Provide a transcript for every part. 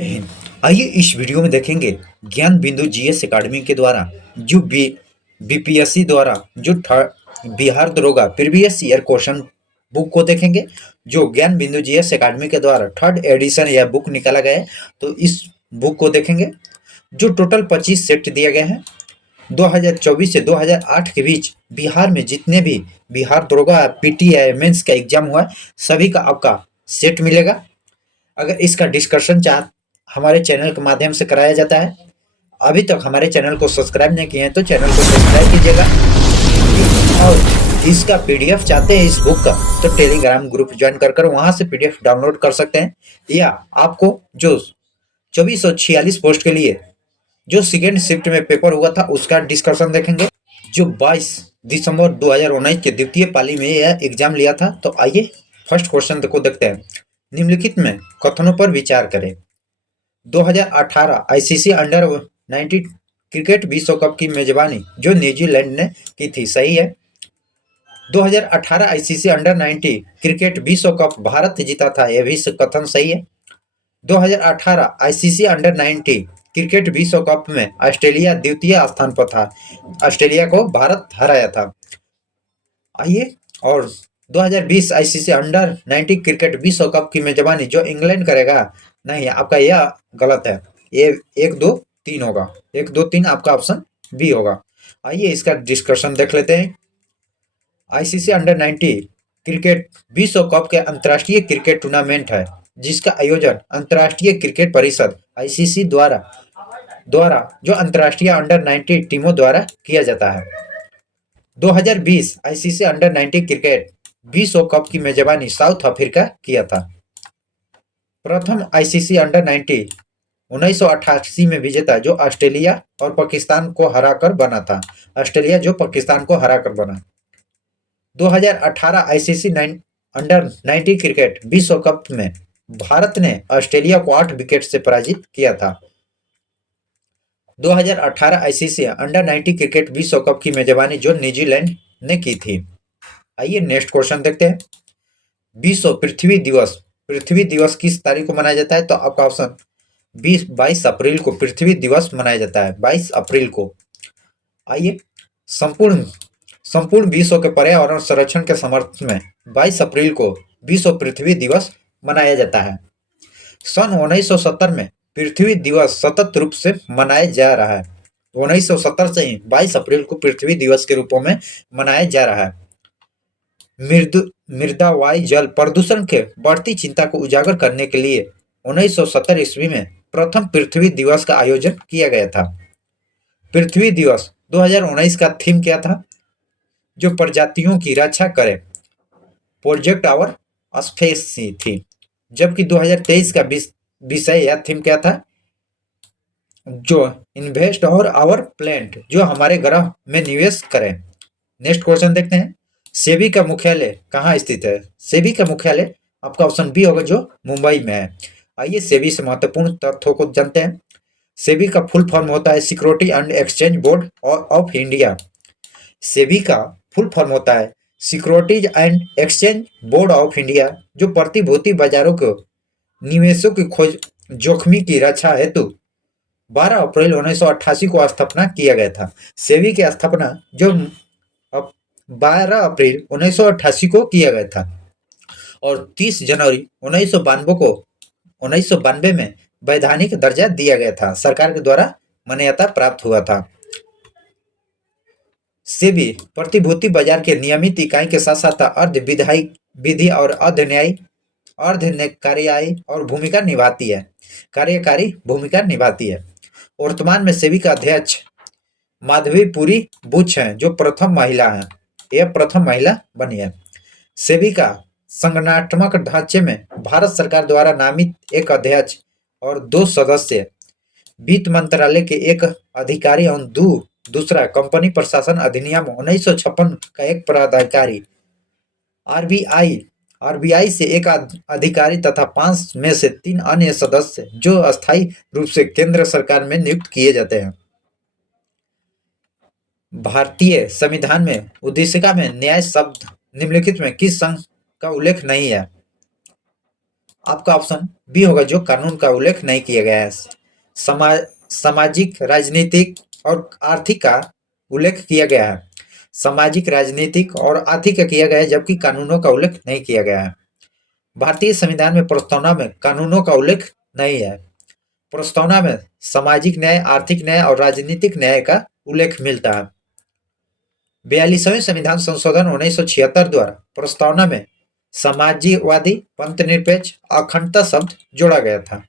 आइए इस वीडियो में देखेंगे ज्ञान बिंदु जीएस एकेडमी के द्वारा जो बीपीएससी द्वारा जो बिहार दरोगा प्रीवियस ईयर क्वेश्चन बुक को देखेंगे। जो ज्ञान बिंदु जीएस एकेडमी के द्वारा थर्ड एडिशन यह बुक निकाला गया है, तो इस बुक को देखेंगे। जो टोटल 25 सेट दिए गए हैं। 2024 से 2008 के बीच बिहार में जितने भी बिहार दरोगा पीटीआई मेंस का एग्जाम हुआ है, सभी का आपका सेट मिलेगा। अगर इसका डिस्कशन चाह हमारे चैनल के माध्यम से कराया जाता है। अभी तक हमारे चैनल को सब्सक्राइब नहीं किए हैं तो चैनल को सब्सक्राइब कीजिएगा। और इसका पीडीएफ चाहते हैं इस बुक का, तो टेलीग्राम ग्रुप ज्वाइन कर वहां से पीडीएफ डाउनलोड कर सकते हैं। या आपको जो 2446 पोस्ट के लिए जो सेकेंड शिफ्ट में पेपर हुआ था उसका डिस्कशन देखेंगे। जो 22 दिसंबर 2019 के द्वितीय पाली में यह एग्जाम लिया था। तो आइए फर्स्ट क्वेश्चन को देखते हैं। निम्नलिखित में कथनों पर विचार करें। 2018 आईसीसी अंडर 19 क्रिकेट विश्व कप की मेजबानी जो न्यूजीलैंड ने की थी, सही है। 2018 आईसीसी अंडर 19 क्रिकेट विश्व कप भारत जीता था, यह भी कथन सही है। 2018 आईसीसी अंडर 19 क्रिकेट विश्व कप में ऑस्ट्रेलिया द्वितीय स्थान पर था, ऑस्ट्रेलिया को भारत हराया था। आइए, और 2020 आईसीसी अंडर 19 क्रिकेट विश्व कप की मेजबानी जो इंग्लैंड करेगा, नहीं, आपका यह गलत है। ये 1 2 3 होगा, 1 2 3 आपका ऑप्शन बी होगा। आइए इसका डिस्कशन देख लेते हैं। आईसीसी अंडर 19 क्रिकेट विश्व कप के अंतर्राष्ट्रीय क्रिकेट टूर्नामेंट है जिसका आयोजन अंतर्राष्ट्रीय क्रिकेट परिषद आईसीसी द्वारा जो अंतर्राष्ट्रीय अंडर 19 टीमों द्वारा किया जाता है। 2020 आईसीसी अंडर 19 क्रिकेट विश्व कप की मेजबानी साउथ अफ्रीका किया था। प्रथम आईसीसी अंडर 19 1988 में विजेता जो ऑस्ट्रेलिया और पाकिस्तान को हराकर बना था, ऑस्ट्रेलिया जो पाकिस्तान को हराकर बना। 2018 आईसीसी अंडर 19 क्रिकेट विश्व कप में भारत ने ऑस्ट्रेलिया को 8 विकेट से पराजित किया था। 2018 आईसीसी अंडर 19 क्रिकेट विश्व कप की मेजबानी जो न्यूजीलैंड ने की थी। आइए नेक्स्ट क्वेश्चन देखते हैं। विश्व पृथ्वी दिवस किस तारीख को मनाया जाता है? तो आपका ऑप्शन 22 अप्रैल को पृथ्वी दिवस मनाया जाता है, 22 अप्रैल को। आइए, संपूर्ण विश्व के पर्यावरण संरक्षण के समर्थन में 22 अप्रैल को विश्व पृथ्वी दिवस मनाया जाता है। सन 1970 में पृथ्वी दिवस सतत रूप से मनाया जा रहा है। 1970 से ही 22 अप्रैल को पृथ्वी दिवस के रूपों में मनाया जा रहा है। मृदा वायु जल प्रदूषण के बढ़ती चिंता को उजागर करने के लिए 1970 ईस्वी में प्रथम पृथ्वी दिवस का आयोजन किया गया था। पृथ्वी दिवस 2019 का थीम क्या था? जो प्रजातियों की रक्षा करे, प्रोजेक्ट आवर स्पेस थी। जबकि 2023 का विषय या थीम क्या था? जो इन्वेस्ट और आवर प्लैनेट, जो हमारे ग्रह में निवेश करें। नेक्स्ट क्वेश्चन देखते हैं। सेबी का मुख्यालय कहाँ स्थित है? सेबी का मुख्यालय आपका ऑप्शन बी होगा जो मुंबई में है। आइए सेबी से महत्वपूर्ण तथ्यों को जानते हैं। सेबी का फुल फॉर्म होता है security and exchange board of India. SEBI का फुल फॉर्म होता है securities and exchange board of India, जो प्रतिभूति बाजारों को निवेशों की खोज जोखिम की रक्षा हेतु 12 अप्रैल 1988 को स्थापना किया गया था। सेबी की स्थापना जो 12 अप्रैल 1988 को किया गया था और 30 जनवरी 1992 में वैधानिक दर्जा दिया गया था, सरकार के द्वारा मान्यता प्राप्त हुआ था। सेबी प्रतिभूति बाजार के नियमित इकाई के साथ साथ अर्ध विधायी विधि और कार्यकारी भूमिका निभाती है। वर्तमान में सेबी का अध्यक्ष माधवीपुरी बुच हैं, जो प्रथम महिला हैं। यह प्रथम महिला बनी है। सेबी का संगठनात्मक ढांचे में भारत सरकार द्वारा नामित एक अध्यक्ष और 2 सदस्य, वित्त मंत्रालय के एक अधिकारी और दूसरा कंपनी प्रशासन अधिनियम 1956 का एक पदाधिकारी, आरबीआई से एक अधिकारी तथा 5 में से 3 अन्य सदस्य जो अस्थायी रूप से केंद्र सरकार में नियुक्त किए जाते हैं। भारतीय संविधान में उद्देशिका में न्याय शब्द निम्नलिखित में किस संघ का उल्लेख नहीं है? आपका ऑप्शन बी होगा जो कानून का उल्लेख नहीं किया गया है। सामाजिक, राजनीतिक और आर्थिक का उल्लेख किया गया है। सामाजिक, राजनीतिक और आर्थिक का किया गया है, जबकि कानूनों का उल्लेख नहीं किया गया है। भारतीय संविधान में प्रस्तावना में कानूनों का उल्लेख नहीं है। प्रस्तावना में सामाजिक न्याय, आर्थिक न्याय और राजनीतिक न्याय का उल्लेख मिलता है। 42वें संविधान संशोधन 1976 द्वारा प्रस्तावना में समाजवादी, पंथनिरपेक्ष, अखंडता शब्द जोड़ा गया था।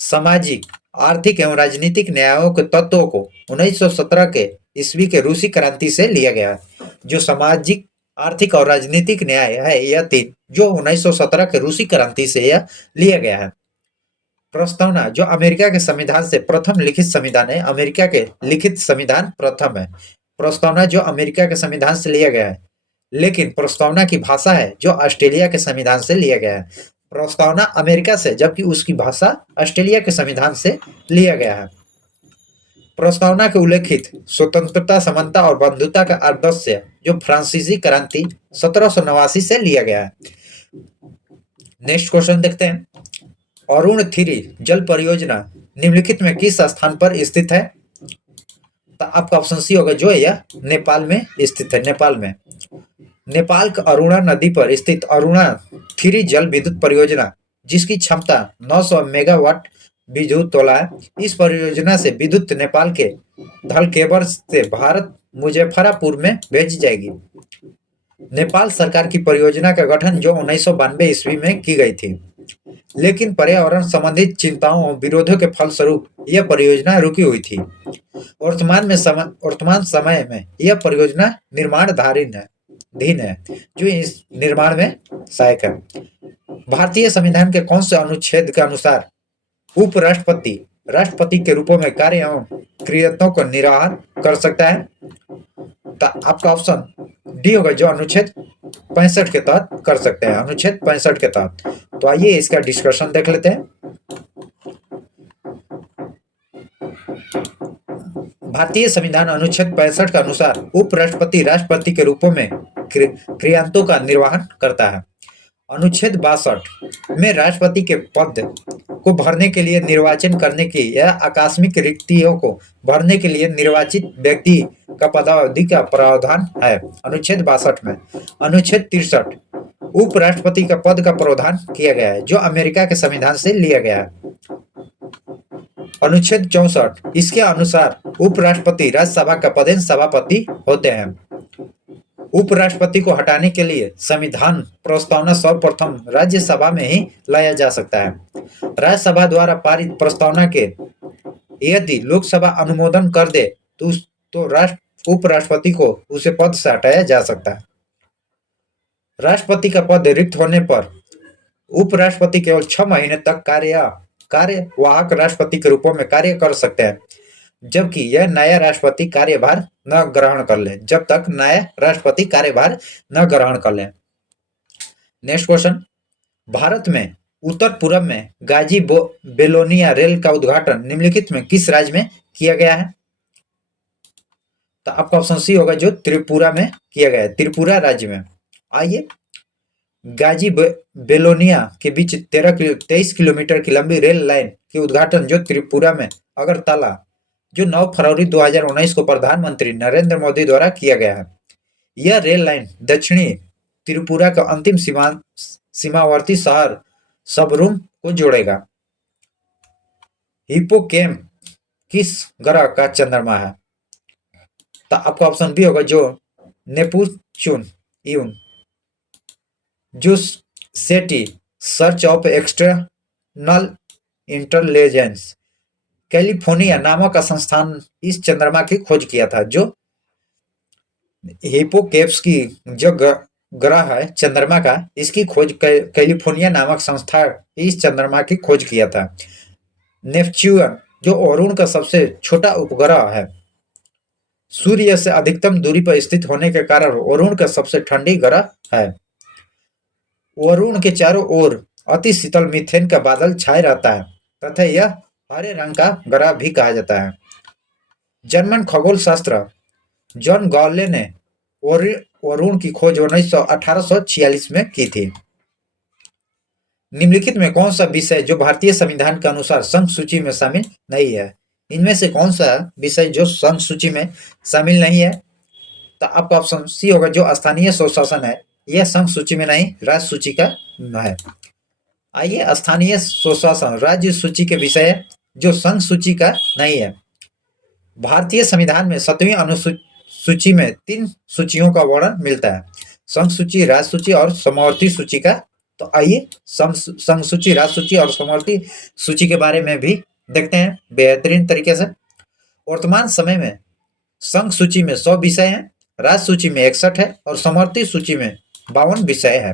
सामाजिक, आर्थिक एवं राजनीतिक न्यायों के तत्वों को 1917 के ईस्वी के रूसी क्रांति से लिया गया है। जो सामाजिक, आर्थिक और राजनीतिक न्याय है, यह तीन जो 1917 के रूसी क्रांति से यह लिया गया है। प्रस्तावना जो अमेरिका के संविधान से प्रथम लिखित संविधान है, अमेरिका के लिखित संविधान प्रथम है। प्रस्तावना जो अमेरिका के संविधान से लिया गया है, लेकिन प्रस्तावना की भाषा है जो ऑस्ट्रेलिया के संविधान से लिया गया है। प्रस्तावना अमेरिका से, जबकि उसकी भाषा ऑस्ट्रेलिया के संविधान से लिया गया है। प्रस्तावना के उल्लेखित स्वतंत्रता, समानता और बंधुता का आदर्श जो फ्रांसीसी क्रांति 1789 से लिया गया है। नेक्स्ट क्वेश्चन देखते हैं। अरुण 3 जल परियोजना निम्नलिखित में किस स्थान पर स्थित है? तो आपका ऑप्शन सी होगा जो यह नेपाल में स्थित है। नेपाल में, नेपाल के अरुणा नदी पर स्थित अरुणा 3 जल विद्युत परियोजना, जिसकी क्षमता 900 मेगावाट विद्युत तोला है। इस परियोजना से विद्युत नेपाल के धलकेबर से भारत मुजफ्फरपुर में भेजी जाएगी। नेपाल सरकार की परियोजना का गठन जो 1992 ईस्वी में की गई थी, लेकिन पर्यावरण संबंधित चिंताओं और विरोधों के फलस्वरूप यह परियोजना रुकी हुई थी। वर्तमान समय में यह परियोजना निर्माणाधीन है, जो इस निर्माण में सहायक है। भारतीय संविधान के कौन से अनुच्छेद के अनुसार उपराष्ट्रपति राष्ट्रपति के रूपों में कार्य एवं क्रियाओं का निर्वहन कर सकता है? तो आपका ऑप्शन डी होगा जो अनुच्छेद 65 के तहत कर सकते हैं। अनुच्छेद 65 के तहत। तो आइए इसका डिस्कशन देख लेते हैं। भारतीय संविधान अनुच्छेद 65 के अनुसार उपराष्ट्रपति राष्ट्रपति के रूपों में क्रियाओं का निर्वहन करता है। अनुच्छेद 62 में राष्ट्रपति के पद को भरने के लिए निर्वाचन करने की या आकस्मिक रिक्तियों को भरने के लिए निर्वाचित व्यक्ति का पदावधि का प्रावधान है। अनुच्छेद 62 में अनुच्छेद 63 उपराष्ट्रपति का पद का प्रावधान किया गया है, जो अमेरिका के संविधान से लिया गया है। अनुच्छेद 64 इसके अनुसार उपराष्ट्रपति राज्यसभा का पदेन सभापति होते हैं। उपराष्ट्रपति को हटाने के लिए संविधान प्रस्तावना सर्वप्रथम राज्यसभा में ही लाया जा सकता है। राज्यसभा द्वारा पारित प्रस्तावना के यदि लोकसभा अनुमोदन कर दे तो उपराष्ट्रपति को उसे पद से हटाया जा सकता है। राष्ट्रपति का पद रिक्त होने पर उपराष्ट्रपति केवल 6 महीने तक कार्यवाहक राष्ट्रपति के रूपों में कार्य कर सकते हैं, जबकि यह नया राष्ट्रपति कार्यभार न ग्रहण कर ले, जब तक नया राष्ट्रपति कार्यभार न ग्रहण कर ले। Next question. भारत में उत्तर पूर्व में गाजी बेलोनिया रेल का उद्घाटन निम्नलिखित में किस राज्य में किया गया है? तो आपका ऑप्शन सी होगा जो त्रिपुरा में किया गया है। त्रिपुरा राज्य में। आइए, गाजी बेलोनिया के बीच 23 किलोमीटर की लंबी रेल लाइन के उद्घाटन जो त्रिपुरा में अगरतला जो 9 फरवरी 2019 को प्रधानमंत्री नरेंद्र मोदी द्वारा किया गया है। यह रेल लाइन दक्षिणी त्रिपुरा का अंतिम सीमावर्ती शहर सबरूम को जोड़ेगा। हिप्पोकैम्प किस ग्रह का चंद्रमा है? तो आपका ऑप्शन बी होगा जो नेपच्यून जो SETI search of external intelligence California नामक संस्थान इस चंद्रमा की खोज किया था। जो हिप्पोकैम्पस की जो ग्रह है चंद्रमा का, इसकी खोज कैलिफोर्निया नामक संस्था इस चंद्रमा की खोज किया था। नेपच्यून जो अरुण का सबसे छोटा उपग्रह है, सूर्य से अधिकतम दूरी पर स्थित होने के कारण अरुण का सबसे ठंडी ग्रह है। अरुण के चारों ओर अति शीतल मीथेन का बादल छाए रहता है तथा यह हरे रंग का ग्रह भी कहा जाता है। जर्मन खगोल शास्त्र जॉन गॉले ने अरुण की खोज 1846 में की थी। निम्नलिखित में कौन सा विषय जो भारतीय संविधान के अनुसार संघ सूची में शामिल नहीं है? इनमें से कौन सा विषय जो संघ सूची में शामिल नहीं है? तो आपका ऑप्शन सी होगा, जो स्थानीय स्वशासन है यह संघ सूची में नहीं, राज्य सूची का है। आइए, स्थानीय स्वशासन राज्य सूची के विषय है जो संघ सूची का नहीं है। भारतीय संविधान में 7वीं अनुसूची में 3 सूचियों का वर्णन मिलता है, संघ सूची, राज्य सूची और समवर्ती सूची का। तो आइए संघ सूची, राज्य सूची और समवर्ती सूची के बारे में भी देखते हैं बेहतरीन तरीके से। वर्तमान समय में संघ सूची में 100 विषय हैं, राज्य सूची में 61 है और समवर्ती सूची में 52 विषय है।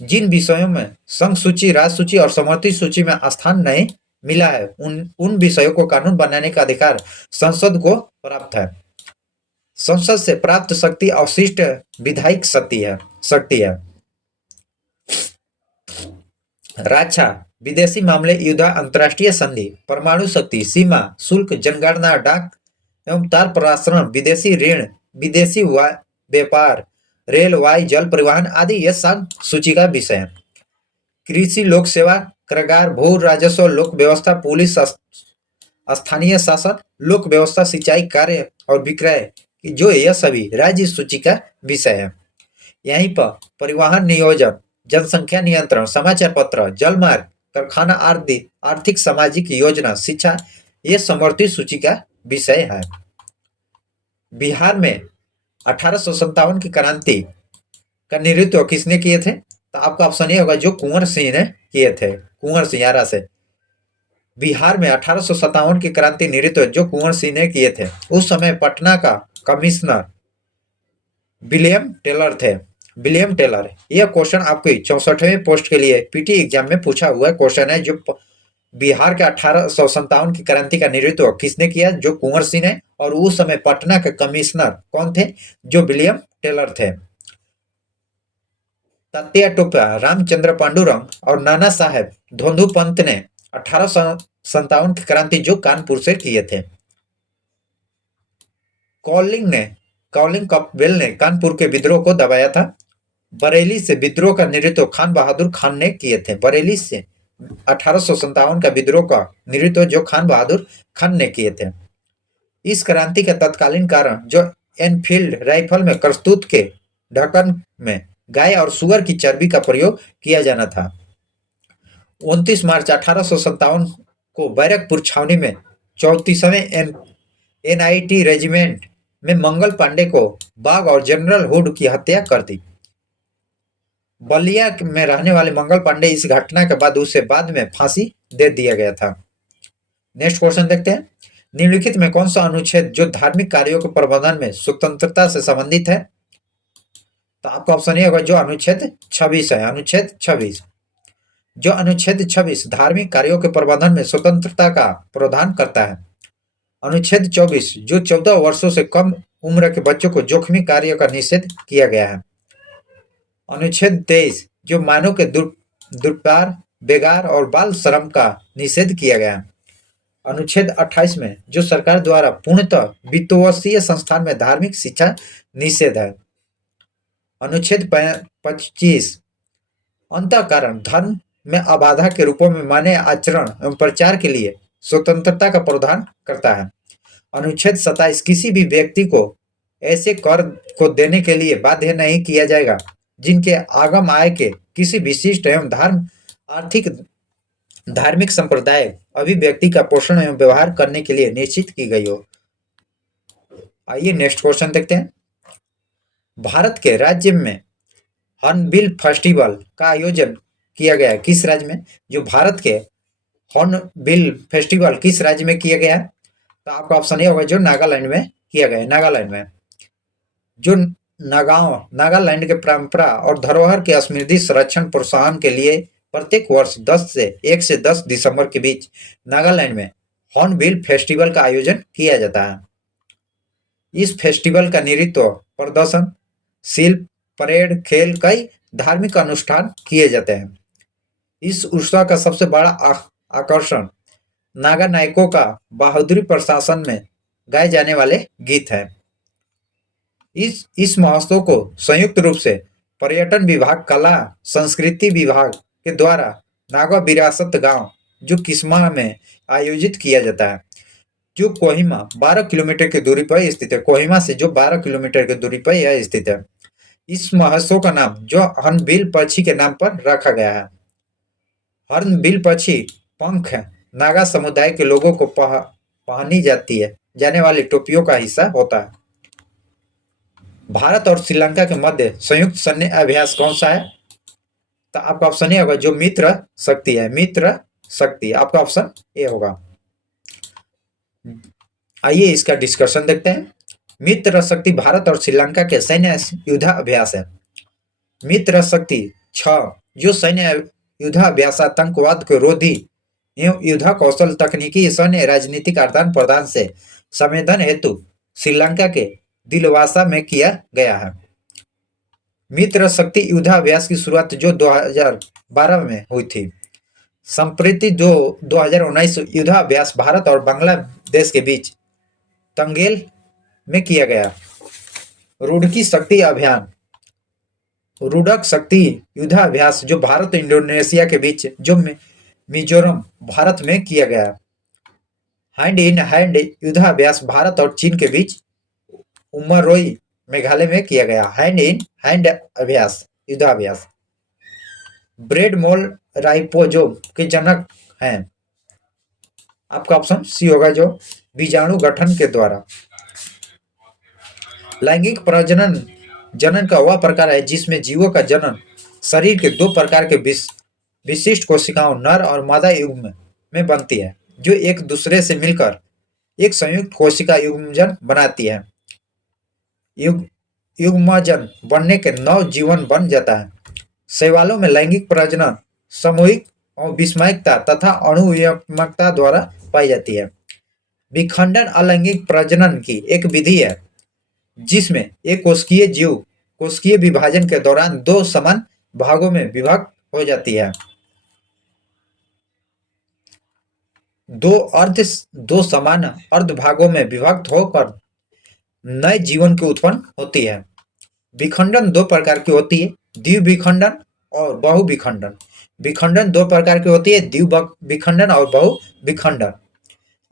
जिन विषयों में संघ सूची, राज्य सूची और समवर्ती सूची में स्थान नहीं मिला है, उन विषयों को कानून बनाने का अधिकार संसद को प्राप्त है। संसद से प्राप्त शक्ति अवशिष्ट विधायिक शक्ति है। रक्षा, विदेशी मामले, युद्ध, अंतर्राष्ट्रीय संधि, परमाणु शक्ति, सीमा शुल्क, जनगणना, डाक एवं तार प्रसारण, विदेशी ऋण, विदेशी व्यापार, रेल, वायु जल परिवहन आदि ये संघ सूची का विषय है। कृषि, लोक सेवा, करागार, भू राजस्व, लोक व्यवस्था, पुलिस, स्थानीय शासन, लोक व्यवस्था, सिंचाई कार्य और विक्रय, जो यह सभी राज्य सूची का विषय है। यहीं पर परिवहन नियोजन, जनसंख्या नियंत्रण, समाचार पत्र, जलमार्ग, कारखाना आदि, आर्थिक सामाजिक योजना, शिक्षा, ये समवर्ती सूची का विषय है। बिहार में 1857 की क्रांति का नेतृत्व किसने किए थे? तो आपका ऑप्शन ये होगा, जो कुंवर सिंह ने किए थे, कुंवर सिंह से। बिहार में 1857 की क्रांति नेतृत्व जो कुंवर सिंह ने किए थे, उस समय पटना का कमिश्नर विलियम टेलर थे। विलियम टेलर, यह क्वेश्चन आपकी 64वें पोस्ट के लिए पीटी एग्जाम में पूछा हुआ क्वेश्चन है। जो बिहार के 1857 की क्रांति का नेतृत्व किसने किया? जो कुंवर सिंह ने। और उस समय पटना के कमिश्नर कौन थे? जो विलियम टेलर थे। तात्या टोपे, रामचंद्र पांडुरंग और नाना साहेब धोंधुपंत ने 1857 की क्रांति जो कानपुर से किए थे। कॉलिंग कपवेल ने कानपुर के विद्रोह को दबाया था। बरेली से विद्रोह का नेतृत्व खान बहादुर खान ने किए थे। बरेली से 1857 का विद्रोह का नेतृत्व जो खान बहादुर खान ने किए थे। इस क्रांति के तत्कालीन कारण जो एनफील्ड राइफल में करतूत के ढक्कन में गाय और सुअर की चर्बी का प्रयोग किया जाना था। 29 मार्च 1857 को बैरकपुर छावनी में 34वें NIT रेजिमेंट में मंगल पांडे को बाघ और जनरल हुड की हत्या कर दी। बलिया में रहने वाले मंगल पांडे, इस घटना के बाद उसे बाद में फांसी दे दिया गया था। नेक्स्ट क्वेश्चन देखते हैं। निम्नलिखित में कौन सा अनुच्छेद जो धार्मिक कार्यों के प्रबंधन में स्वतंत्रता से संबंधित है? तो आपका ऑप्शन ये होगा, जो अनुच्छेद 26 है। अनुच्छेद 26, जो अनुच्छेद 26 धार्मिक कार्यों के प्रबंधन में स्वतंत्रता का प्रावधान करता है। अनुच्छेद 24, जो 14 वर्षों से कम उम्र के बच्चों को जोखिमी कार्य का निषेध किया गया है। अनुच्छेद 23, जो मानव के दुर्व्यवहार, बेगार और बाल श्रम का निषेध किया गया है। अनुच्छेद 28 में जो सरकार द्वारा पूर्णतः वित्तवर्षीय संस्थान में धार्मिक शिक्षा निषेध है। अनुच्छेद 25 अंतःकरण धर्म में अबाधा के रूपों में माने आचरण एवं प्रचार के लिए स्वतंत्रता का प्रावधान करता है। अनुच्छेद 27 किसी भी व्यक्ति को ऐसे कर को देने के लिए बाध्य नहीं किया जाएगा जिनके आगम आय के किसी विशिष्ट एवं आर्थिक धार्मिक संप्रदाय अभिव्यक्ति का पोषण एवं व्यवहार करने के लिए निश्चित की गई हो। आइए नेक्स्ट क्वेश्चन देखते हैं। भारत के राज्य में हॉर्नबिल फेस्टिवल का आयोजन किया गया है किस राज्य में? जो भारत के हॉर्नबिल फेस्टिवल किस राज्य में किया गया है? तो आपका ऑप्शन ये होगा, जो नागालैंड में किया गया है। नागालैंड में जो नागालैंड के परंपरा और धरोहर के स्मृति संरक्षण प्रोत्साहन के लिए प्रत्येक वर्ष 1 से 10 दिसंबर के बीच नागालैंड में हॉर्नबिल फेस्टिवल का आयोजन किया जाता है। इस फेस्टिवल का नेतृत्व प्रदर्शन, शिल्प, परेड, खेल, कई धार्मिक अनुष्ठान किए जाते हैं। इस उत्सव का सबसे बड़ा आकर्षण नागा नायकों का बहादुरी प्रशासन में गाए जाने वाले गीत हैं। इस महोत्सव को संयुक्त रूप से पर्यटन विभाग, कला संस्कृति विभाग के द्वारा नागा विरासत गांव जो किस्मा में आयोजित किया जाता है, जो कोहिमा 12 किलोमीटर की दूरी पर स्थित है। कोहिमा से जो 12 किलोमीटर की दूरी पर यह स्थित है। इस महोत्सव का नाम जो हर्नबिल पक्षी के नाम पर रखा गया है। हर्नबिल पक्षी पंख नागा समुदाय के लोगों को पहनी जाने वाली टोपियों का हिस्सा होता है। भारत और श्रीलंका के मध्य संयुक्त सैन्य अभ्यास कौन सा है? तो आपका ऑप्शन ए होगा जो मित्र शक्ति है। मित्र शक्ति आपका ऑप्शन ए होगा। आइए इसका डिस्कशन देखते हैं। मित्र शक्ति भारत और श्रीलंका के सैन्य युद्धाभ्यास है। मित्र शक्ति 6 जो सैन्य युद्धाभ्यास आतंकवाद के रोधी एवं युद्ध कौशल तकनीकी सैन्य राजनीतिक आदान प्रदान से संवेदन हेतु श्रीलंका के दिलवासा में किया गया है। मित्र शक्ति युद्धाभ्यास की शुरुआत जो 2012 में हुई थी। संप्रति जो 2019 युद्धाभ्यास भारत और बांग्लादेश के बीच तंगेल में किया गया। रुड़की शक्ति अभियान रुड़क शक्ति युद्धाभ्यास जो भारत और इंडोनेशिया के बीच जो मिजोरम भारत में किया गया। हैंड इन हैंड युद्धाभ्यास भारत और चीन के बीच उमरोई मेघालय में किया गया। हैंड इन हैंड अभ्यास युद्धाभ्यास। ब्रेड मोल राइपोजो के जनक हैं। आपका ऑप्शन सी होगा जो बीजाणु गठन के द्वारा। लैंगिक प्रजनन जनन का वह प्रकार है जिसमें जीवों का जनन शरीर के 2 प्रकार के विशिष्ट कोशिकाओं नर और मादा युग्म में बनती है, जो एक दूसरे से मिलकर एक संयुक्त कोशिका युग्मजन बनाती है। युग्मजन बनने के नव जीवन बन जाता है। शैवालों में लैंगिक प्रजनन सामूहिक और विस्मयकता तथा अणुविषमता द्वारा पाई जाती है। विखंडन अलैंगिक प्रजनन की एक विधि है जिसमें एक कोशिकीय जीव कोशिकीय विभाजन के दौरान 2 समान भागों में विभक्त हो जाती है। दो समान अर्ध भागों में विभक्त होकर नए जीवन की उत्पन्न होती है। विखंडन 2 प्रकार की होती है, द्विविखंडन और बहुविखंडन। विखंडन 2 प्रकार की होती है, द्विविखंडन और बहुविखंडन।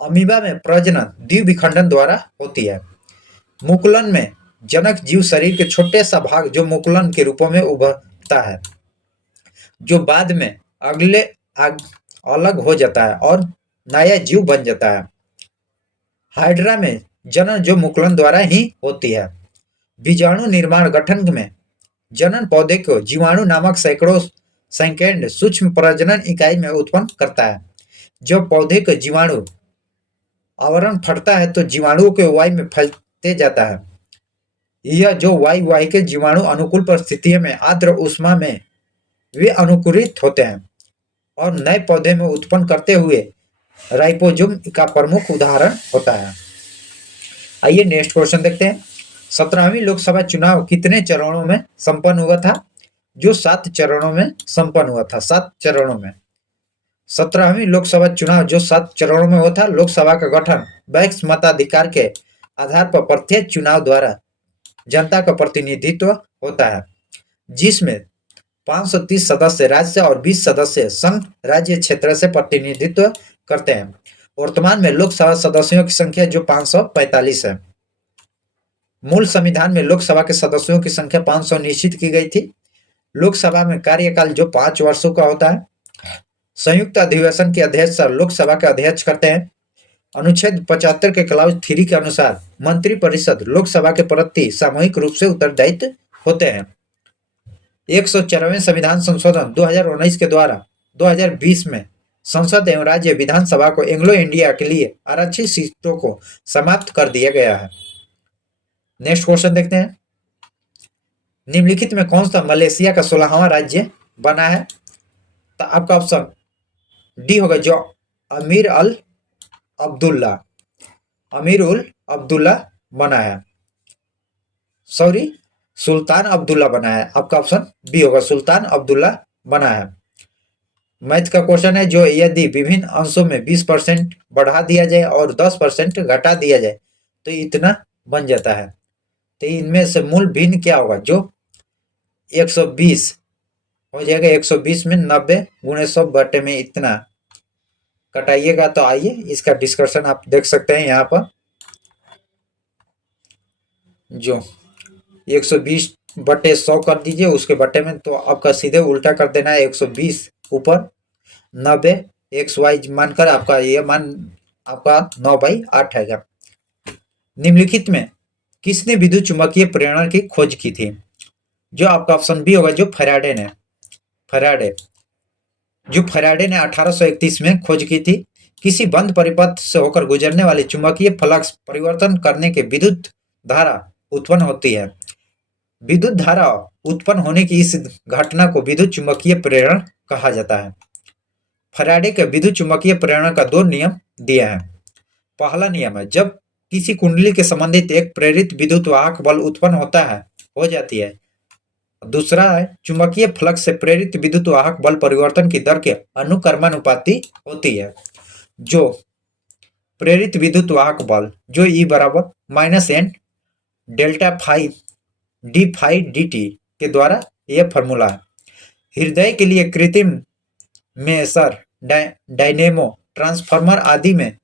अमीबा में प्रजनन द्विविखंडन द्वारा होती है। मुकुलन में जनक जीव शरीर के छोटे सा भाग जो मुकुलन के रूपों में उभरता है, जो बाद में अलग हो जाता है और नया जीव बन जाता है। हाइड्रा में जनन जो मुकुलन द्वारा ही होती है। बीजाणु निर्माण गठन में जनन पौधे को जीवाणु नामक सैकड़ों सेकेंड सूक्ष्म प्रजनन इकाई में उत्पन्न करता है। जब पौधे का जीवाणु आवरण फटता है तो जीवाणुओं के वायु में फैलते जाता है। यह जो वायु के जीवाणु अनुकूल परिस्थितियों में आर्द्र ऊष्मा में वे अनुकूलित होते हैं और नए पौधे में उत्पन्न करते हुए राइपोजोम का प्रमुख उदाहरण होता है। आइए नेक्स्ट क्वेश्चन देखते हैं। 17वीं लोकसभा चुनाव कितने चरणों में संपन्न हुआ था? जो 7 चरणों में संपन्न हुआ था। 7 चरणों में 17वीं लोकसभा चुनाव जो 7 चरणों में हुआ था। लोकसभा का गठन वैक्स मताधिकार के आधार पर प्रत्येक चुनाव द्वारा जनता का प्रतिनिधित्व होता है, जिसमें 530 सदस्य राज्य और 20 सदस्य संघ राज्य क्षेत्र से प्रतिनिधित्व करते हैं। वर्तमान में लोकसभा सदस्यों की संख्या जो 545 है। मूल संविधान में लोकसभा के सदस्यों की संख्या 500 निश्चित की गई थी। लोकसभा में कार्यकाल जो 5 वर्षों का होता है। संयुक्त अधिवेशन के अध्यक्ष लोकसभा के अध्यक्ष करते हैं। अनुच्छेद 75 के क्लाउज 3 के अनुसार मंत्रिपरिषद लोकसभा के प्रति सामूहिक रूप से उत्तरदायित्व होते हैं। 104वें संविधान संशोधन 2019 के द्वारा 2020 में संसद एवं राज्य विधानसभा को एंग्लो इंडिया के लिए आरक्षित सीटों को समाप्त कर दिया गया है। नेक्स्ट क्वेश्चन देखते हैं। निम्नलिखित में कौन सा मलेशिया का 16वां राज्य बना है? तो आपका ऑप्शन डी होगा जो अमीर उल अब्दुल्ला बना है। सॉरी, सुल्तान अब्दुल्ला बना है। आपका ऑप्शन बी होगा, सुल्तान अब्दुल्ला बना है। मैथ का क्वेश्चन है जो यदि विभिन्न अंशों में 20% बढ़ा दिया जाए और 10% घटा दिया जाए तो इतना बन जाता है। तो इनमें से मूल भिन्न क्या होगा? जो 120 हो जाएगा 120 में 90 गुणे 100 बटे में इतना कटाइएगा। तो आइए इसका डिस्कशन आप देख सकते हैं यहाँ पर। जो 120 बटे 100 कर दीजिए उसके बटे में, तो आपका सीधे उल्टा कर देना है। 120 ऊपर 90 एक्स वाई मानकर आपका ये मान आपका 9/8 आएगा। निम्नलिखित में किसने विद्युत चुंबकीय प्रेरण की खोज की थी? जो आपका ऑप्शन बी होगा, जो फैराडे ने। फैराडे जो फैराडे ने 1831 में खोज की थी। किसी बंद परिपथ से होकर गुजरने वाले चुंबकीय फ्लक्स परिवर्तन करने के विद्युत धारा उत्पन्न होती है। विद्युत धारा उत्पन्न होने की इस घटना को विद्युत चुंबकीय प्रेरण कहा जाता है। फैराडे के विद्युत चुंबकीय प्रेरण का 2 नियम दिए हैं। पहला नियम है, जब किसी कुंडली के संबंधित एक प्रेरित विद्युत वाहक बल उत्पन्न होता है, हो जाती है। दूसरा है, चुंबकीय फ्लक्स से प्रेरित विद्युत वाहक बल परिवर्तन की दर के अनुक्रमानुपाती होती है। जो प्रेरित विद्युत वाहक बल जो E बराबर -n delta phi d phi d t के द्वारा यह फॉर्मूला है। हृदय के लिए कृत्रिम में सर डायनेमो ट्रांसफार्मर आदि में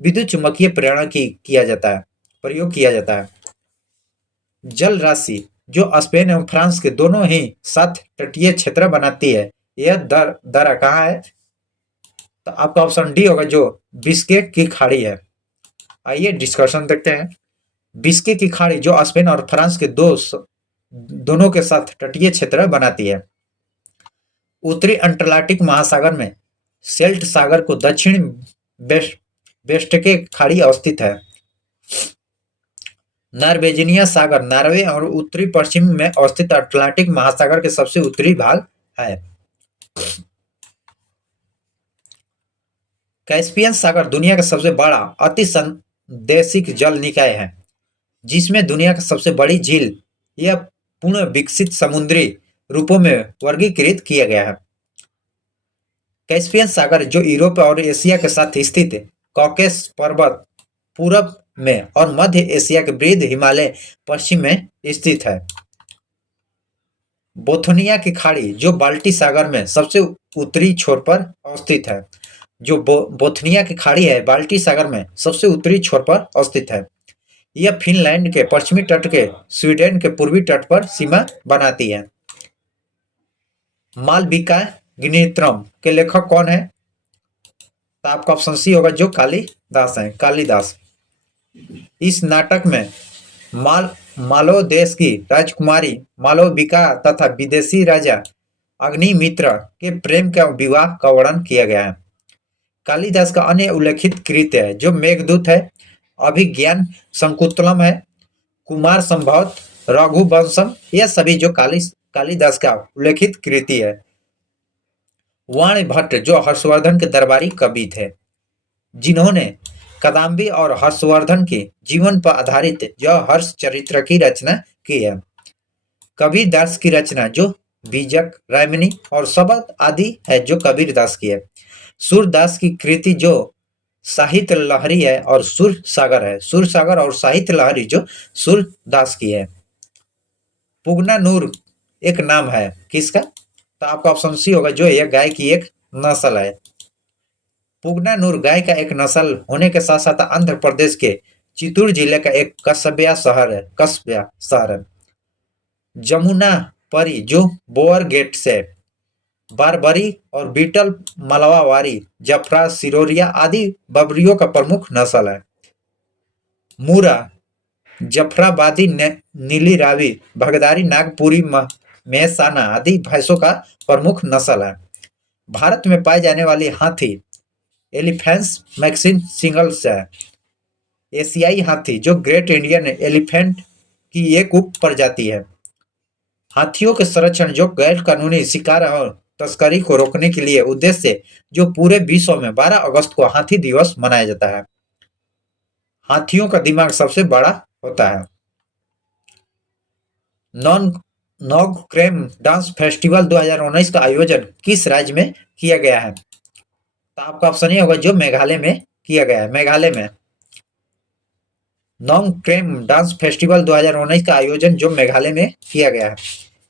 विद्युत चुंबकीय प्रेरण किया जाता है, प्रयोग किया जाता है। जल राशि जो स्पेन एवं फ्रांस के दोनों ही साथ तटीय क्षेत्र बनाती है, यह दरा कहाँ है? तो आपका ऑप्शन डी होगा, जो बिस्के की खाड़ी है। आइए डिस्कशन देखते हैं। बिस्के की खाड़ी जो स्पेन और फ्रांस के दोनों के साथ तटीय क्षेत्र बनाती है। उत्तरी अंटार्कटिक महासागर में सेल्ट सागर को दक्षिण वेस्टके खाड़ी अवस्थित है। नॉर्वेजियन सागर नॉर्वे और उत्तरी पश्चिम में अवस्थित अटलांटिक महासागर के सबसे उत्तरी भाग है। कैस्पियन सागर दुनिया का सबसे बड़ा अति संदेशिक जल निकाय है, जिसमें दुनिया का सबसे बड़ी झील यह पूर्ण विकसित समुद्री रूपों में वर्गीकृत किया गया है। कैस्पियन सागर जो यूरोप और एशिया के साथ स्थित कॉकेस पर्वत पूरब में और मध्य एशिया के वृद्ध हिमालय पश्चिम में स्थित है। बोथनिया की खाड़ी जो बाल्टी सागर में सबसे उत्तरी छोर पर अवस्थित है। जो बोथनिया की खाड़ी है बाल्टी सागर में सबसे उत्तरी छोर पर अवस्थित है। यह फिनलैंड के पश्चिमी तट के स्वीडन के पूर्वी तट पर सीमा बनाती है। मालविका गिनीत्रम के लेखक कौन है? तो आपका ऑप्शन सी होगा, जो कालिदास है। कालिदास। इस नाटक में मालव देश की राजकुमारी मालविका तथा विदेशी राजा अग्निमित्र के प्रेम का विवाह का वर्णन किया गया है। कालिदास का अन्य उल्लेखित कृत्य है जो मेघदूत है, अभिज्ञान शकुंतलम है, कुमार संभव, रघुवंशम, यह सभी जो कालिदास का उल्लेखित कृति है। वाणी भट्ट जो हर्षवर्धन के दरबारी कवि थे, जिन्होंने कदम्बी और हर्षवर्धन के जीवन पर आधारित जो हर्ष चरित्र की रचना की है। कबीरदास की रचना जो बीजक, रायमनी और शबद आदि है जो कबीरदास की है। सूरदास की कृति जो साहित्य लहरी है और सुर सागर है। सुर सागर और साहित्य लहरी जो सूरदास की है। पुगना नूर एक नाम है किसका? तो आपका ऑप्शन सी होगा, जो यह गाय की एक नस्ल है। पुगना नूर गाय का एक नस्ल होने के साथ साथ आंध्र प्रदेश के चित्तूर जिले का एक कस्बा शहर है। जमुना परी जो बोअर गेट से बारबरी और बीटल मलवावारी, जफरा, सिरोरिया आदि बबरियों का प्रमुख नस्ल है। मूरा, जफराबादी, नीली रावी, भगदारी, नागपुरी, मेहसाना आदि भैंसों का प्रमुख नस्ल है। भारत में पाई जाने वाली हाथी एलिफेंस मैक्सिन सिंगल्स है। एशियाई हाथी जो ग्रेट इंडियन एलिफेंट की एक उप प्रजाति है। हाथियों के संरक्षण जो गैर कानूनी शिकार और तस्करी को रोकने के लिए उद्देश्य से जो पूरे विश्व में 12 अगस्त को हाथी दिवस मनाया जाता है। हाथियों का दिमाग सबसे बड़ा होता है। नौग्रेम डांस फेस्टिवल 2019 का आयोजन किस राज्य में किया गया है? तो आपका ऑप्शन ये होगा, जो मेघालय में किया गया है। मेघालय में नौग्रेम डांस फेस्टिवल 2019 का आयोजन जो मेघालय में किया गया है।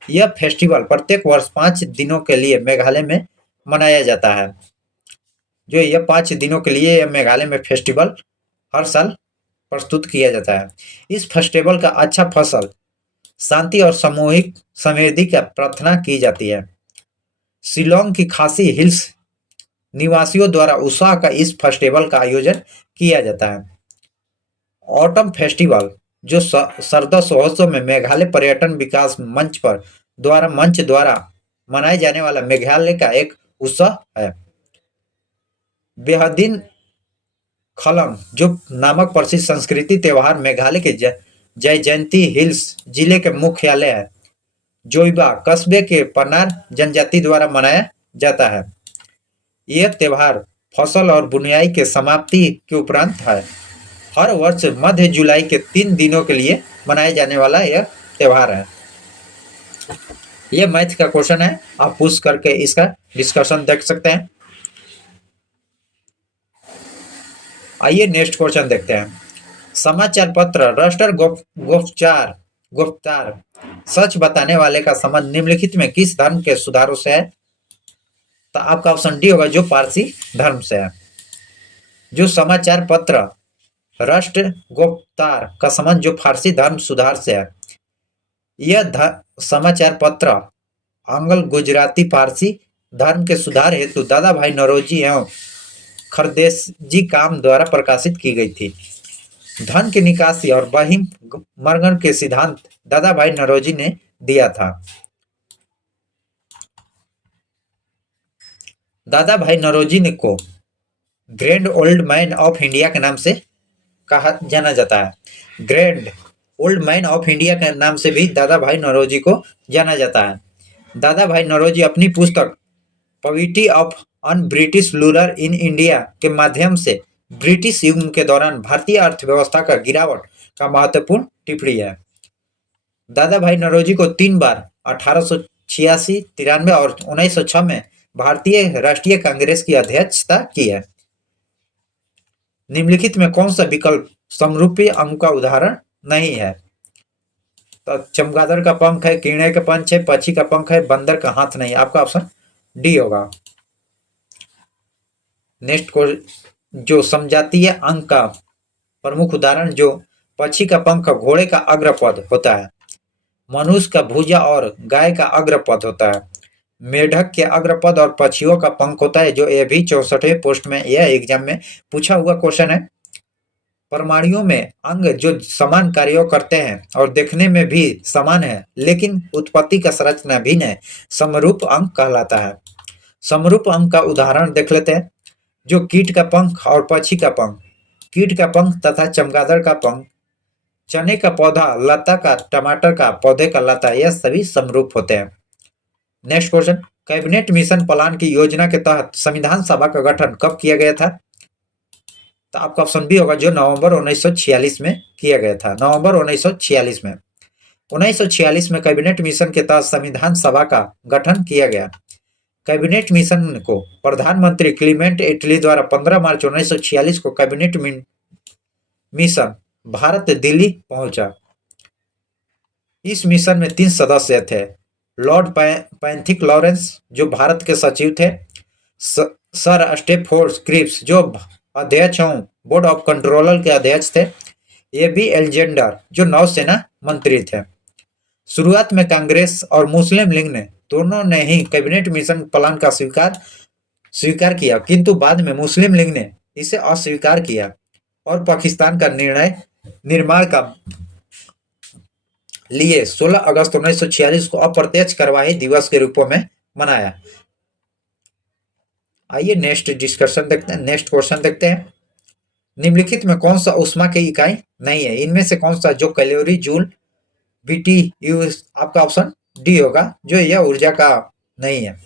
यह फेस्टिवल प्रत्येक वर्ष 5 दिनों के लिए मेघालय में मनाया जाता है। जो यह 5 दिनों के लिए यह मेघालय में फेस्टिवल हर साल प्रस्तुत किया जाता है। इस फेस्टिवल का अच्छा फसल, शांति और सामूहिक समृद्धि की प्रार्थना की जाती है। शिलोंग की खासी हिल्स निवासियों द्वारा उत्साह का इस फेस्टिवल का आयोजन किया जाता है। ऑटम फेस्टिवल जो सरदा महोत्सव में मेघालय पर्यटन विकास मंच द्वारा मनाए जाने वाला मेघालय का एक उत्सव है। बेहदीन खलम जो नामक प्रसिद्ध संस्कृति त्योहार मेघालय के जयंती हिल्स जिले के मुख्यालय है जोइबा कस्बे के पनार जनजाति द्वारा मनाया जाता है। यह त्योहार फसल और बुनाई के समाप्ति के उपरांत है। हर वर्ष मध्य जुलाई के 3 दिनों के लिए मनाए जाने वाला यह त्योहार है। यह मैथ का क्वेश्चन है, आप पूछ करके इसका डिस्कशन देख सकते हैं। आइए नेक्स्ट क्वेश्चन देखते हैं। समाचार पत्र रस्टर गुप्तचार सच बताने वाले का संबंध निम्नलिखित में किस धर्म के सुधारों से है? तो आपका ऑप्शन डी होगा, जो पारसी धर्म से है। जो समाचार पत्र राष्ट्र गुप्तचार का संबंध जो फारसी धर्म सुधार से है। यह समाचार पत्र आंग्ल गुजराती फारसी धर्म के सुधार हेतु दादा भाई नौरोजी एवं खरदेशी काम द्वारा प्रकाशित की गई थी। धन की निकासी और बहिर्गमन के सिद्धांत दादा भाई नौरोजी ने दिया था। दादा भाई नौरोजी ने को grand old man of India के नाम से कहा जाना जाता है। Grand old man of India के नाम से भी दादा भाई नौरोजी को जाना जाता है। दादा भाई नौरोजी अपनी पुस्तक poverty of un British ruler in India के माध्यम से ब्रिटिश युग के दौरान भारतीय अर्थव्यवस्था का गिरावट का महत्वपूर्ण टिप्पणी है। दादा भाई नौरोजी को 3 बार 1886, 93 और 1906 में भारतीय राष्ट्रीय कांग्रेस की अध्यक्षता की है। निम्नलिखित में कौन सा विकल्प समरूपी अंक का उदाहरण नहीं है? तो चमगादड़ का पंख है, कीड़े का पंख है, पक्षी का पंख है, बंदर का हाथ नहीं। आपका ऑप्शन डी होगा। नेक्स्ट को जो समजातीय अंक का प्रमुख उदाहरण जो पक्षी का पंख घोड़े का अग्रपद होता है, मनुष्य का भुजा और गाय का अग्रपद होता है, मेढक के अग्रपद और पक्षियों का पंख होता है। जो ये भी 64वें पोस्ट में यह एग्जाम में पूछा हुआ क्वेश्चन है। परमाणुओं में अंग जो समान कार्यों करते हैं और देखने में भी समान है लेकिन उत्पत्ति का संरचना भिन्न है, समरूप अंग कहलाता है। समरूप अंग का उदाहरण देख लेते हैं। जो कीट का पंख और पक्षी का पंख, कीट का पंख तथा चमगादड़ का पंख, चने का पौधा, लता का, टमाटर का पौधे का लता, यह सभी समरूप होते हैं। Next question, cabinet mission plan की योजना के तहत संविधान सभा का गठन कब किया गया था? तो आपका ऑप्शन बी होगा, जो नवंबर 1946 में किया गया था। नवंबर 1946 में 1946 में कैबिनेट मिशन के तहत संविधान सभा का गठन किया गया। कैबिनेट मिशन को प्रधानमंत्री क्लीमेंट एटली द्वारा 15 मार्च 1946 को कैबिनेट मिशन भारत दिल्ली पहुंचा। इस मिशन में 3 सदस्य थे। लॉर्ड पैंथिक लॉरेंस जो भारत के सचिव थे, सर स्टेफोर्ड क्रिप्स जो अध्यक्ष हों बोर्ड ऑफ कंट्रोलर के अध्यक्ष थे, एबी एलेक्जेंडर जो नौसेना मंत्री थे। शुरुआत में कांग्रेस और मुस्लिम लीग ने दोनों ने ही कैबिनेट मिशन प्लान का स्वीकार किया, किंतु बाद में मुस्लिम लीग ने इसे अस्वीकार किया और पाकिस्तान का निर्माण का लिए 16 अगस्त 1946 को अप्रत्यक्ष कार्यवाही दिवस के रूप में मनाया। आइए नेक्स्ट डिस्कशन देखते हैं। नेक्स्ट क्वेश्चन देखते हैं। निम्नलिखित में कौन सा ऊष्मा की इकाई नहीं है? इनमें से कौन सा जो कैलोरी, जूल, बीटीयू, आपका ऑप्शन डी होगा, जो यह ऊर्जा का नहीं है।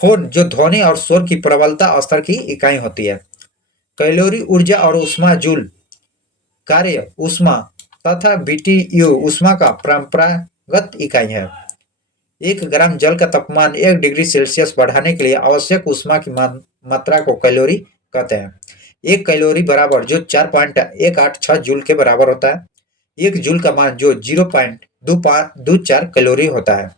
फोन जो ध्वनि और शोर की प्रबलता स्तर की इकाई होती है। कैलोरी ऊर्जा और ऊष्मा जूल कार्य ऊष्मा तथा बीटीयू ऊष्मा का परंपरागत इकाई है। 1 ग्राम जल का तापमान 1 डिग्री सेल्सियस बढ़ाने के लिए आवश्यक ऊष्मा की मात्रा को कैलोरी कहते हैं। 1 कैलोरी बराबर जो 4.186 जूल के बराबर होता है। 1 जूल का मान जो 0.224 कैलोरी होता है।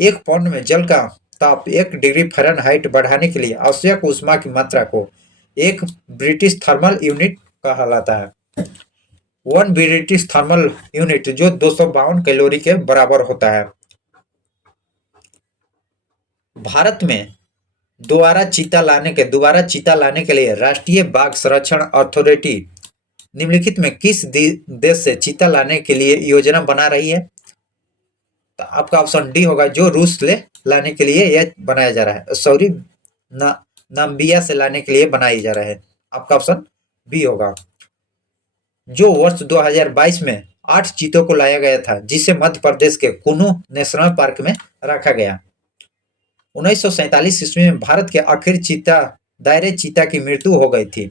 एक पाउंड में जल का ताप 1 डिग्री फ़ारेनहाइट बढ़ाने के लिए आवश्यक ऊष्मा की मात्रा को एक ब्रिटिश थर्मल यूनिट कहलाता है। 1 ब्रिटिश थर्मल यूनिट जो 252 कैलोरी के बराबर होता है। भारत में दोबारा चीता लाने के लिए राष्ट्रीय बाघ संरक्षण अथॉरिटी निम्नलिखित में किस देश से चीता लाने के लिए योजना बना रही है? तो आपका ऑप्शन डी होगा, जो रूस से लाने के लिए यह बनाया जा रहा है। सॉरी, नाम्बिया से लाने के लिए बनाई जा रहा है। आपका ऑप्शन बी होगा। जो वर्ष 2022 में 8 चीतों को लाया गया था, जिसे मध्य प्रदेश के कुनू नेशनल पार्क में रखा गया। 1947 ईस्वी में भारत के आखिर दायरे चीता की मृत्यु हो गई थी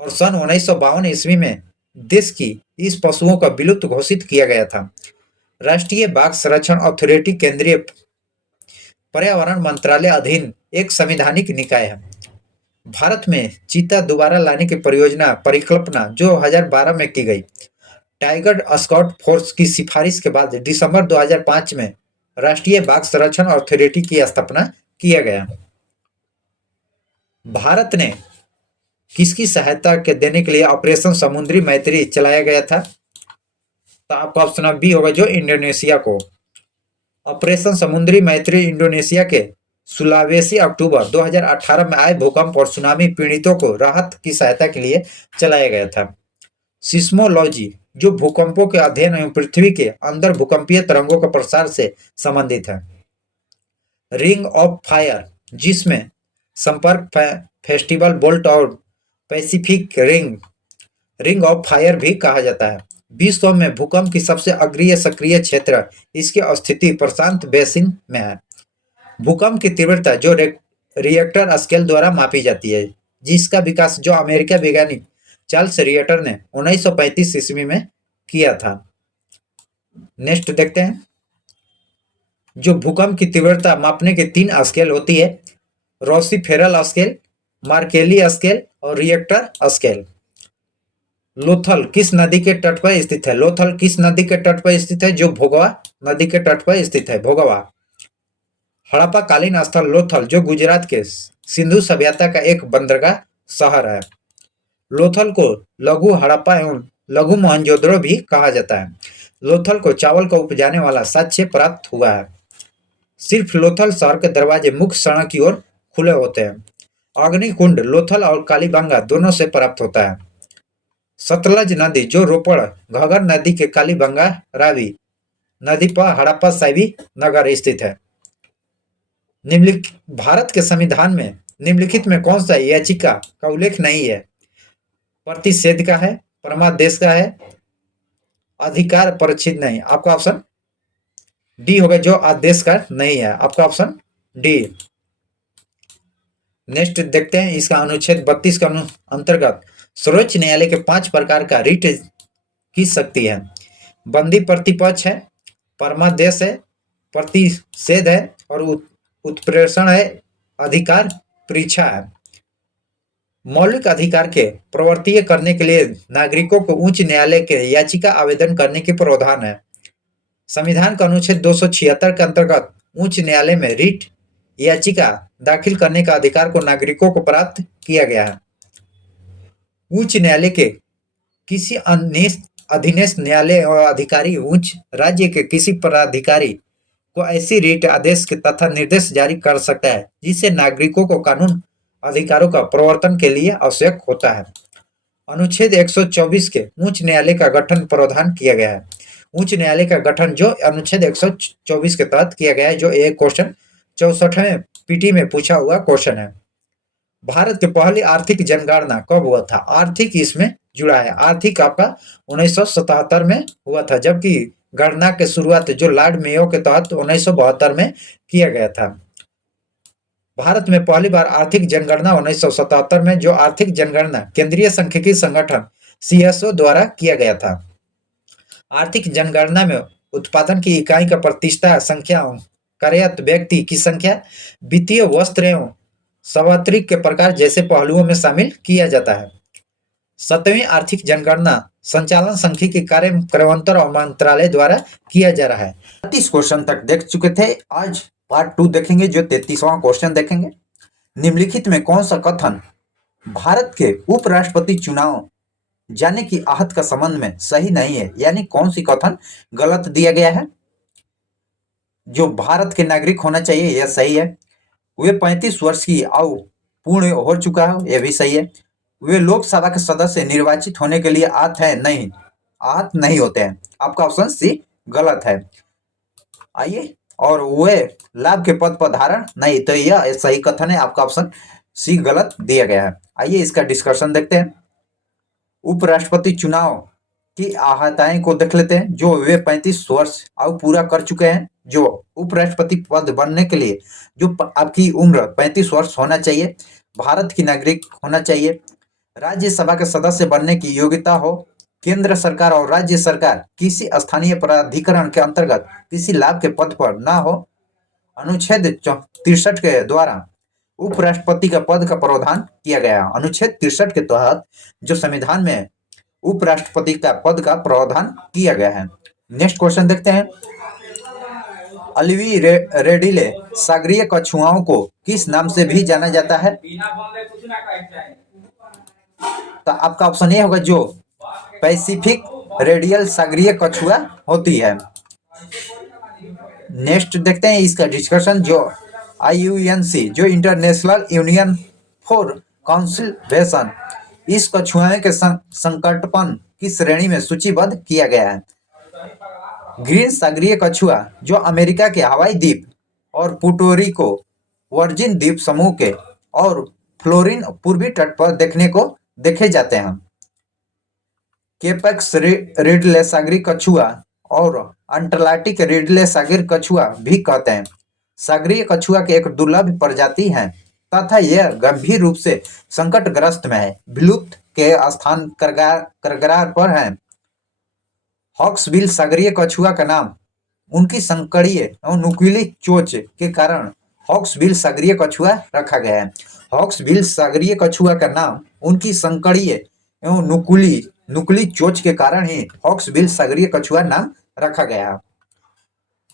और सन 1952 ईस्वी में देश की इस पशुओं का विलुप्त घोषित किया गया था। राष्ट्रीय बाघ संरक्षण अथॉरिटी केंद्रीय पर्यावरण मंत्रालय अधीन एक संवैधानिक निकाय है। भारत में चीता दोबारा लाने की परिकल्पना जो 2012 में की गई। टाइगर स्काउट फोर्स की सिफारिश के बाद दिसंबर 2005 में राष्ट्रीय बाघ संरक्षण अथॉरिटी की स्थापना किया गया। भारत ने किसकी सहायता के देने के लिए ऑपरेशन समुद्री मैत्री चलाया गया था? तो आपका ऑप्शन बी होगा, जो इंडोनेशिया को। ऑपरेशन समुद्री मैत्री इंडोनेशिया के सुलावेसी अक्टूबर 2018 में आए भूकंप और सुनामी पीड़ितों को राहत की सहायता के लिए चलाया गया था। सिस्मोलॉजी जो भूकंपों के अध्ययन एवं पृथ्वी के अंदर भूकंपीय तरंगों के प्रसार से संबंधित है। रिंग ऑफ फायर जिसमें संपर्क फेस्टिवल बोल्ट और पैसिफिक रिंग ऑफ फायर भी कहा जाता है। विश्व में भूकंप की सबसे अग्रिय सक्रिय क्षेत्र इसकी स्थिति प्रशांत बेसिन में है। भूकंप की तीव्रता जो रिएक्टर स्केल द्वारा मापी जाती है, जिसका विकास जो अमेरिका वैज्ञानिक चार्ल्स रिएक्टर ने 1935 ईस्वी में किया था। नेक्स्ट देखते हैं। जो भूकंप की तीव्रता मापने के 3 स्केल होती है, रोसीफेरल स्केल, मार्केली स्केल और रिएक्टर स्केल। लोथल किस नदी के तट पर स्थित है? लोथल किस नदी के तट पर स्थित है? जो भोगवा नदी के तट पर स्थित है, भोगवा। हड़प्पा कालीन स्थल लोथल जो गुजरात के सिंधु सभ्यता का एक बंदरगाह शहर है। लोथल को लघु हड़प्पा एवं लघु मोहनजोदड़ो भी कहा जाता है। लोथल को चावल का उपजाने वाला साक्ष्य प्राप्त हुआ है। सिर्फ लोथल शहर के दरवाजे मुख्य सड़क की ओर खुले होते हैं। अग्निकुंड लोथल और कालीबंगा दोनों से प्राप्त होता है। सतलज नदी जो रोपड़ घगर नदी के कालीबंगा रावी नदी पर हड़प्पा साहिबी नगर स्थित है। भारत के संविधान में निम्नलिखित में कौन सा याचिका का उल्लेख नहीं है? प्रतिषेध का है, परमादेश का है, अधिकार परिच्छेद नहीं। आपका ऑप्शन डी होगा, जो आदेश का नहीं है। आपका ऑप्शन डी। नेक्स्ट देखते हैं। इसका अनुच्छेद 32 के अंतर्गत सर्वोच्च न्यायालय के 5 प्रकार का रिट की शक्ति है। बंदी प्रतिपक्ष है, परमादेश है, प्रतिषेध है और उत्प्रेषण है, अधिकार परीक्षा है। मौलिक अधिकार के प्रवर्तित करने के लिए नागरिकों को उच्च न्यायालय के याचिका आवेदन करने की प्रावधान है। संविधान का अनुच्छेद 276 के अंतर्गत उच्च न्यायालय में रिट याचिका दाखिल करने का अधिकार को नागरिकों को प्राप्त किया गया है। उच्च न्यायालय के किसी अधीनस्थ न्यायालय और अधिकारी उच्च राज्य के किसी प्राधिकारी को ऐसी रिट आदेश के तथा निर्देश जारी कर सकता है जिससे नागरिकों को कानून अधिकारों का प्रवर्तन के लिए आवश्यक होता है। अनुच्छेद 124 के उच्च न्यायालय का गठन प्रावधान किया गया है। उच्च न्यायालय का गठन जो अनुच्छेद 124 के तहत किया गया है, जो एक क्वेश्चन 64वें पीटी में पूछा हुआ क्वेश्चन है। भारत की पहली आर्थिक जनगणना कब हुआ था? आर्थिक इसमें जुड़ा है। आर्थिक आपका 1977 में हुआ था, जबकि गणना के शुरुआत जो लॉर्ड मेयो के तहत 1972 में किया गया था। भारत में पहली बार आर्थिक जनगणना 1977 में, जो आर्थिक जनगणना केंद्रीय सांख्यिकी संगठन सीएसओ द्वारा किया गया था। आर्थिक जनगणना में उत्पादन की इकाई का प्रतिशत संख्या, कार्यरत व्यक्ति की संख्या, वित्तीय वस्त्र एवं सार्वत्रिक के प्रकार जैसे पहलुओं में शामिल किया जाता है। 7वीं आर्थिक जनगणना संचालन सांख्यिकी कार्य क्रमांतर और मंत्रालय द्वारा किया जा रहा है। 30 क्वेश्चन तक देख चुके थे, आज पार्ट 2 देखेंगे जो 33वां क्वेश्चन देखेंगे। निम्नलिखित में कौन सा कथन भारत के उपराष्ट्रपति चुनाव जाने की आहत का संबंध में सही नहीं है, यानी कौन सी कथन गलत दिया गया है। जो भारत के नागरिक होना चाहिए यह सही है। वे 35 वर्ष की आयु पूर्ण हो चुका है, यह भी सही है। वे लोकसभा के सदस्य निर्वाचित होने के लिए आहत नहीं होते हैं, आपका ऑप्शन सी गलत है। आइए, और वे लाभ के पद पर धारण नहीं, तो यह सही कथन है, आपका ऑप्शन सी गलत दिया गया है। आइए इसका डिस्कशन देखते हैं। उपराष्ट्रपति चुनाव की आहताएं को देख लेते हैं। जो वे 35 वर्ष आयु पूरा कर चुके हैं, जो उपराष्ट्रपति पद बनने के लिए जो आपकी उम्र 35 वर्ष होना चाहिए, भारत की नागरिक होना चाहिए, राज्यसभा के सदस्य बनने की योग्यता हो, केंद्र सरकार और राज्य सरकार किसी स्थानीय प्राधिकरण के अंतर्गत किसी लाभ के पद पर न हो, अनुच्छेद 63 के द्वारा उपराष्ट्रपति का पद का प्रावधान किया गया। अनुच्छेद 63 के तहत जो संविधान में उपराष्ट्रपति का पद का प्रावधान किया गया है। नेक्स्ट क्वेश्चन देखते हैं। अल्वी रेडिले सागरीय कछुआओं को किस नाम से भी जाना जाता है, तो आपका ऑप्शन ए होगा जो पैसिफिक रेडियल सागरीय कछुआ होती है। नेक्स्ट देखते हैं इसका डिस्कशन। जो IUNC जो इंटरनेशनल यूनियन फॉर कंजर्वेशन इस कछुए के संकटपन की श्रेणी में सूचीबद्ध किया गया है। ग्रीन सागरीय कछुआ जो अमेरिका के हवाई द्वीप और पुर्टोरिको वर्जिन द्वीप समूह के और फ्लोरिन पूर्वी तट पर देखे जाते हैं। केपेक्स रिडले सागरीय कछुआ और अंटार्कटिक रिडले सागरीय कछुआ भी कहते हैं। सागरीय कछुआ की एक दुर्लभ प्रजाति है तथा यह गंभीर रूप से संकटग्रस्त में है, विलुप्त के स्थान कगार पर है। हॉक्सबिल सागरीय कछुआ का नाम उनकी संकरीय एवं नुकीली चोंच के कारण हॉक्सबिल सागरीय कछुआ रखा गया है। हॉक्सबिल सागरीय कछुआ का नाम उनकी संकरीय एवं नुकीली चोंच के कारण ही हॉक्सबिल सागरीय कछुआ नाम रखा गया है।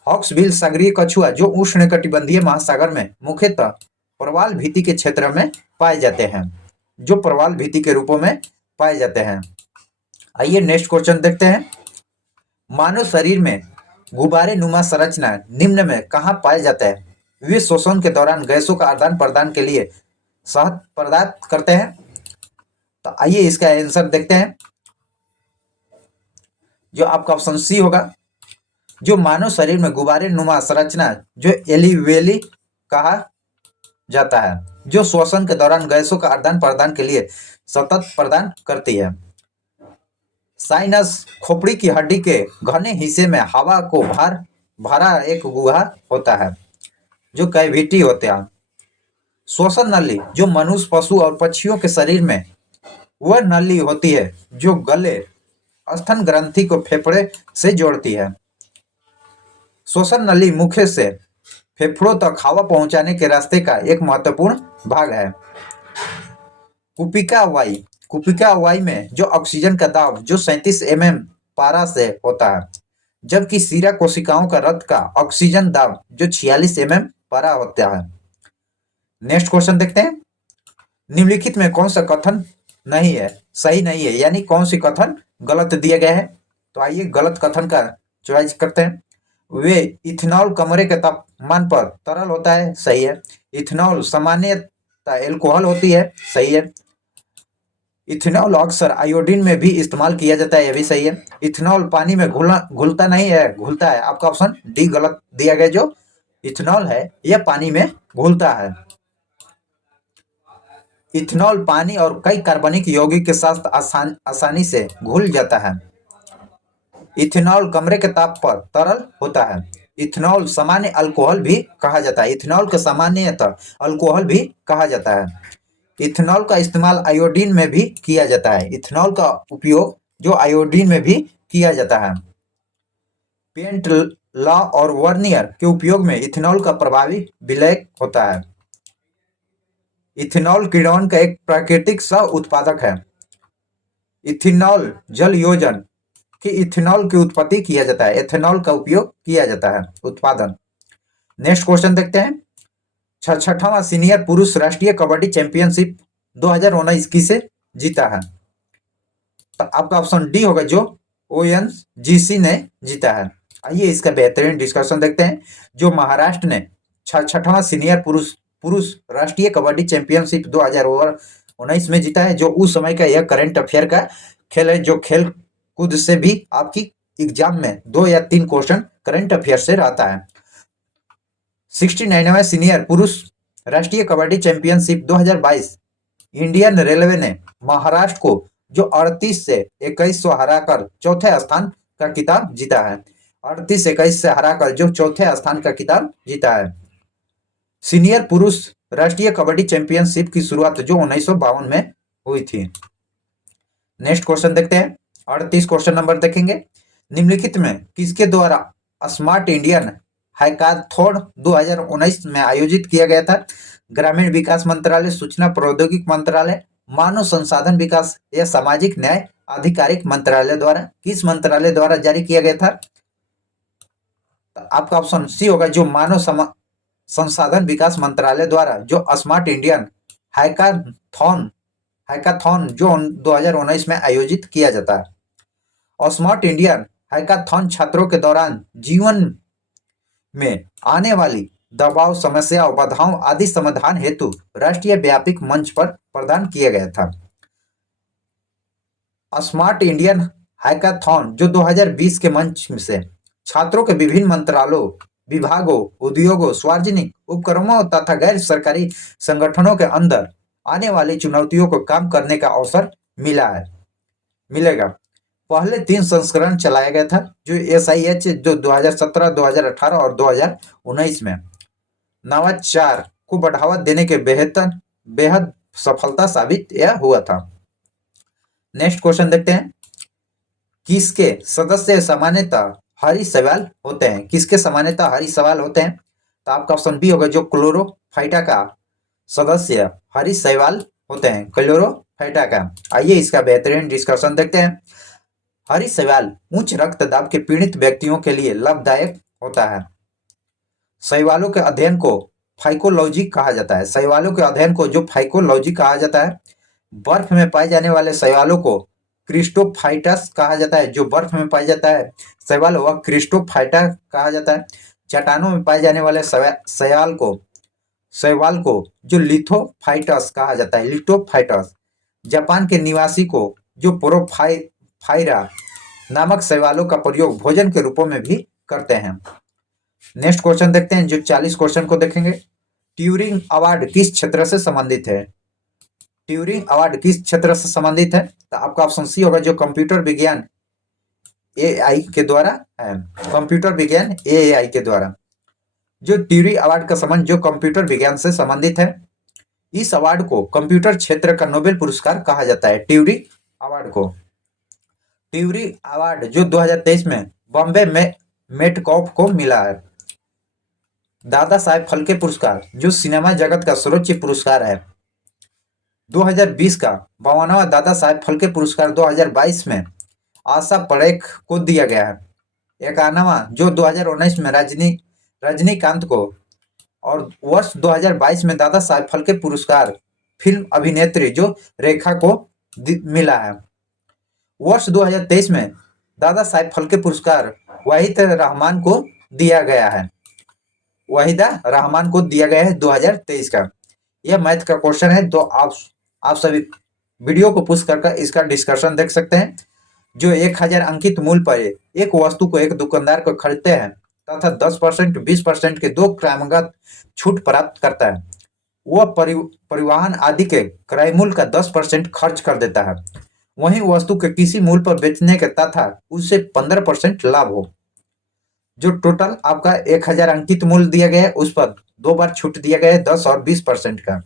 हॉक्सबिल सागरीय कछुआ जो उष्णकटिबंधीय महासागर में मुख्यतः प्रवाल भित्ति के क्षेत्र में पाए जाते हैं, जो प्रवाल भित्ति के रूपों में पाए जाते हैं। आइए नेक्स्ट क्वेश्चन देखते हैं। मानव शरीर में गुब्बारे नुमा संरचना निम्न में कहाँ पाया जाता है। वे श्वसन के दौरान गैसों का आदान प्रदान के लिए सहज पदार्थ करते हैं, तो आइए इसका आंसर देखते हैं। जो आपका ऑप्शन सी होगा। जो मानव शरीर में गुब्बारे नुमा संरचना जो एलिवेली कहा जाता है, जो श्वसन के दौरान गैसों का आदान प्रदान के लिए सतत प्रदान करती है। साइनस खोपड़ी की हड्डी के घने हिस्से में हवा को भरा एक गुहा होता है, जो कैविटी होते हैं। श्वसन नली जो मनुष्य, पशु और पक्षियों के शरीर में वह नली होती है जो गले स्तन ग्रंथि को फेफड़े से जोड़ती है। श्वसन नली मुख्य से फेफड़ों तक हवा पहुंचाने के रास्ते का एक महत्वपूर्ण भाग है। कुपिका वायु में जो ऑक्सीजन का दाब जो 37 mm पारा से होता है, जबकि सीरा कोशिकाओं का रक्त का ऑक्सीजन दाब जो 46 mm पारा होता है। नेक्स्ट क्वेश्चन देखते हैं। निम्नलिखित में कौन सा कथन सही नहीं है, यानी कौन सी कथन गलत दिया गया है, तो आइए गलत कथन का चॉइस करते हैं। वे इथेनॉल कमरे के तापमान पर तरल होता है, सही है। इथेनॉल सामान्यतः एल्कोहल होती है, सही है। इथेनॉल अक्सर आयोडीन में भी इस्तेमाल किया जाता है, यह भी सही है। इथेनॉल पानी में घुलता नहीं है, घुलता है, आपका ऑप्शन डी गलत दिया गया। जो इथेनॉल है यह पानी में घुलता है। इथेनॉल पानी और कई कार्बनिक यौगिक के साथ आसानी से घुल जाता है। इथेनॉल कमरे के ताप पर तरल होता है। इथेनॉल सामान्य अल्कोहल भी कहा जाता है। इथेनॉल को सामान्यतः अल्कोहल भी कहा जाता है। इथेनॉल का इस्तेमाल आयोडीन में भी किया जाता है। इथेनॉल का उपयोग जो आयोडीन में भी किया जाता है। पेंट लॉ और वर्नियर के उपयोग में इथेनॉल का प्रभावी विलय होता है। इथेनॉल कीटोन का एक प्राकृतिक सह उत्पादक है। इथेनॉल जल योजन कि इथेनॉल की उत्पत्ति किया जाता है, एथेनॉल का उपयोग किया जाता है, उत्पादन। नेक्स्ट क्वेश्चन देखते हैं। 66वां सीनियर पुरुष राष्ट्रीय कबड्डी चैंपियनशिप 2019 किसे जीता है? तो आपका ऑप्शन डी होगा, जो ओएनजीसी ने जीता है। आइए इसका बेहतरीन डिस्कशन देखते हैं। जो महाराष्ट्र ने 66वां सीनियर पुरुष पुरुष राष्ट्रीय कबड्डी चैंपियनशिप 2019 में जीता है, जो उस समय का यह करंट अफेयर का खेल है, जो खेल कूद से भी आपकी एग्जाम में 2 या 3 क्वेश्चन करंट अफेयर से रहता है। 69वां सीनियर पुरुष राष्ट्रीय कबड्डी चैंपियनशिप 2022 इंडियन रेलवे ने महाराष्ट्र को जो 38 से 21 से हराकर चौथे स्थान का खिताब जीता है। 38-21 से हराकर जो चौथे स्थान का खिताब जीता है। सीनियर पुरुष राष्ट्रीय कबड्डी चैंपियनशिप की शुरुआत जो 1952 में हुई थी। नेक्स्ट क्वेश्चन देखते हैं। 38 क्वेश्चन नंबर देखेंगे। निम्नलिखित में किसके द्वारा स्मार्ट इंडियन हैकाथॉन 2019 में आयोजित किया गया था? ग्रामीण विकास मंत्रालय, सूचना प्रौद्योगिकी मंत्रालय, मानव संसाधन विकास या सामाजिक न्याय आधिकारिक मंत्रालय द्वारा? किस मंत्रालय द्वारा जारी किया गया था? तो आपका ऑप्शन सी होगा, जो मानव संसाधन विकास मंत्रालय द्वारा जो स्मार्ट इंडियन हैकाथॉन जो 2019 में आयोजित किया जाता है। और स्मार्ट इंडियन हैकाथॉन छात्रों के दौरान जीवन में आने वाली दबाव, समस्या और बाधाओं आदि समाधान हेतु राष्ट्रीय व्यापक मंच पर प्रदान किया गया था। स्मार्ट इंडियन हैकाथॉन जो 2020 के मंच से छात्रों के विभिन्न मंत्रालयों, विभागों, उद्योगों, सार्वजनिक उपक्रमों तथा गैर सरकारी संगठनों के अंदर आने वाली चुनौतियों को काम करने का अवसर मिलेगा। पहले 3 संस्करण चलाया गया था, जो SIH जो 2017, 2018 और 2019 में नवाचार को बढ़ावा देने के बेहद सफलता साबित यह हुआ था। नेक्स्ट क्वेश्चन देखते हैं। किसके सदस्य सामान्यतः हरी शैवाल होते हैं? किसके सामान्यतः हरी शैवाल होते हैं? तो आपका ऑप्शन बी होगा, जो क्लोरोफाइटा का सदस्य हरी शैवाल होते हैं, क्लोरोफाइटा का। आइए इसका बेहतरीन डिस्कशन देखते हैं। हरी शैवाल उच्च रक्तदाब के पीड़ित व्यक्तियों के लिए लाभदायक होता है। शैवालों के अध्ययन को फाइकोलॉजी कहा जाता है। शैवालों के अध्ययन को जो फाइकोलॉजी कहा जाता है। बर्फ में पाए जाने वाले शैवालों को क्रिस्टोफाइटस कहा जाता है। जो बर्फ में पाया जाता है शैवाल वह क्रिस्टोफाइटा कहा जाता है। चट्टानों में पाए जाने वाले शैवाल को जो लिथोफाइटस कहा जाता है, लिथोफाइटस। जापान के निवासी को जो पोरोफाइरा नामक शैवालों का प्रयोग भोजन के रूपों में भी करते हैं। नेक्स्ट क्वेश्चन देखते हैं, जो 40 क्वेश्चन को देखेंगे। ट्यूरिंग अवार्ड किस क्षेत्र से संबंधित है? ट्यूरिंग अवार्ड किस क्षेत्र से संबंधित है? तो आपका ऑप्शन सी होगा, जो कंप्यूटर विज्ञान AI के द्वारा है। कंप्यूटर विज्ञान AI के द्वारा जो ट्यूरिंग अवार्ड का संबंध जो कंप्यूटर विज्ञान से संबंधित है। इस अवार्ड को कंप्यूटर क्षेत्र का नोबेल पुरस्कार कहा जाता है। ट्यूरिंग अवार्ड को। ट्यूरिंग अवार्ड जो 2023 में बॉम्बे में मेटकॉफ को मिला है। दादा साहेब फाल्के पुरस्कार जो सिनेमा जगत का सर्वोच्च पुरस्कार है। 2020 का 52वां दादा साहेब फाल्के पुरस्कार 2022 में आशा परेख को दिया गया है। 51वां जो 2019 में रजनीकांत को। और वर्ष 2022 में दादा साहेब फाल्के पुरस्कार फिल्म अभिनेत्री जो रेखा को मिला है। वर्ष 2023 में दादा साहेब फाल्के पुरस्कार वाहिदा रहमान को दिया गया है। वाहिदा रहमान को दिया गया है 2023 का। यह मैथ का क्वेश्चन है, तो आप सभी वीडियो को पुश कर इसका डिस्कशन देख सकते हैं। जो 1000 अंकित मूल्य पर एक वस्तु को एक दुकानदार को खरीदते हैं तथा 10%, 20% के 2 क्रमागत छूट प्राप्त करता है, वह परिवहन आदि के क्रय मूल्य का 10% खर्च कर देता है। वहीं वस्तु के किसी मूल्य पर बेचने के तथा उससे 15% लाभ हो। जो टोटल आपका 1000 अंकित मूल्य दिया गया है उस पर 2 बार छूट दिया गया है 10 और 20% का।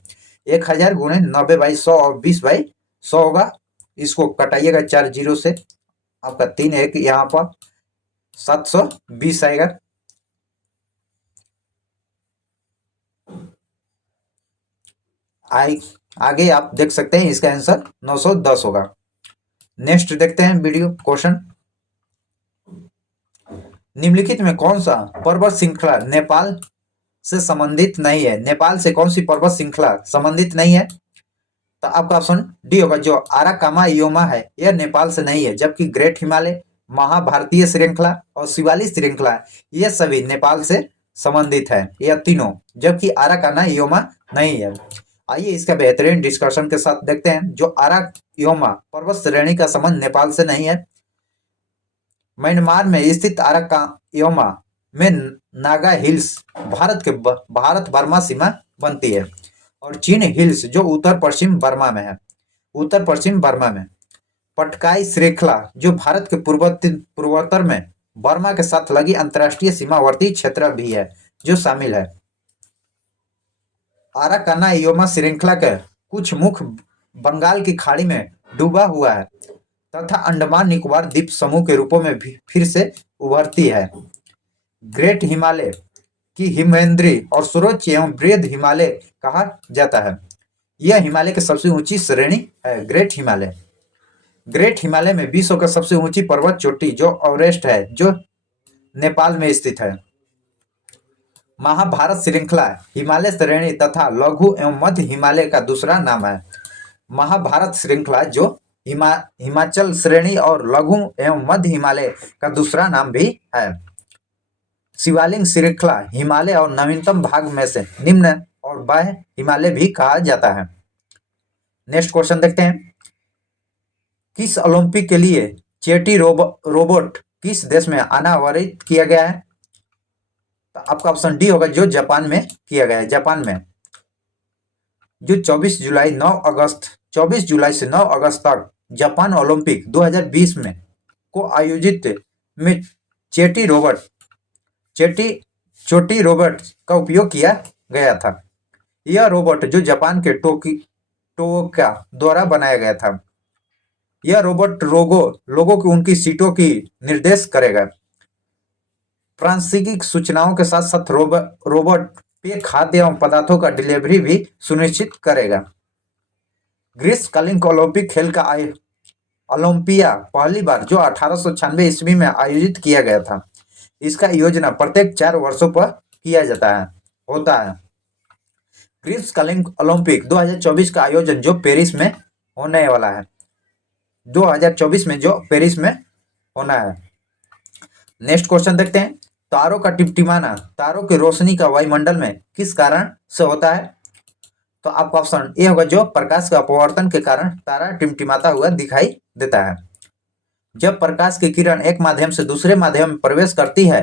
1000 गुणे 90/100 और 20/100 होगा। इसको कटाइएगा 4 जीरो से, आपका 3 1 यहाँ पर 720 आएगा। आगे आप देख सकते हैं इसका आंसर 910 होगा। नेक्स्ट देखते हैं वीडियो क्वेश्चन। निम्नलिखित में कौन सा पर्वत श्रृंखला नेपाल से संबंधित नहीं है? नेपाल से कौन सी पर्वत श्रृंखला संबंधित नहीं है? तो आपका ऑप्शन डी होगा, जो आराकामा योमा है यह नेपाल से नहीं है, जबकि ग्रेट हिमालय, महाभारतीय श्रृंखला और शिवालिक श्रृंखला ये सभी नेपाल से संबंधित है, यह तीनों, जबकि आराकाना योमा नहीं है। आइए इसका बेहतरीन डिस्कशन के साथ देखते हैं। जो आरायोमा पर्वत श्रेणी का संबंध नेपाल से नहीं है। म्यांमार में स्थित आराकायोमा में नागा हिल्स भारत बर्मा सीमा बनती है, और चीन हिल्स जो उत्तर पश्चिम बर्मा में है, उत्तर पश्चिम बर्मा में। पटकाई श्रृंखला जो भारत के पूर्वोत्तर में बर्मा के साथ लगी अंतर्राष्ट्रीय सीमावर्ती क्षेत्र भी है, जो शामिल है। आराकानायोमा श्रृंखला के कुछ मुख्य बंगाल की खाड़ी में डूबा हुआ है तथा अंडमान निकोबार द्वीप समूह के रूपों में भी फिर से उभरती है। ग्रेट हिमालय की हिमवेंद्री और सर्वोच्च एवं बृहद हिमालय कहा जाता है। यह हिमालय की सबसे ऊंची श्रेणी है, ग्रेट हिमालय। ग्रेट हिमालय में विश्व का सबसे ऊंची पर्वत चोटी जो एवरेस्ट है, जो नेपाल में स्थित है। महाभारत श्रृंखला हिमालय श्रेणी तथा लघु एवं मध्य हिमालय का दूसरा नाम है। महाभारत श्रृंखला जो हिमाचल श्रेणी और लघु एवं मध्य हिमालय का दूसरा नाम भी है। शिवालिक श्रृंखला हिमालय और नवीनतम भाग में से निम्न और बाह्य हिमालय भी कहा जाता है। नेक्स्ट क्वेश्चन देखते हैं। किस ओलंपिक के लिए चेटी रोबोट किस देश में अनावरित किया गया है? तो आपका ऑप्शन डी होगा, जो जापान में किया गया है। जापान में जो 24 जुलाई से 9 अगस्त तक जापान ओलंपिक 2020 में को आयोजित में चोटी रोबोट का उपयोग किया गया था। यह रोबोट जो जापान के टोयोटा द्वारा बनाया गया था। यह रोबोट लोगों की उनकी सीटों की निर्देश करेगा। प्रासंगिक सूचनाओं के साथ साथ रोबोट पे खाद्य एवं पदार्थों का डिलीवरी भी सुनिश्चित करेगा। ग्रीष्मकालीन ओलंपिक खेल का ओलंपिया पहली बार जो 1896 ईस्वी में आयोजित किया गया था। इसका आयोजन प्रत्येक 4 वर्षों पर किया होता है। ग्रीष्मकालीन ओलंपिक 2024 का आयोजन जो पेरिस में होने वाला है, 2024 में जो पेरिस में होना है। नेक्स्ट क्वेश्चन देखते हैं। तारों का टिमटिमाना तारों की रोशनी का वायुमंडल में किस कारण से होता है? तो आपका ऑप्शन ए होगा, जो प्रकाश का अपवर्तन के कारण तारा टिमटिमाता हुआ दिखाई देता है। जब प्रकाश की किरण एक माध्यम से दूसरे माध्यम में प्रवेश करती है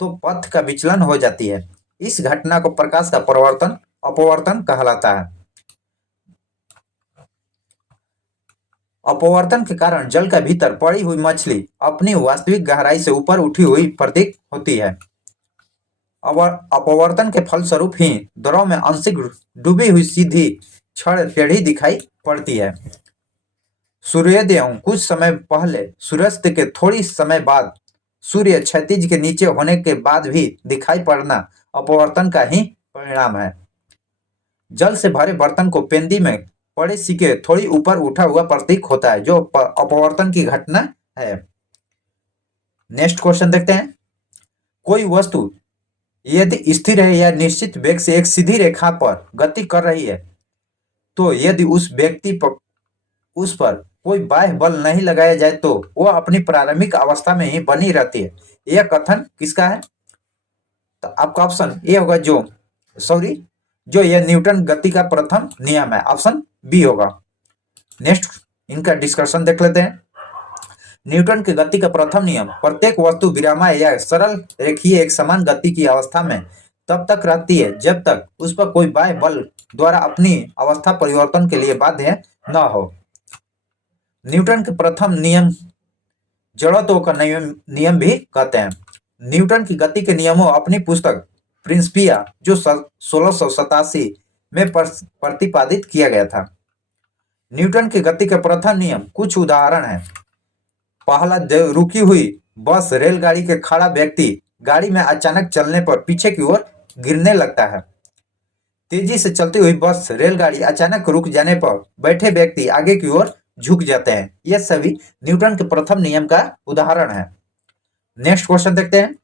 तो पथ का विचलन हो जाती है। इस घटना को प्रकाश का अपवर्तन कहलाता है। अपवर्तन के कारण जल के भीतर पड़ी हुई मछली अपनी वास्तविक गहराई से ऊपर उठी हुई प्रतीत होती है। अपवर्तन के फलस्वरूप ही द्रव में आंशिक डूबी हुई सीधी क्षण टेढ़ी दिखाई पड़ती है। सूर्योदय कुछ समय पहले, सूर्यास्त के थोड़ी समय बाद, सूर्य क्षैतिज के नीचे होने के बाद भी दिखाई पड़ना अपवर्तन का ही परिणाम है। जल से भरे बर्तन को पेंदी में पड़े सिक्के थोड़ी ऊपर उठा हुआ प्रतीक होता है, जो अपवर्तन की घटना है। नेक्स्ट क्वेश्चन देखते हैं। कोई वस्तु यदि स्थिर है या निश्चित वेग से एक सीधी रेखा पर गति कर रही है तो यदि उस पर कोई बाह्य बल नहीं लगाया जाए तो वह अपनी प्रारंभिक अवस्था में ही बनी रहती है। यह कथन किसका है? तो आपका ऑप्शन ए होगा, जो यह न्यूटन गति का प्रथम नियम है। ऑप्शन बी होगा। नेक्स्ट इनका डिस्कशन देख लेते हैं। न्यूटन के गति का प्रथम नियम, प्रत्येक वस्तु विरामय या सरल रेखीय एक समान गति की अवस्था में तब तक रहती है जब तक उस पर कोई बाह्य बल द्वारा अपनी अवस्था परिवर्तन के लिए बाध्य न हो। न्यूटन के प्रथम नियम जड़त्व का नियम भी कहते हैं। न्यूटन की गति के नियमों अपनी पुस्तक प्रिंसिपिया जो 1687 में प्रतिपादित किया गया था। न्यूटन की गति के प्रथम नियम कुछ उदाहरण हैं। पहला, रुकी हुई बस रेलगाड़ी के खड़ा व्यक्ति गाड़ी में अचानक चलने पर पीछे की ओर गिरने लगता है। तेजी से चलती हुई बस रेलगाड़ी अचानक रुक जाने पर बैठे व्यक्ति आगे की ओर झुक जाते हैं। यह सभी न्यूटन के प्रथम नियम का उदाहरण है। नेक्स्ट क्वेश्चन देखते हैं।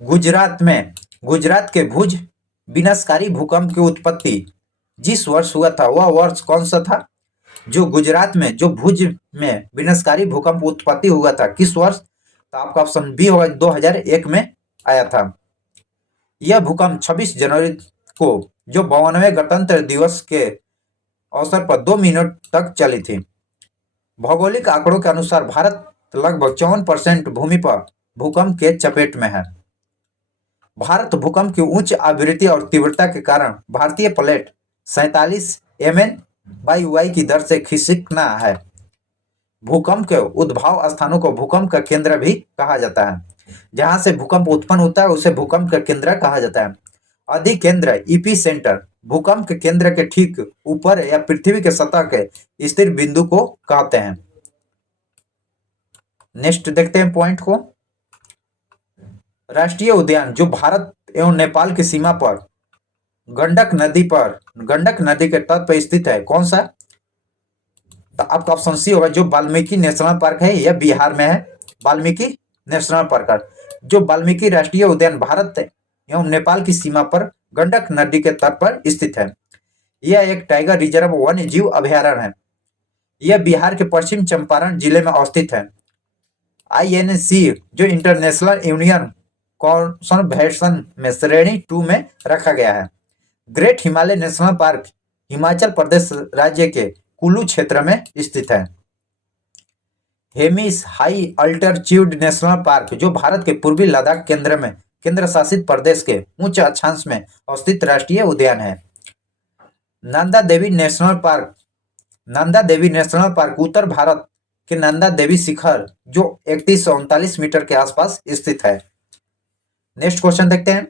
गुजरात के भुज विनाशकारी भूकंप की उत्पत्ति जिस वर्ष हुआ था वह वर्ष कौन सा था? जो गुजरात में जो भुज में विनाशकारी भूकंप उत्पत्ति हुआ था किस वर्ष? तो आपका ऑप्शन बी होगा 2001 में आया था। यह भूकंप 26 जनवरी को जो 52वें गणतंत्र दिवस के अवसर पर 2 मिनट तक चली थी। भौगोलिक आंकड़ों के अनुसार भारत लगभग 54% भूमि पर भूकंप के चपेट में है। भारत भूकंप की उच्च आवृत्ति और तीव्रता के कारण भारतीय प्लेट 47 MN/Y की दर से खिसकना है। भूकंप के उद्भव स्थानों को भूकंप का केंद्र भी कहा जाता है। जहां से भूकंप उत्पन्न होता है उसे भूकंप का केंद्र कहा जाता है। अधिकेंद्र ईपी सेंटर भूकंप के केंद्र के ठीक ऊपर या पृथ्वी के सतह के स्थिर बिंदु को कहते हैं। नेक्स्ट देखते हैं पॉइंट को। राष्ट्रीय उद्यान जो भारत एवं नेपाल की सीमा पर गंडक नदी के तट पर स्थित है कौन सा? तो आपका ऑप्शन सी होगा जो वाल्मीकि नेशनल पार्क है, यह बिहार में है। वाल्मीकि नेशनल पार्क जो वाल्मीकि राष्ट्रीय उद्यान भारत एवं नेपाल की सीमा पर गंडक नदी के तट पर स्थित है। यह एक टाइगर रिजर्व वन्य जीव अभयारण्य है। यह बिहार के पश्चिम चंपारण जिले में अवस्थित है। INC जो इंटरनेशनल यूनियन कॉन्जर्वेशन में श्रेणी 2 में रखा गया है। Great Himalaya national park Himachal Pradesh राज्य के कुल्लू क्षेत्र में स्थित है। Hemis high altitude national park जो भारत के पूर्वी लद्दाख केंद्र शासित प्रदेश के उच्च अक्षांश में अवस्थित राष्ट्रीय उद्यान है। नंदा देवी नेशनल पार्क उत्तर भारत के नंदा देवी शिखर जो 3139 मीटर के आसपास स्थित है। नेक्स्ट क्वेश्चन देखते हैं।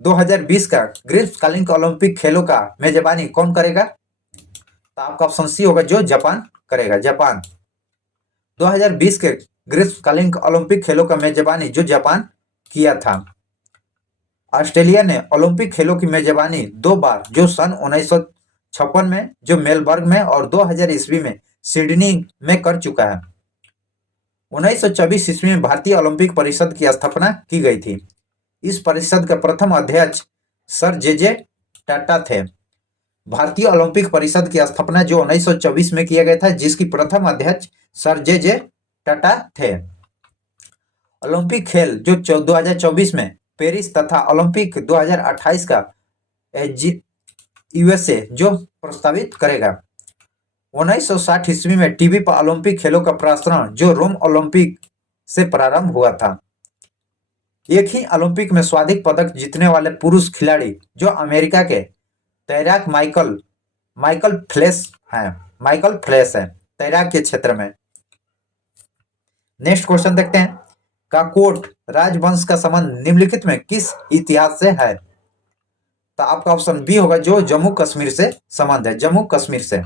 2020 का ग्रीष्मकालीन ओलंपिक खेलों का मेजबानी कौन करेगा? तो आपका ऑप्शन सी होगा जो जापान करेगा। जापान 2020 के ग्रीष्मकालीन ओलंपिक खेलों का मेजबानी जो जापान किया था। ऑस्ट्रेलिया ने ओलंपिक खेलों की मेजबानी 2 बार जो सन 1956 में जो मेलबर्न में और 2000 ईस्वी में सिडनी में कर चुका है। 1924 ईस्वी में भारतीय ओलंपिक परिषद की स्थापना की गई थी। इस परिषद के प्रथम अध्यक्ष सर जे टाटा थे। भारतीय ओलंपिक परिषद की स्थापना जो 1924 में किया गया था जिसकी प्रथम अध्यक्ष सर जे टाटा थे। ओलंपिक खेल जो 2024 में पेरिस तथा ओलंपिक 2028 का USA जो प्रस्तावित करेगा। 1960 ईस्वी में टीवी पर ओलंपिक खेलों का प्रसारण जो रोम ओलंपिक से प्रारंभ हुआ था। एक ही ओलंपिक में सर्वाधिक पदक जीतने वाले पुरुष खिलाड़ी जो अमेरिका के तैराक माइकल फ्लेस है तैराक के क्षेत्र में। नेक्स्ट क्वेश्चन देखते हैं। काकोट राजवंश का संबंध निम्नलिखित में किस इतिहास से है? तो आपका ऑप्शन बी होगा जो जम्मू कश्मीर से संबंध है। जम्मू कश्मीर से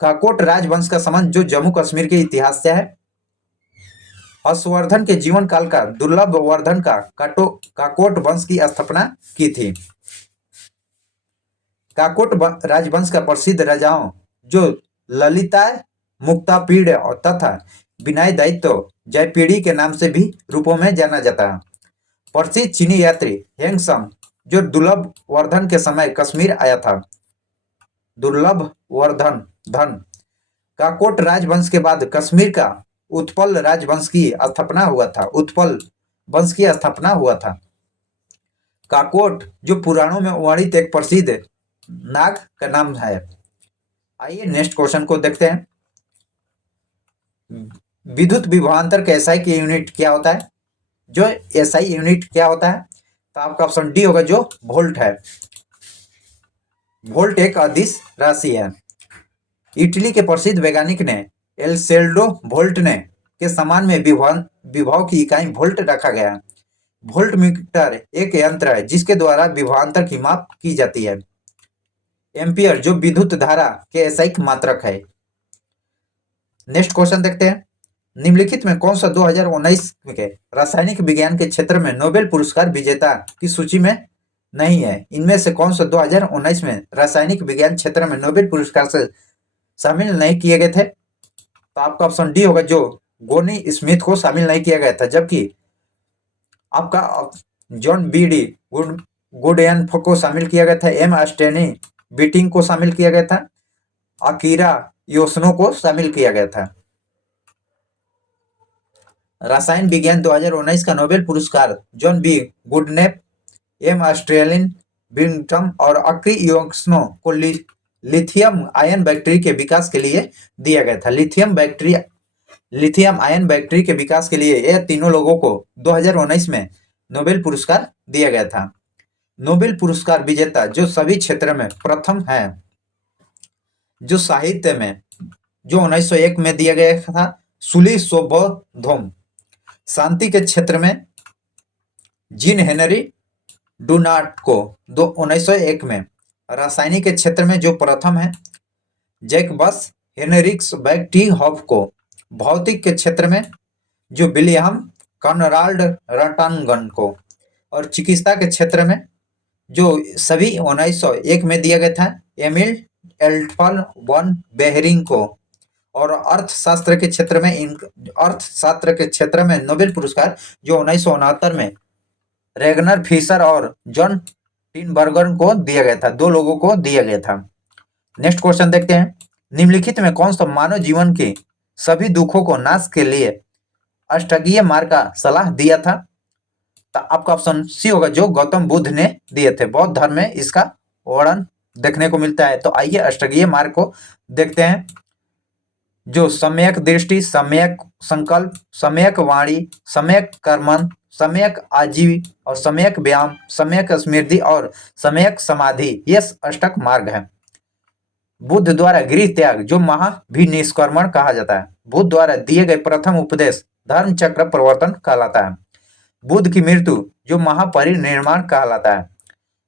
काकोट राजवंश का संबंध जो जम्मू कश्मीर के इतिहास से है। हर्षवर्धन के जीवन काल का दुर्लभ वर्धन का काकोट वंश की स्थापना की थी। काकोट राजवंश का प्रसिद्ध राजाओं जो ललिता मुक्तापीड़ तथा विनय दैत्य जयपीड़ी के नाम से भी रूपों में जाना जाता है। प्रसिद्ध चीनी यात्री हेंगसम जो दुर्लभ वर्धन के समय कश्मीर आया था। दुर्लभ वर्धन काकोट राजवंश के बाद कश्मीर का उत्पल राजवंश की स्थापना हुआ था। उत्पल वंश की स्थापना हुआ था। काकोट जो पुराणों में वर्णित एक प्रसिद्ध नाग का नाम है। आइए नेक्स्ट क्वेश्चन को देखते हैं। विद्युत विभवांतर के SI की यूनिट क्या होता है? जो SI यूनिट क्या होता है? तो आपका ऑप्शन डी होगा जो वोल्ट है। वोल्ट एक अदिश राशि है। इटली के प्रसिद्ध वैज्ञानिक ने एल्सेल्डो वोल्ट ने के समान में विभव की इकाई वोल्ट रखा गया है। वोल्ट मीटर एक यंत्र है जिसके द्वारा विभवांतर की माप की जाती है। एम्पियर जो विद्युत धारा के SI मात्रक है। नेक्स्ट क्वेश्चन देखते हैं। निम्नलिखित में कौन सा 2019 के रासायनिक विज्ञान के क्षेत्र में नोबेल पुरस्कार विजेता की सूची में नहीं है? इनमें से कौन सा 2019 में रासायनिक विज्ञान क्षेत्र में नोबेल पुरस्कार से शामिल नहीं किए गए थे। तो आपका ऑप्शन डी होगा, जो गोनी स्मिथ को शामिल नहीं किया गया था, जबकि आपका जॉन बी डी गुडएन को शामिल किया गया था, एम स्टेनी बीटिंग को शामिल किया गया था, अकीरा योसनो को शामिल किया गया था। रसायन विज्ञान 2019 का नोबेल पुरस्कार जॉन बी गुडनेप, एम ऑस्ट्रेलियन बिंगटम और अक्री योक्सनो को लिथियम आयन बैटरी के विकास के लिए दिया गया था। लिथियम आयन बैटरी के विकास के लिए यह तीनों लोगों को 2019 में नोबेल पुरस्कार दिया गया था। नोबेल पुरस्कार विजेता जो सभी क्षेत्र में प्रथम है, जो साहित्य में जो 1901 में दिया गया था सुली सोबोधोम, शांति के क्षेत्र में जीन हेनरी डुनाट को 1901 में, रासायनिक के क्षेत्र में जो प्रथम है जैकबस हेनरिक्स बैक्टीहॉफ को, भौतिक के क्षेत्र में जो विलियम कॉनराल्ड रटनगन को, और चिकित्सा के क्षेत्र में जो सभी 1901 में दिया गया था एमिल एल्टफल वन बेहरिंग को, और अर्थशास्त्र के क्षेत्र में नोबेल पुरस्कार जो 1969 में रेगनर फिशर और जॉन टिनबर्गर को दिया गया था, दो लोगों को दिया गया था। नेक्स्ट क्वेश्चन देखते हैं, निम्नलिखित में कौन सा मानव जीवन के सभी दुखों को नाश के लिए अष्टकीय मार्ग का सलाह दिया था? तो आपका ऑप्शन सी होगा, जो गौतम बुद्ध ने दिए थे। बौद्ध धर्म में इसका वर्णन देखने को मिलता है। तो आइए अष्टकीय मार्ग को देखते हैं, जो सम्यक दृष्टि, सम्यक संकल्प, सम्यक वाणी, सम्यक कर्मण, सम्यक आजीव और सम्यक व्यायाम, सम्यक स्मृति और सम्यक समाधि, ये अष्टक मार्ग है। बुद्ध द्वारा गृह त्याग जो महाभिनिष्क्रमण कहा जाता है। बुद्ध द्वारा दिए गए प्रथम उपदेश धर्म चक्र प्रवर्तन कहलाता है। बुद्ध की मृत्यु जो महापरिनिर्वाण कहलाता है।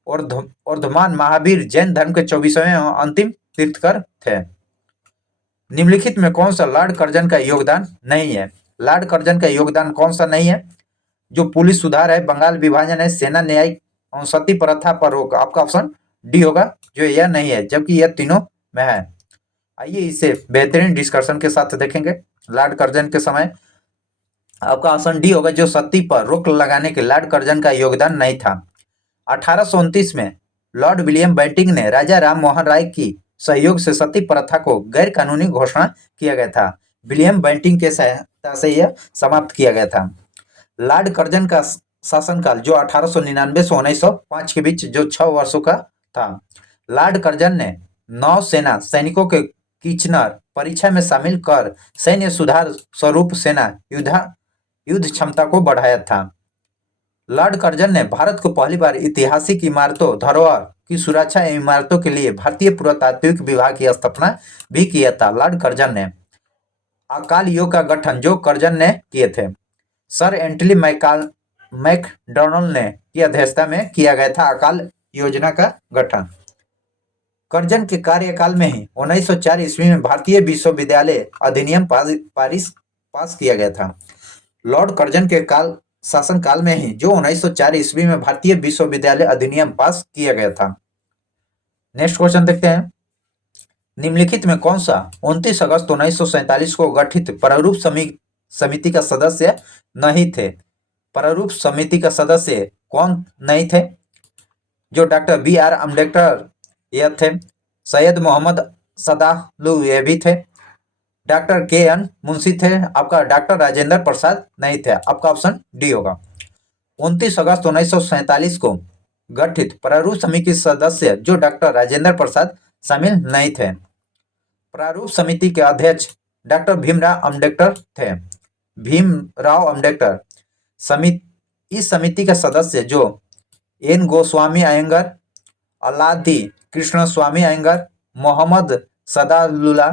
वर्धमान महावीर जैन धर्म के 24वें अंतिम तीर्थकर थे। निम्नलिखित में कौन सा लॉर्ड कर्जन का योगदान नहीं है? लॉर्ड कर्जन का योगदान कौन सा नहीं है? जो पुलिस सुधार है, बंगाल विभाजन है, सेना न्याय और सती प्रथा पर रोक, आपका ऑप्शन डी होगा, जो यह नहीं है, जबकि यह तीनों में है। आइए इसे बेहतरीन डिस्कशन के साथ देखेंगे। लॉर्ड कर्जन के समय आपका ऑप्शन डी होगा, जो सती पर रोक लगाने के लॉर्ड कर्जन का योगदान नहीं था। 1829 में लॉर्ड विलियम बेंटिंक ने राजा राम मोहन राय की सहयोग से सती प्रथा को गैर कानूनी घोषणा किया गया था। विलियम बेंटिंक के सहायता से यह समाप्त किया गया था। लॉर्ड कर्जन का शासनकाल जो 1899 से 1905 के बीच जो 6 वर्षों का था। लॉर्ड कर्जन ने नौसेना सैनिकों के किचनर परीक्षा में शामिल कर सैन्य सुधार स्वरूप सेना युद्ध क्षमता को बढ़ाया था। लॉर्ड कर्जन ने भारत को पहली बार ऐतिहासिक इमारतों, धरोहर की सुरक्षा एवं इमारतों के लिए भारतीय पुरातात्विक विभाग की स्थापना भी किया था। लॉर्ड कर्जन ने अकाल योग का गठन जो कर्जन ने किए थे। सर एंटली मैकडॉनल्ड ने की अध्यक्षता में किया गया था अकाल योजना का गठन। कर्जन के कार्यकाल में ही 1904 ईस्वी में भारतीय विश्वविद्यालय अधिनियम पास किया गया था। लॉर्ड कर्जन के शासनकाल में ही जो 1904 ईस्वी में भारतीय विश्वविद्यालय अधिनियम पास किया गया था। नेक्स्ट क्वेश्चन देखते हैं, निम्नलिखित में कौन सा 29 अगस्त 1947 को गठित प्रारूप समिति का सदस्य नहीं थे? प्रारूप समिति का सदस्य कौन नहीं थे? जो डॉक्टर B.R. अम्बेडकर यह थे, सैयद मोहम्मद सदालू ये भी थे, डॉक्टर K.N. मुंशी थे, आपका डॉक्टर राजेंद्र प्रसाद नहीं थे, आपका ऑप्शन डी होगा। 29 अगस्त 1947 को गठित प्रारूप समिति के सदस्य जो डॉक्टर राजेंद्र प्रसाद शामिल नहीं थे। प्रारूप समिति के अध्यक्ष डॉक्टर भीमराव अम्बेडकर थे। भीमराव अम्बेडकर इस समिति के सदस्य जो एन गोस्वामी अयंगर, अल्लादी कृष्ण स्वामी अयंगर, मोहम्मद सदालुल्ला,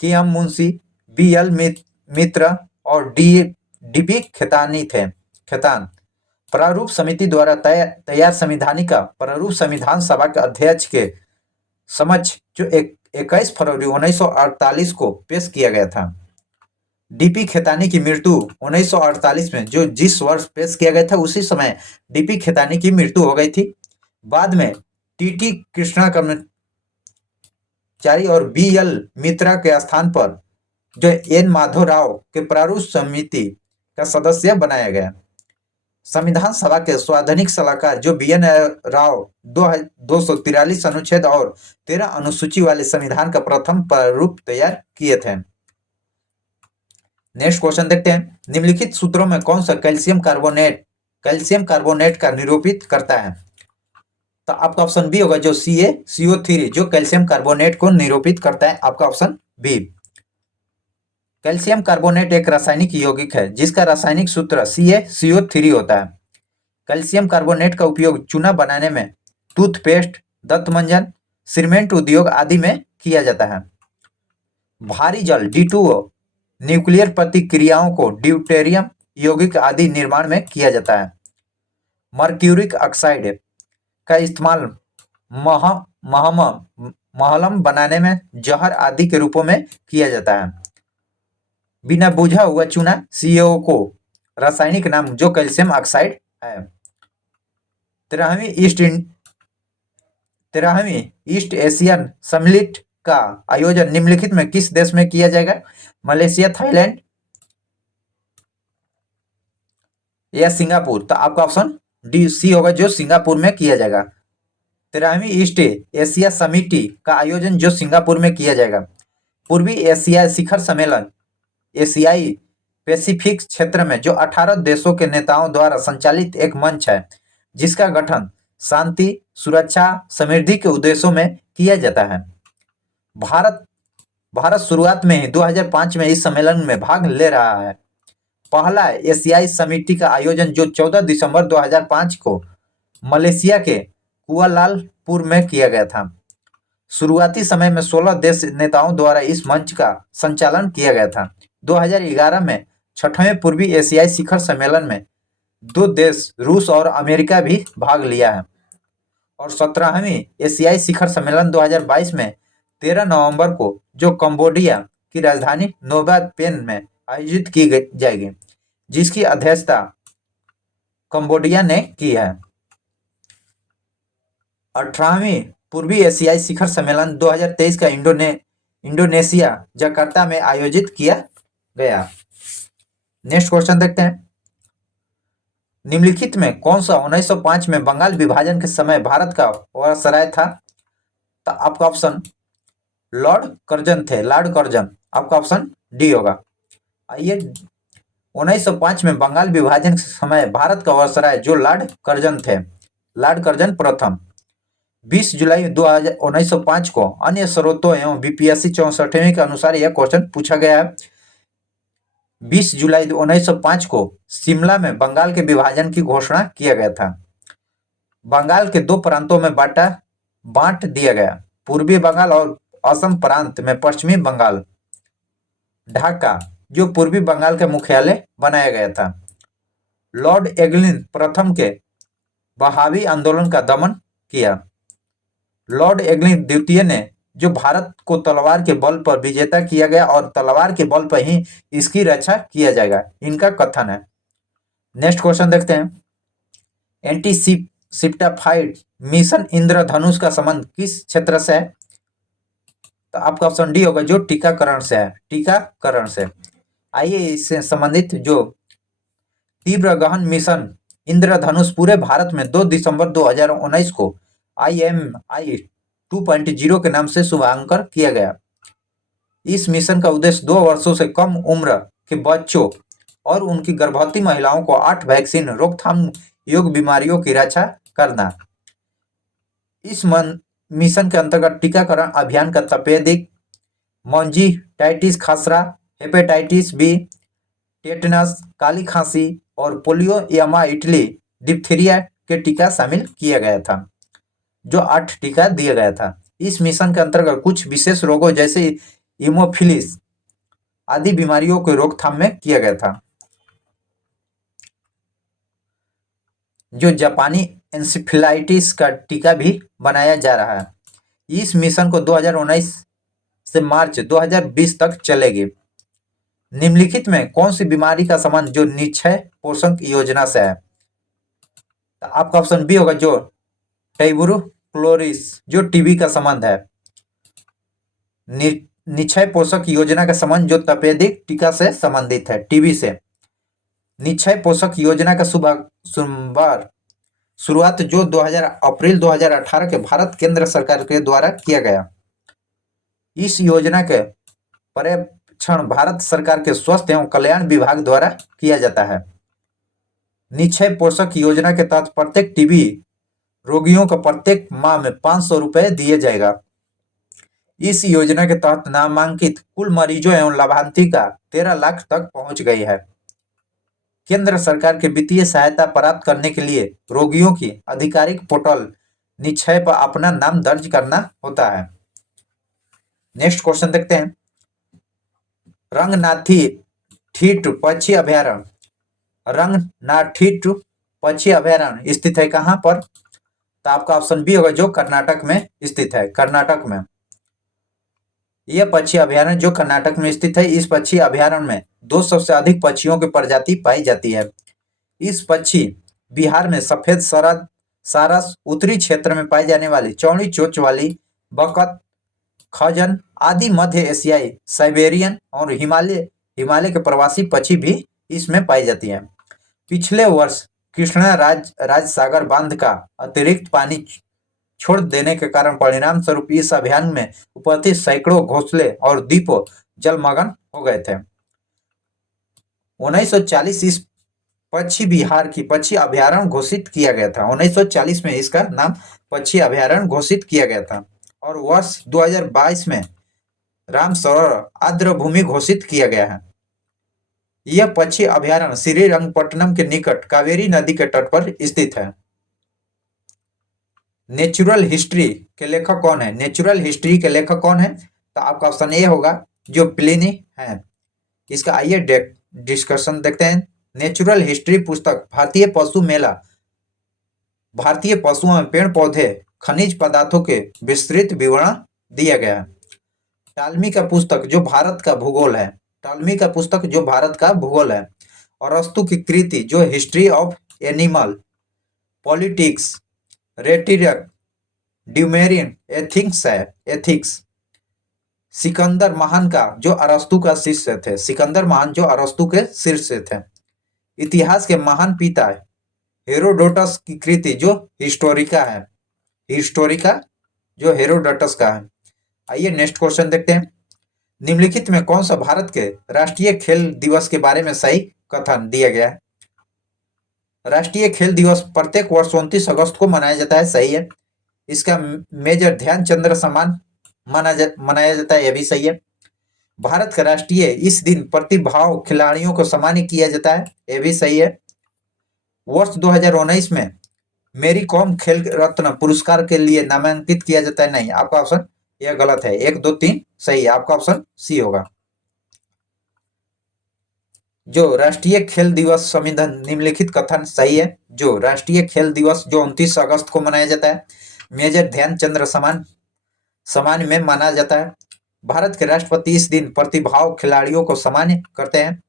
K.M. मुंशी, B.L. मित्र और D.P. खेतान प्रारूप समिति द्वारा तैयार संविधानिका प्रारूप संविधान सभा के अध्यक्ष के समक्ष जो 21 फरवरी 1948 को पेश किया गया था। D.P. खेतानी की मृत्यु 1948 में जो जिस वर्ष पेश किया गया था उसी समय D.P. खेतानी की मृत्यु हो गई थी। बाद में T.T. भट्टाचार्य और बी.एल. मित्रा के स्थान पर जो एन. माधव राव के प्रारूप समिति का सदस्य बनाया गया। संविधान सभा के संवैधानिक सलाहकार जो बी.एन. राव 243 अनुच्छेद और 13 अनुसूची वाले संविधान का प्रथम प्रारूप तैयार किए थे। नेक्स्ट क्वेश्चन देखते हैं, निम्नलिखित सूत्रों में कौन सा कैल्शियम कार्बोनेट का निरूपित करता है? तो आपका ऑप्शन बी होगा जो CaCO3 जो कैल्शियम कार्बोनेट को निरूपित करता है, आपका ऑप्शन बी। कैल्शियम कार्बोनेट एक रासायनिक यौगिक है जिसका रासायनिक सूत्र CaCO3 होता है। कैल्शियम कार्बोनेट का उपयोग चूना बनाने में, टूथपेस्ट, दंतमंजन, सीमेंट उद्योग आदि में किया जाता है। भारी जल D2O न्यूक्लियर प्रतिक्रियाओं को ड्यूटेरियम यौगिक आदि निर्माण में किया जाता है। मर्क्यूरिक ऑक्साइड का इस्तेमाल महलम बनाने में, जहर आदि के रूपों में किया जाता है। बिना बुझा हुआ चूना CaO को रासायनिक नाम जो कैल्शियम ऑक्साइड है। 13वीं ईस्ट एशियन सम्मिलित का आयोजन निम्नलिखित में किस देश में किया जाएगा? मलेशिया, थाईलैंड या सिंगापुर? तो आपका ऑप्शन सी होगा जो सिंगापुर में किया जाएगा। 13वीं ईस्ट एशिया समिति का आयोजन जो सिंगापुर में किया जाएगा। पूर्वी एशिया शिखर सम्मेलन एशियाई पैसिफिक क्षेत्र में जो 18 देशों के नेताओं द्वारा संचालित एक मंच है जिसका गठन शांति, सुरक्षा, समृद्धि के उद्देश्यों में किया जाता है। भारत शुरुआत में ही 2005 में इस सम्मेलन में भाग ले रहा है। पहला एशियाई समिति का आयोजन जो 14 दिसंबर 2005 को मलेशिया के कुआलालंपुर में किया गया था। शुरुआती समय में 16 देश नेताओं द्वारा इस मंच का संचालन किया गया था। 2011 में 6वें पूर्वी एशियाई शिखर सम्मेलन में 2 देश रूस और अमेरिका भी भाग लिया है और 17वीं एशियाई शिखर सम्मेलन 2022 में 13 नवंबर को जो कंबोडिया की राजधानी नोम पेन में आयोजित की जाएगी, जिसकी अध्यक्षता कंबोडिया ने की है। 18वीं पूर्वी एशियाई शिखर सम्मेलन 2023 का इंडोनेशिया जकार्ता में आयोजित किया गया। नेक्स्ट क्वेश्चन देखते हैं, निम्नलिखित में कौन सा 1905 में बंगाल विभाजन के समय भारत का वायसराय था? तो आपका ऑप्शन लॉर्ड कर्जन थे, लॉर्ड कर्जन, आपका ऑप्शन डी होगा। आइए 1905 में बंगाल विभाजन के समय भारत का वायसराय जो लॉर्ड कर्जन थे, लॉर्ड कर्जन प्रथम। 20 जुलाई 1905 को अन्य स्रोतों एवं बीपीएससी 64वीं के अनुसार यह क्वेश्चन पूछा गया है। 20 जुलाई 1905 को शिमला में बंगाल के विभाजन की घोषणा किया गया था। बंगाल के 2 प्रांतों में बांट दिया गया, पूर्वी बंगाल और असम प्रांत में पश्चिमी बंगाल। ढाका जो पूर्वी बंगाल का मुख्यालय बनाया गया था। लॉर्ड एगलिन प्रथम के बहावी आंदोलन का दमन किया। लॉर्ड एगलिन द्वितीय ने जो भारत को तलवार के बल पर विजेता किया गया और तलवार के बल पर ही इसकी रक्षा किया जाएगा, इनका कथन है। नेक्स्ट क्वेश्चन देखते हैं, एंटी सिप्टाफाइड मिशन इंद्रधनुष का संबंध किस क्षेत्र से है? तो आपका ऑप्शन डी होगा जो टीकाकरण से है, टीकाकरण से। आइए इससे संबंधित जो तीव्र गहन मिशन इंद्रधनुष पूरे भारत में 2 दिसंबर 2019 को IMI 2.0 के नाम से शुभारंभ किया गया। इस मिशन का उद्देश्य 2 वर्षों से कम उम्र के बच्चों और उनकी गर्भवती महिलाओं को 8 वैक्सीन रोकथाम योग्य बीमारियों की रक्षा करना। इस मिशन के अंतर्गत टीकाकरण अभियान का तपेदिक, मोंजीटाइटिस खसरा, हेपेटाइटिस बी, टेटनस, काली खांसी और पोलियोमाइलिटी डिप्थीरिया के टीका शामिल किया गया था, जो 8 टीका दिया गया था। इस मिशन के अंतर्गत कुछ विशेष रोगों जैसे हीमोफिलिस आदि बीमारियों के रोकथाम में किया गया था। जो जापानी एन्सेफेलाइटिस का टीका भी बनाया जा रहा है। इस मिशन को 2019 से मार्च 2020 तक चलेगी। निम्नलिखित में कौन सी बीमारी का संबंध जो निक्षय पोषण योजना से है? तो आपका ऑप्शन बी होगा जो ट्यूबरकुलोसिस जो टीबी का संबंध है। निक्षय पोषक योजना का संबंध जो तपेदिक टीका से संबंधित है, टीबी से। निक्षय पोषक योजना का शुरुआत जो अप्रैल 2018 के भारत केंद्र सरकार के द्वारा किया गया। इस योजना के पर्यवेक्षण भारत सरकार के स्वास्थ्य एवं कल्याण विभाग द्वारा किया जाता है। निक्षय पोषक योजना के तहत प्रत्येक टीबी रोगियों को प्रत्येक माह में 500 रुपए दिए जाएगा। इस योजना के तहत नामांकित कुल मरीजों एवं लाभार्थी का 13 लाख तक पहुंच गई है। केंद्र सरकार के वित्तीय सहायता प्राप्त करने के लिए रोगियों की आधिकारिक पोर्टल निक्षय पर अपना नाम दर्ज करना होता है। नेक्स्ट क्वेश्चन देखते हैं। रंगनाथीठ पक्षी अभयारण्य, रंगनाथीठ पक्षी अभयारण्य स्थित है कहां पर? तो आपका ऑप्शन बी होगा जो कर्नाटक में स्थित है, कर्नाटक में। यह पक्षी अभयारण्य जो कर्नाटक में स्थित है, इस पक्षी अभयारण्य में 200 से अधिक पक्षियों की प्रजाति पाई जाती है। इस पक्षी बिहार में सफेद सारस, उत्तरी क्षेत्र में पाई जाने वाली चौड़ी चोंच वाली बकत, खजन आदि मध्य एशियाई, साइबेरियन और हिमालय के प्रवासी पक्षी भी इसमें पाई जाती है। पिछले वर्ष कृष्णा राज सागर बांध का अतिरिक्त पानी छोड़ देने के कारण परिणाम स्वरूप इस अभियान में उपस्थित सैकड़ों घोंसले और द्वीप जलमग्न हो गए थे। 1940 इस पक्षी बिहार की पक्षी अभयारण्य घोषित किया गया था। 1940 में इसका नाम पक्षी अभयारण्य घोषित किया गया था और वर्ष 2022 में रामसरोवर आर्द्र भूमि घोषित किया गया है। यह पक्षी अभयारण्य श्रीरंगपट्टनम के निकट कावेरी नदी के तट पर स्थित है। नेचुरल हिस्ट्री के लेखक कौन है? नेचुरल हिस्ट्री के लेखक कौन है? तो आपका ऑप्शन ए होगा जो प्लिनी है। इसका आइए डिस्कशन देखते हैं। नेचुरल हिस्ट्री पुस्तक भारतीय पशु मेला, भारतीय पशुओं में पेड़ पौधे, खनिज पदार्थों के विस्तृत विवरण दिया गया है। टालमी का पुस्तक जो भारत का भूगोल है, टालमी का पुस्तक जो भारत का भूगोल है। अरस्तु की कृति जो history of animal, politics, rhetoric, Eudemian ethics है, एथिक्स। सिकंदर महान का जो अरस्तु का शिष्य थे, सिकंदर महान जो अरस्तु के शिष्य थे। इतिहास के महान पिता हेरोडोटस की कृति जो हिस्टोरिका है, हिस्टोरिका जो हेरोडोटस का है। आइए नेक्स्ट क्वेश्चन देखते हैं। निम्नलिखित में कौन सा भारत के राष्ट्रीय खेल दिवस के बारे में सही कथन दिया गया है? राष्ट्रीय खेल दिवस प्रत्येक वर्ष 29 अगस्त को मनाया जाता है, सही है। इसका मेजर ध्यानचंद्र सम्मान मनाया जाता है, यह भी सही है। भारत का राष्ट्रीय इस दिन प्रतिभाव खिलाड़ियों को सम्मानित किया जाता है, यह भी सही है। वर्ष 2019 में मेरी कॉम खेल रत्न पुरस्कार के लिए नामांकित किया जाता है, नहीं, आपका ऑप्शन यह गलत है। 1 2 3 सही है, आपका ऑप्शन सी होगा। जो राष्ट्रीय खेल दिवस संविधान निम्नलिखित कथन सही है। जो राष्ट्रीय खेल दिवस जो 29 अगस्त को मनाया जाता है, मेजर ध्यानचंद्र सम्मान में माना जाता है। भारत के राष्ट्रपति इस दिन प्रतिभाव खिलाड़ियों को सम्मानित करते हैं।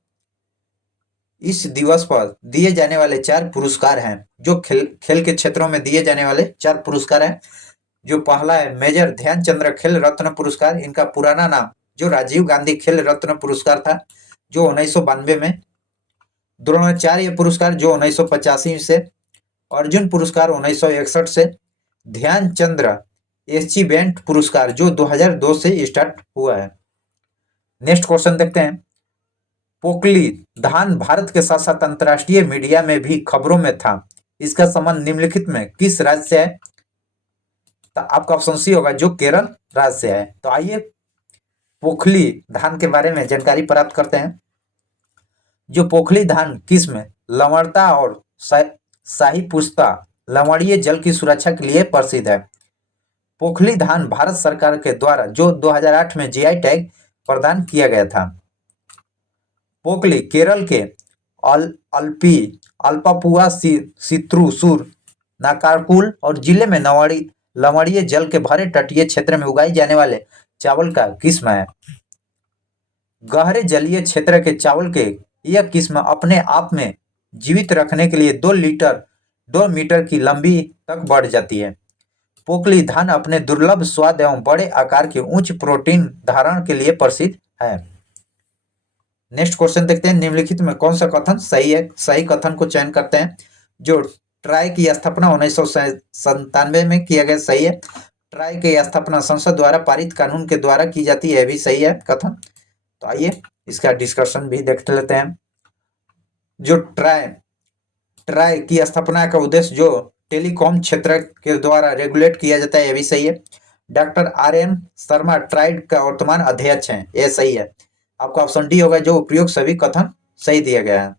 इस दिवस पर दिए जाने वाले 4 पुरस्कार हैं जो खेल के क्षेत्रों में दिए जाने वाले 4 पुरस्कार हैं। जो पहला है मेजर ध्यानचंद्र खेल रत्न पुरस्कार, इनका पुराना नाम जो राजीव गांधी खेल रत्न पुरस्कार था जो 1992 में। द्रोणाचार्य पुरस्कार जो 1985 से, अर्जुन पुरस्कार 1961 से, ध्यानचंद्र अचीवमेंट पुरस्कार जो 2002 से स्टार्ट हुआ है। नेक्स्ट क्वेश्चन देखते हैं। पोकली धान भारत के साथ साथ अंतर्राष्ट्रीय मीडिया में भी खबरों में था। इसका संबंध निम्नलिखित में किस राज्य से है? तो आपका ऑप्शन सी होगा जो केरल राज्य से है। तो आइए पोखली धान के बारे में जानकारी प्राप्त करते हैं। जो पोखली धान किस्म लवणता और शाही पुष्पा लवणीय जल की सुरक्षा के लिए प्रसिद्ध है। पोखली धान भारत सरकार के द्वारा जो 2008 में जीआई टैग प्रदान किया गया था। पोखली केरल के अल्पापुआ सित्रुसूर नाकारकुल और जिले में लवणीय जल के भरे तटीय क्षेत्र में उगाई जाने वाले चावल का किस्म है। गहरे जलीय क्षेत्र के चावल के यह किस्म अपने आप में जीवित रखने के लिए 2 मीटर की लंबी तक बढ़ जाती है। पोकली धान अपने दुर्लभ स्वाद एवं बड़े आकार के उच्च प्रोटीन धारण के लिए प्रसिद्ध है। नेक्स्ट क्वेश्चन देखते हैं, निम्नलिखित में कौन सा कथन सही है? सही कथन को चयन करते हैं। जो ट्राई की स्थापना 1997 में किया गया, सही है। ट्राई की स्थापना संसद द्वारा पारित कानून के द्वारा की जाती है, भी सही है कथन। तो आइए इसका डिस्कशन भी देख लेते हैं। जो ट्राई की स्थापना का उद्देश्य जो टेलीकॉम क्षेत्र के द्वारा रेगुलेट किया जाता है, यह भी सही है। डॉक्टर RN शर्मा ट्राइड का वर्तमान अध्यक्ष हैं, यह सही है। आपका ऑप्शन डी होगा, जो उपयोग सभी कथन सही दिया गया है।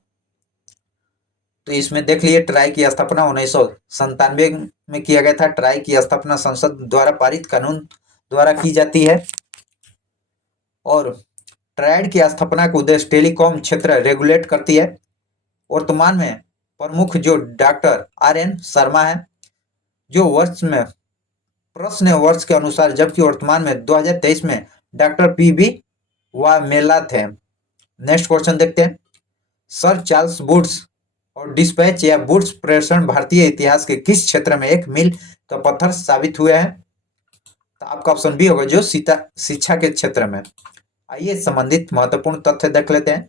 तो इसमें देख लिए, ट्राई की स्थापना 1997 में किया गया था। ट्राई की स्थापना संसद द्वारा पारित कानून द्वारा की जाती है और ट्राइड की स्थापना का उद्देश्य टेलीकॉम क्षेत्र रेगुलेट करती है। वर्तमान में प्रमुख जो डॉक्टर RN शर्मा है, जो वर्ष में प्रश्न वर्ष के अनुसार, जबकि वर्तमान में 2023 में डॉक्टर PB वामेला थे। नेक्स्ट क्वेश्चन देखते हैं, सर चार्ल्स वुड्स और डिस्पैच या वुड्स प्रेषण भारतीय इतिहास के किस क्षेत्र में एक मील का पत्थर साबित हुए हैं? तो आपका ऑप्शन बी होगा, जो शिक्षा के क्षेत्र में। आइए संबंधित महत्वपूर्ण तथ्य देख लेते हैं।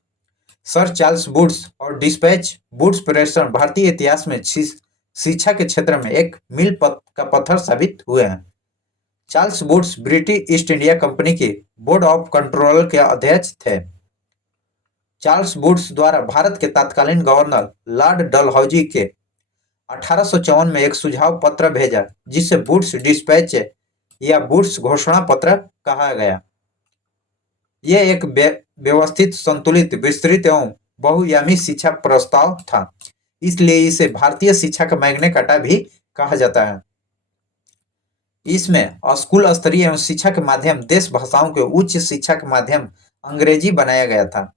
सर चार्ल्स वुड्स और डिस्पैच वुड्स प्रेषण भारतीय इतिहास में शिक्षा के क्षेत्र में एक मील का पत्थर साबित हुए हैं। Charles Woods British East India Company के बोर्ड ऑफ कंट्रोल के अध्यक्ष थे। चार्ल्स वुड्स द्वारा भारत के तत्कालीन गवर्नर लॉर्ड डलहौजी के 1854 में एक सुझाव पत्र भेजा, जिसे वुड्स डिस्पैच या वुड्स घोषणा पत्र कहा गया। यह एक व्यवस्थित, संतुलित, विस्तृत एवं बहुआयामी शिक्षा प्रस्ताव था, इसलिए इसे भारतीय शिक्षा का मैग्ना कार्टा भी कहा जाता है। इसमें स्कूल स्तरीय एवं शिक्षा के माध्यम देश भाषाओं के उच्च शिक्षा के माध्यम अंग्रेजी बनाया गया था।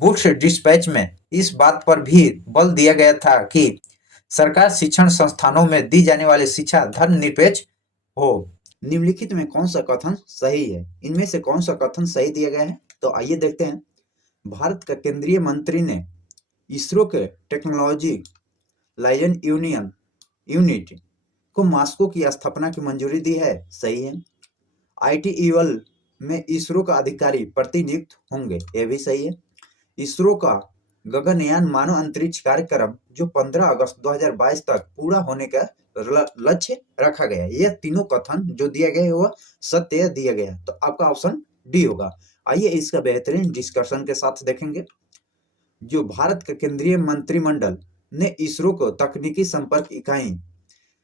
वुड्स डिस्पैच में इस बात पर भी बल दिया गया था कि सरकार शिक्षण संस्थानों में दी जाने वाली शिक्षा धर्मनिरपेक्ष हो। निम्नलिखित में कौन सा कथन सही है? इनमें से कौन सा कथन सही दिया गया है? तो आइए देखते हैं। भारत का केंद्रीय मंत्री ने इसरो के टेक्नोलॉजी लाइजन यूनिट को मास्को की स्थापना की मंजूरी दी है, सही है। ITEL में इसरो का अधिकारी प्रतिनियुक्त होंगे, यह भी सही है। इसरो का गगनयान मानव अंतरिक्ष कार्यक्रम जो 15 अगस्त 2022 तक पूरा होने का लक्ष्य रखा गया है। यह तीनों कथन जो दिया गया है वह सत्य दिया गया है, तो आपका ऑप्शन डी होगा। आइए इसका बेहतरीन डिस्कशन के साथ देखेंगे। जो भारत का केंद्रीय मंत्रिमंडल ने इसरो को तकनीकी संपर्क इकाई,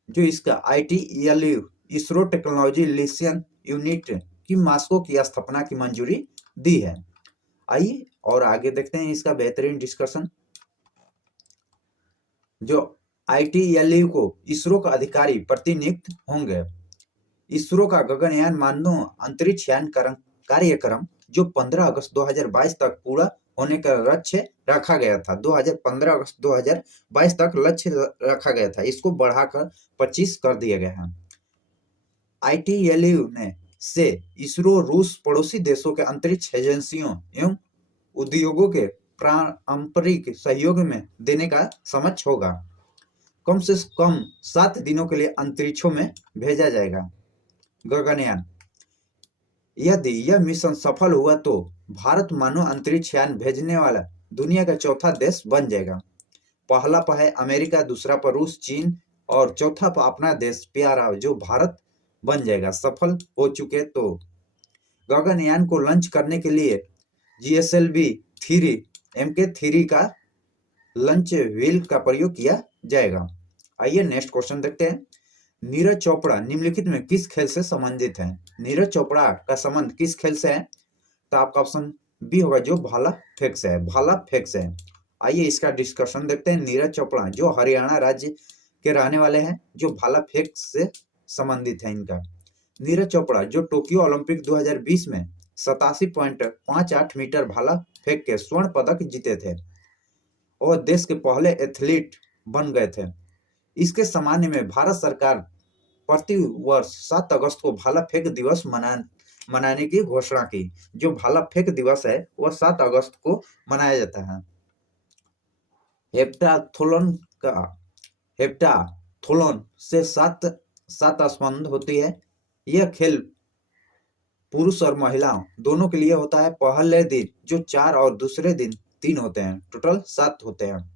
जो इसका ITEL ISRO technology listen unit की मास्को की स्थापना की मंजूरी दी है। आइए और आगे देखते हैं इसका बेहतरीन डिस्कशन। जो ITEL को इसरो का अधिकारी प्रतिनियुक्त होंगे। इसरो का गगनयान मानव अंतरिक्ष यान कार्यक्रम जो 15 अगस्त 2022 तक पूरा होने का लक्ष्य रखा गया था। 15 अगस्त 2022 तक लक्ष्य रखा गया था, इसको बढ़ाकर 25 कर दिया गया है। ITEL ने से इसरो रूस पड़ोसी देशों के अंतरिक्ष एजेंसियों एवं उद्योगों के पारंपरिक सहयोग में देने का समक्ष होगा। कम से कम 7 दिनों के लिए अंतरिक्षों में भेजा जाएगा गगनयान। यदि यह मिशन सफल हुआ तो भारत मानव अंतरिक्ष यान भेजने वाला दुनिया का चौथा देश बन जाएगा। पहला पर है अमेरिका, दूसरा पर रूस, चीन और चौथा पर अपना देश प्यारा जो भारत बन जाएगा सफल हो चुके। तो गगनयान को लॉन्च करने के लिए GSLV 3 MK3 का लॉन्च व्हील का प्रयोग किया जाएगा। आइए नेक्स्ट क्वेश्चन देखते हैं। नीरज चोपड़ा निम्नलिखित में किस खेल से संबंधित है? नीरज चोपड़ा का संबंध किस खेल से है? तो आपका ऑप्शन बी होगा, जो भाला फेंक से है। भाला फेंक से है। आइए इसका डिस्कशन देखते हैं। नीरज चोपड़ा जो हरियाणा राज्य के रहने वाले हैं, जो भाला फेंक से संबंधित है इनका। नीरज चोपड़ा जो टोक्यो ओलंपिक 2020 में 87.58 मीटर भाला फेंक के स्वर्ण पदक जीते थे और देश के पहले एथलीट बन गए थे। इसके सम्मान में भारत सरकार प्रति वर्ष 7 अगस्त को भाला फेंक दिवस मनाने की घोषणा की। जो भाला फेंक दिवस है वह 7 अगस्त को मनाया जाता है। हेप्टाथलॉन से 7 सात स्पर्धा होती है। यह खेल पुरुष और महिलाओं दोनों के लिए होता है। पहले दिन जो 4 और दूसरे दिन 3 होते हैं, टोटल 7 होते हैं।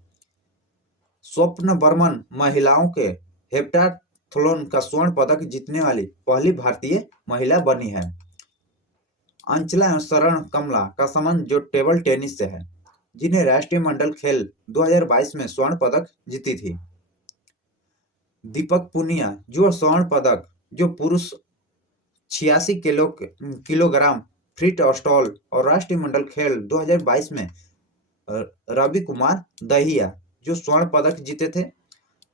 स्वप्न बर्मन महिलाओं के हेप्टाथलॉन का स्वर्ण पदक जीतने वाली पहली भारतीय महिला बनी है। अंचला एवं शरण कमला का संबंध जो टेबल टेनिस से है, जिन्हें राष्ट्रीय मंडल खेल 2022 में स्वर्ण पदक जीती थी। दीपक पुनिया जो स्वर्ण पदक जो पुरुष 86 किलोग्राम फ्रीट स्टॉल और राष्ट्रीय मंडल खेल 2022 में रवि कुमार दहिया जो स्वर्ण पदक जीते थे।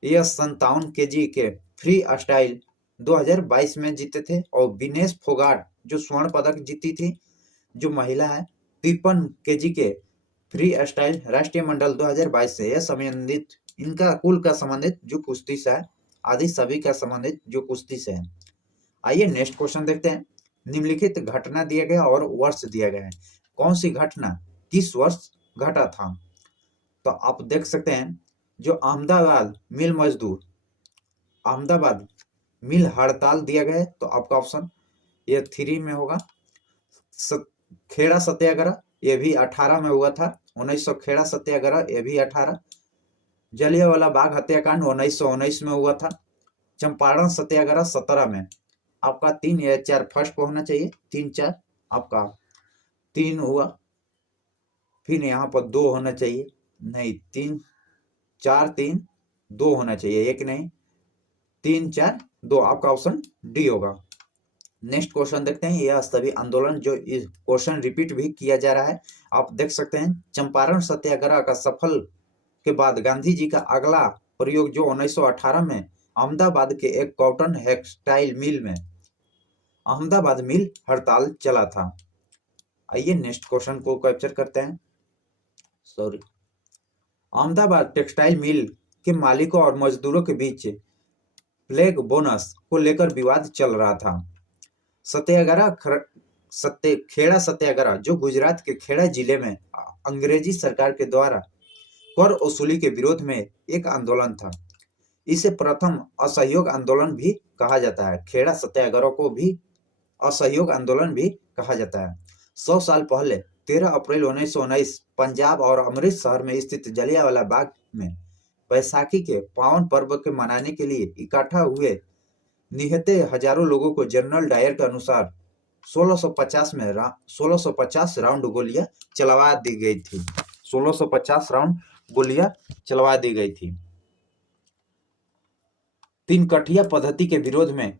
यह 57 केजी के फ्री स्टाइल 2022 में जीते थे। और विनेश फोगाट जो स्वर्ण पदक जीती थी, जो महिला है, 53 केजी के फ्री स्टाइल राष्ट्रीय मंडल 2022 से। यह संबंधित, इनका कुल का संबंधित जो कुश्ती से है, आदि सभी का संबंधित जो कुश्ती से है। आइए नेक्स्ट क्वेश्चन देखते हैं। निम्नलिखित घटना दिया गया और वर्ष दिया गया है। कौन सी घटना किस वर्ष घटा था? तो आप देख सकते हैं, जो अहमदाबाद मिल मजदूर, अहमदाबाद मिल हड़ताल दिया गया है, तो आपका ऑप्शन ये 3 में होगा। खेड़ा सत्याग्रह ये भी 18 में हुआ था, 1900 खेड़ा सत्याग्रह ये भी 18। जलियांवाला बाग हत्याकांड 1919 में हुआ था। चंपारण सत्याग्रह 17 में। आपका 3 या 4 फर्स्ट को होना चाहिए, 3 4 आपका 3 हुआ। फिर यहाँ पर 2 होना चाहिए, नहीं 3 4 3 2 होना चाहिए, एक नहीं, 3 4 2 आपका ऑप्शन डी होगा। नेक्स्ट क्वेश्चन देखते हैं। यह सभी आंदोलन जो इस क्वेश्चन रिपीट भी किया जा रहा है, आप देख सकते हैं। चंपारण सत्याग्रह का सफल के बाद गांधी जी का अगला प्रयोग जो 1918 में अहमदाबाद के एक कॉटन टेक्सटाइल मिल में अहमदाबाद मिल हड़ताल चला था। आइए नेक्स्ट क्वेश्चन को कैप्चर करते हैं। सॉरी, अहमदाबाद टेक्सटाइल मिल के मालिकों और मजदूरों के बीच प्लेग बोनस को लेकर विवाद चल रहा था। खेड़ा सत्याग्रह जो गुजरात के खेड़ा जिले में अंग्रेजी सरकार के द्वारा कर वसूली के विरोध में एक आंदोलन था। इसे प्रथम असहयोग आंदोलन भी कहा जाता है। खेड़ा सत्याग्रह को भी असहयोग आंदोलन भी कहा जाता है। 100 साल पहले 13 अप्रैल 1919 पंजाब और अमृतसर में स्थित जलियांवाला बाग में बैसाखी के पावन पर्व के मनाने के लिए इकट्ठा हुए निहत्थे हजारों लोगों को जनरल डायर के अनुसार 1650 राउंड गोलियां चलवा दी गई थी। 1650 राउंड गोलियां चलवा दी गई थी। 3 कठिया पद्धति के विरोध में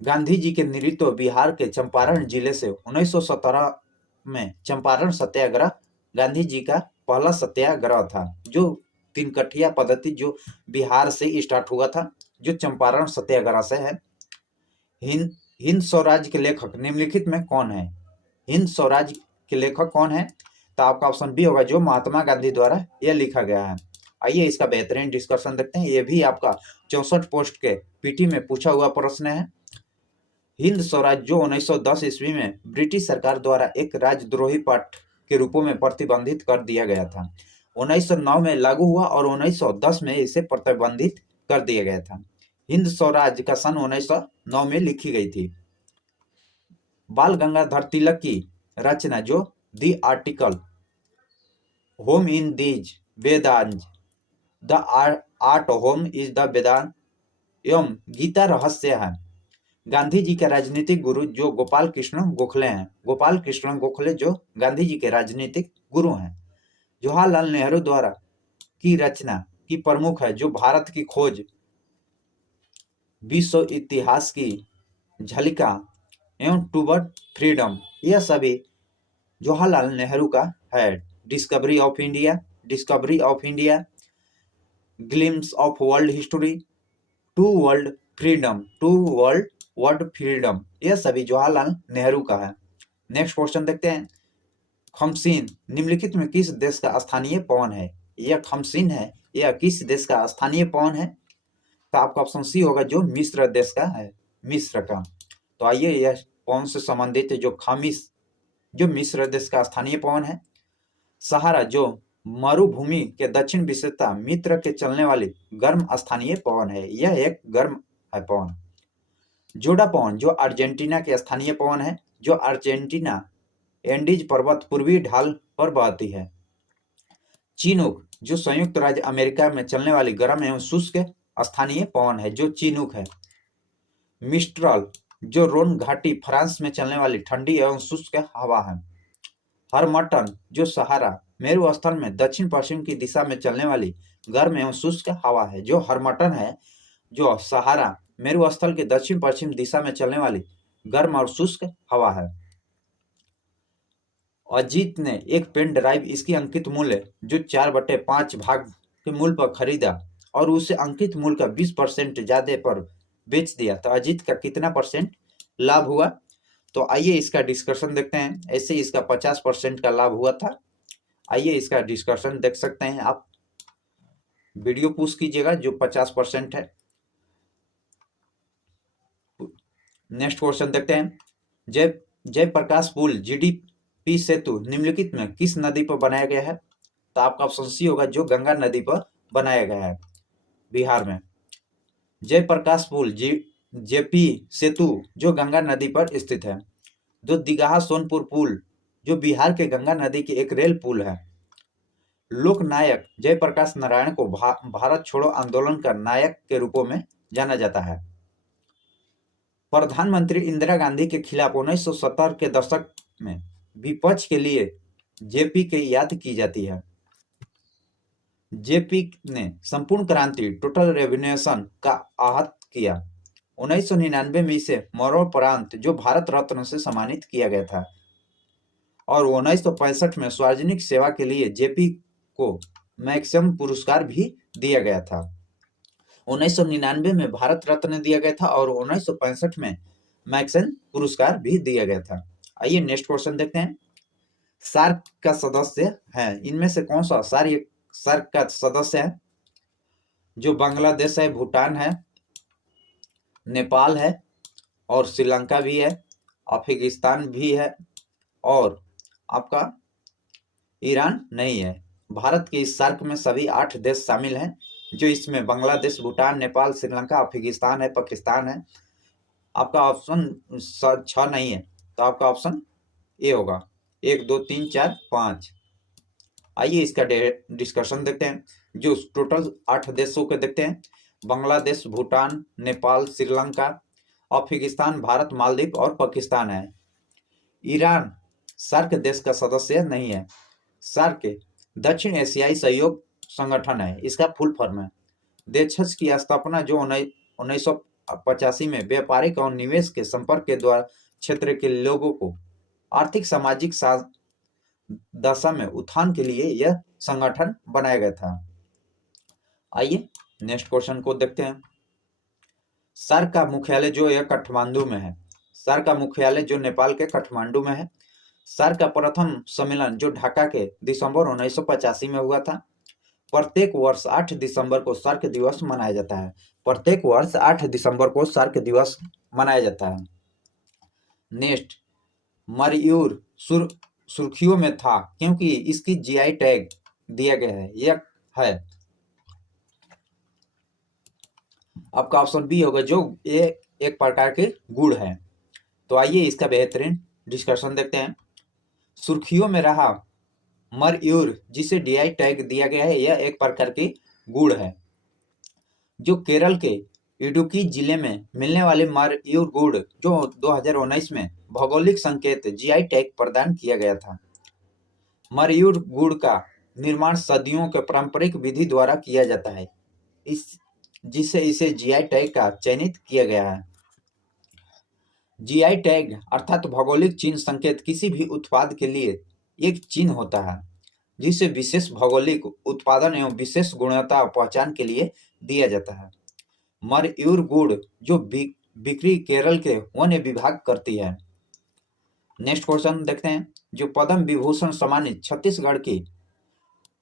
गांधी जी के नेतृत्व बिहार के चंपारण जिले से 1917 में चंपारण सत्याग्रह गांधी जी का पहला सत्याग्रह था। जो 3 कठिया पद्धति जो बिहार से स्टार्ट हुआ था, जो चंपारण सत्याग्रह से है। हिंद स्वराज के लेखक निम्नलिखित में कौन है? हिंद स्वराज के लेखक कौन है? तो आपका ऑप्शन बी होगा, जो महात्मा गांधी द्वारा यह लिखा गया है। आइए इसका बेहतरीन डिस्कशन देखते हैं। यह भी आपका 64 पोस्ट के पीटी में पूछा हुआ प्रश्न है। हिंद स्वराज जो 1910 ईस्वी में ब्रिटिश सरकार द्वारा एक राजद्रोही पाठ के रूपों में प्रतिबंधित कर दिया गया था। 1909 में लागू हुआ और 1910 में इसे प्रतिबंधित कर दिया गया था। हिंद स्वराज का सन 1909 में लिखी गई थी। बाल गंगाधर तिलक की रचना जो the arctic home in these Vedanta, the arctic home is the Vedanta एवं गीता रहस्य है। गांधी जी के राजनीतिक गुरु जो गोपाल कृष्ण गोखले हैं। गोपाल कृष्ण गोखले जो गांधी जी के राजनीतिक गुरु हैं। जवाहरलाल नेहरू द्वारा की रचना की प्रमुख है जो भारत की खोज, विश्व इतिहास की झलिका एवं टूवर्ड फ्रीडम, यह सभी जवाहरलाल नेहरू का है। Discovery of India, Glimpses of World History, toward freedom, यह सभी जवाहरलाल नेहरू का है। नेक्स्ट क्वेश्चन देखते हैं। खमसीन निम्नलिखित में किस देश का स्थानीय पवन है? यह खमसीन है, यह किस देश का स्थानीय पवन है? तो आपका ऑप्शन सी होगा, जो मिस्र देश का है, मिस्र का। तो आइए यह पवन से संबंधित जो खामिस जो मिस्र देश का स्थानीय पवन है। सहारा जो मरुभूमि के दक्षिण विशेषता मित्र के चलने वाली गर्म स्थानीय पवन है, यह एक गर्म है पवन। जोडा पवन जो अर्जेंटीना के स्थानीय पवन है, जो अर्जेंटीना एंडीज पर्वत पूर्वी ढाल पर बहती है। चिनूक जो संयुक्त राज्य अमेरिका में चलने वाली गर्म एवं शुष्क स्थानीय पवन है, जो चिनूक है। मिस्ट्रल जो रोन घाटी फ्रांस में चलने वाली ठंडी एवं शुष्क हवा है। हरमटन जो सहारा मेरुस्थल में दक्षिण पश्चिम की दिशा में चलने वाली गर्म एवं शुष्क हवा है। जो हरमटन है, जो सहारा मेरुस्थल के दक्षिण पश्चिम दिशा में चलने वाली गर्म और शुष्क हवा है। अजीत ने एक पेन ड्राइव इसकी अंकित मूल्य जो 4/5 भाग के मूल्य पर खरीदा और उसे अंकित मूल्य का 20% ज्यादा पर बेच दिया, तो अजीत का कितना परसेंट लाभ हुआ? तो आइए इसका डिस्कशन देखते हैं। ऐसे इसका 50% का लाभ हुआ था। आइए इसका डिस्कशन देख सकते हैं। आप वीडियो पुश कीजिएगा जो 50% है। नेक्स्ट क्वेश्चन देखते हैं। जयप्रकाश पुल जीडीपी सेतु निम्नलिखित में किस नदी पर बनाया गया है? तो आपका ऑप्शन सी होगा, जो गंगा नदी पर बनाया गया है बिहार में। जयप्रकाश पुल जेपी सेतु जो गंगा नदी पर स्थित है। जो दीघा सोनपुर पुल जो बिहार के गंगा नदी की एक रेल पुल है। लोकनायक जयप्रकाश नारायण को भारत छोड़ो आंदोलन का नायक के रूपों में जाना जाता है। प्रधानमंत्री इंदिरा गांधी के खिलाफ 1970 के दशक में विपक्ष के लिए जेपी की याद की जाती है। जेपी ने संपूर्ण क्रांति टोटल रेवोल्यूशन का आहत किया। 1999 में इसे मरणोपरांत जो भारत रत्न से सम्मानित किया गया था और 1965 में सार्वजनिक सेवा के लिए जेपी को मैक्सिम पुरस्कार भी दिया गया था। 1999 में भारत रत्न दिया गया था और 1965 में मैक्सिम पुरस्कार भी दिया गया था। आइए नेक्स्ट क्वेश्चन देखते हैं। सार्क का सदस्य है, इनमें से कौन सा सार्क का सदस्य है? जो बांग्लादेश है, भूटान है, नेपाल है और श्रीलंका भी है, अफगानिस्तान भी है और आपका ईरान नहीं है। भारत के इस सार्क में सभी 8 देश शामिल हैं, जो इसमें बांग्लादेश, भूटान, नेपाल, श्रीलंका, अफगानिस्तान है, पाकिस्तान है। आपका ऑप्शन 6 नहीं है, तो आपका ऑप्शन ए होगा। 1 2 3 4 5। आइए इसका डिस्कशन देखते हैं। जो टोटल 8 देशों के देखते हैं। बांग्लादेश, भूटान, नेपाल, श्रीलंका, अफगानिस्तान, भारत, मालदीव और पाकिस्तान है। ईरान सार्क देश का सदस्य नहीं है। सार्क दक्षिण एशियाई सहयोग संगठन है, इसका फुल फॉर्म है। देशज की स्थापना जो 1985 में व्यापारिक और निवेश के संपर्क के द्वारा क्षेत्र के लोगों को आर्थिक सामाजिक दशा में उत्थान के लिए यह संगठन बनाया गया था। आइए नेक्स्ट क्वेश्चन को देखते हैं। सार्क का मुख्यालय जो यह काठमांडू में है। सार्क का मुख्यालय जो नेपाल के काठमांडू में है। सार्क का प्रथम सम्मेलन जो ढाका के दिसंबर 1985 में हुआ था। प्रत्येक वर्ष 8 दिसंबर को सार्क दिवस मनाया जाता है। प्रत्येक वर्ष 8 दिसंबर को सार्क दिवस मनाया जाता है। नेक्स्ट, मयूर सुर्खियों में था क्योंकि इसकी जीआई टैग दिया गया है। यह है आपका ऑप्शन बी होगा, जो एक प्रकार के गुड़ है। तो आइए इसका बेहतरीन डिस्कशन देखते हैं। सुर्खियों में रहा मयूर जिसे डीआई टैग दिया गया है, यह एक प्रकार की गुड़ है जो केरल के इडुक्की जिले में मिलने वाले मयूर गुड़ जो 2019 में भौगोलिक संकेत जीआई टैग प्रदान किया गया था। मयूर गुड़ का निर्माण सदियों के पारंपरिक विधि द्वारा किया जाता है, जिससे इसे जीआई टैग का चयनित किया गया है। जीआई टैग अर्थात भौगोलिक चिन्ह संकेत किसी भी उत्पाद के लिए एक चिन्ह होता है जिसे विशेष भौगोलिक उत्पादन एवं विशेष गुणवत्ता पहचान के लिए दिया जाता है। मयूर गुड़ जो बिक्री केरल के वन विभाग करती है। नेक्स्ट क्वेश्चन देखते हैं। जो पद्म विभूषण सम्मानित छत्तीसगढ़ की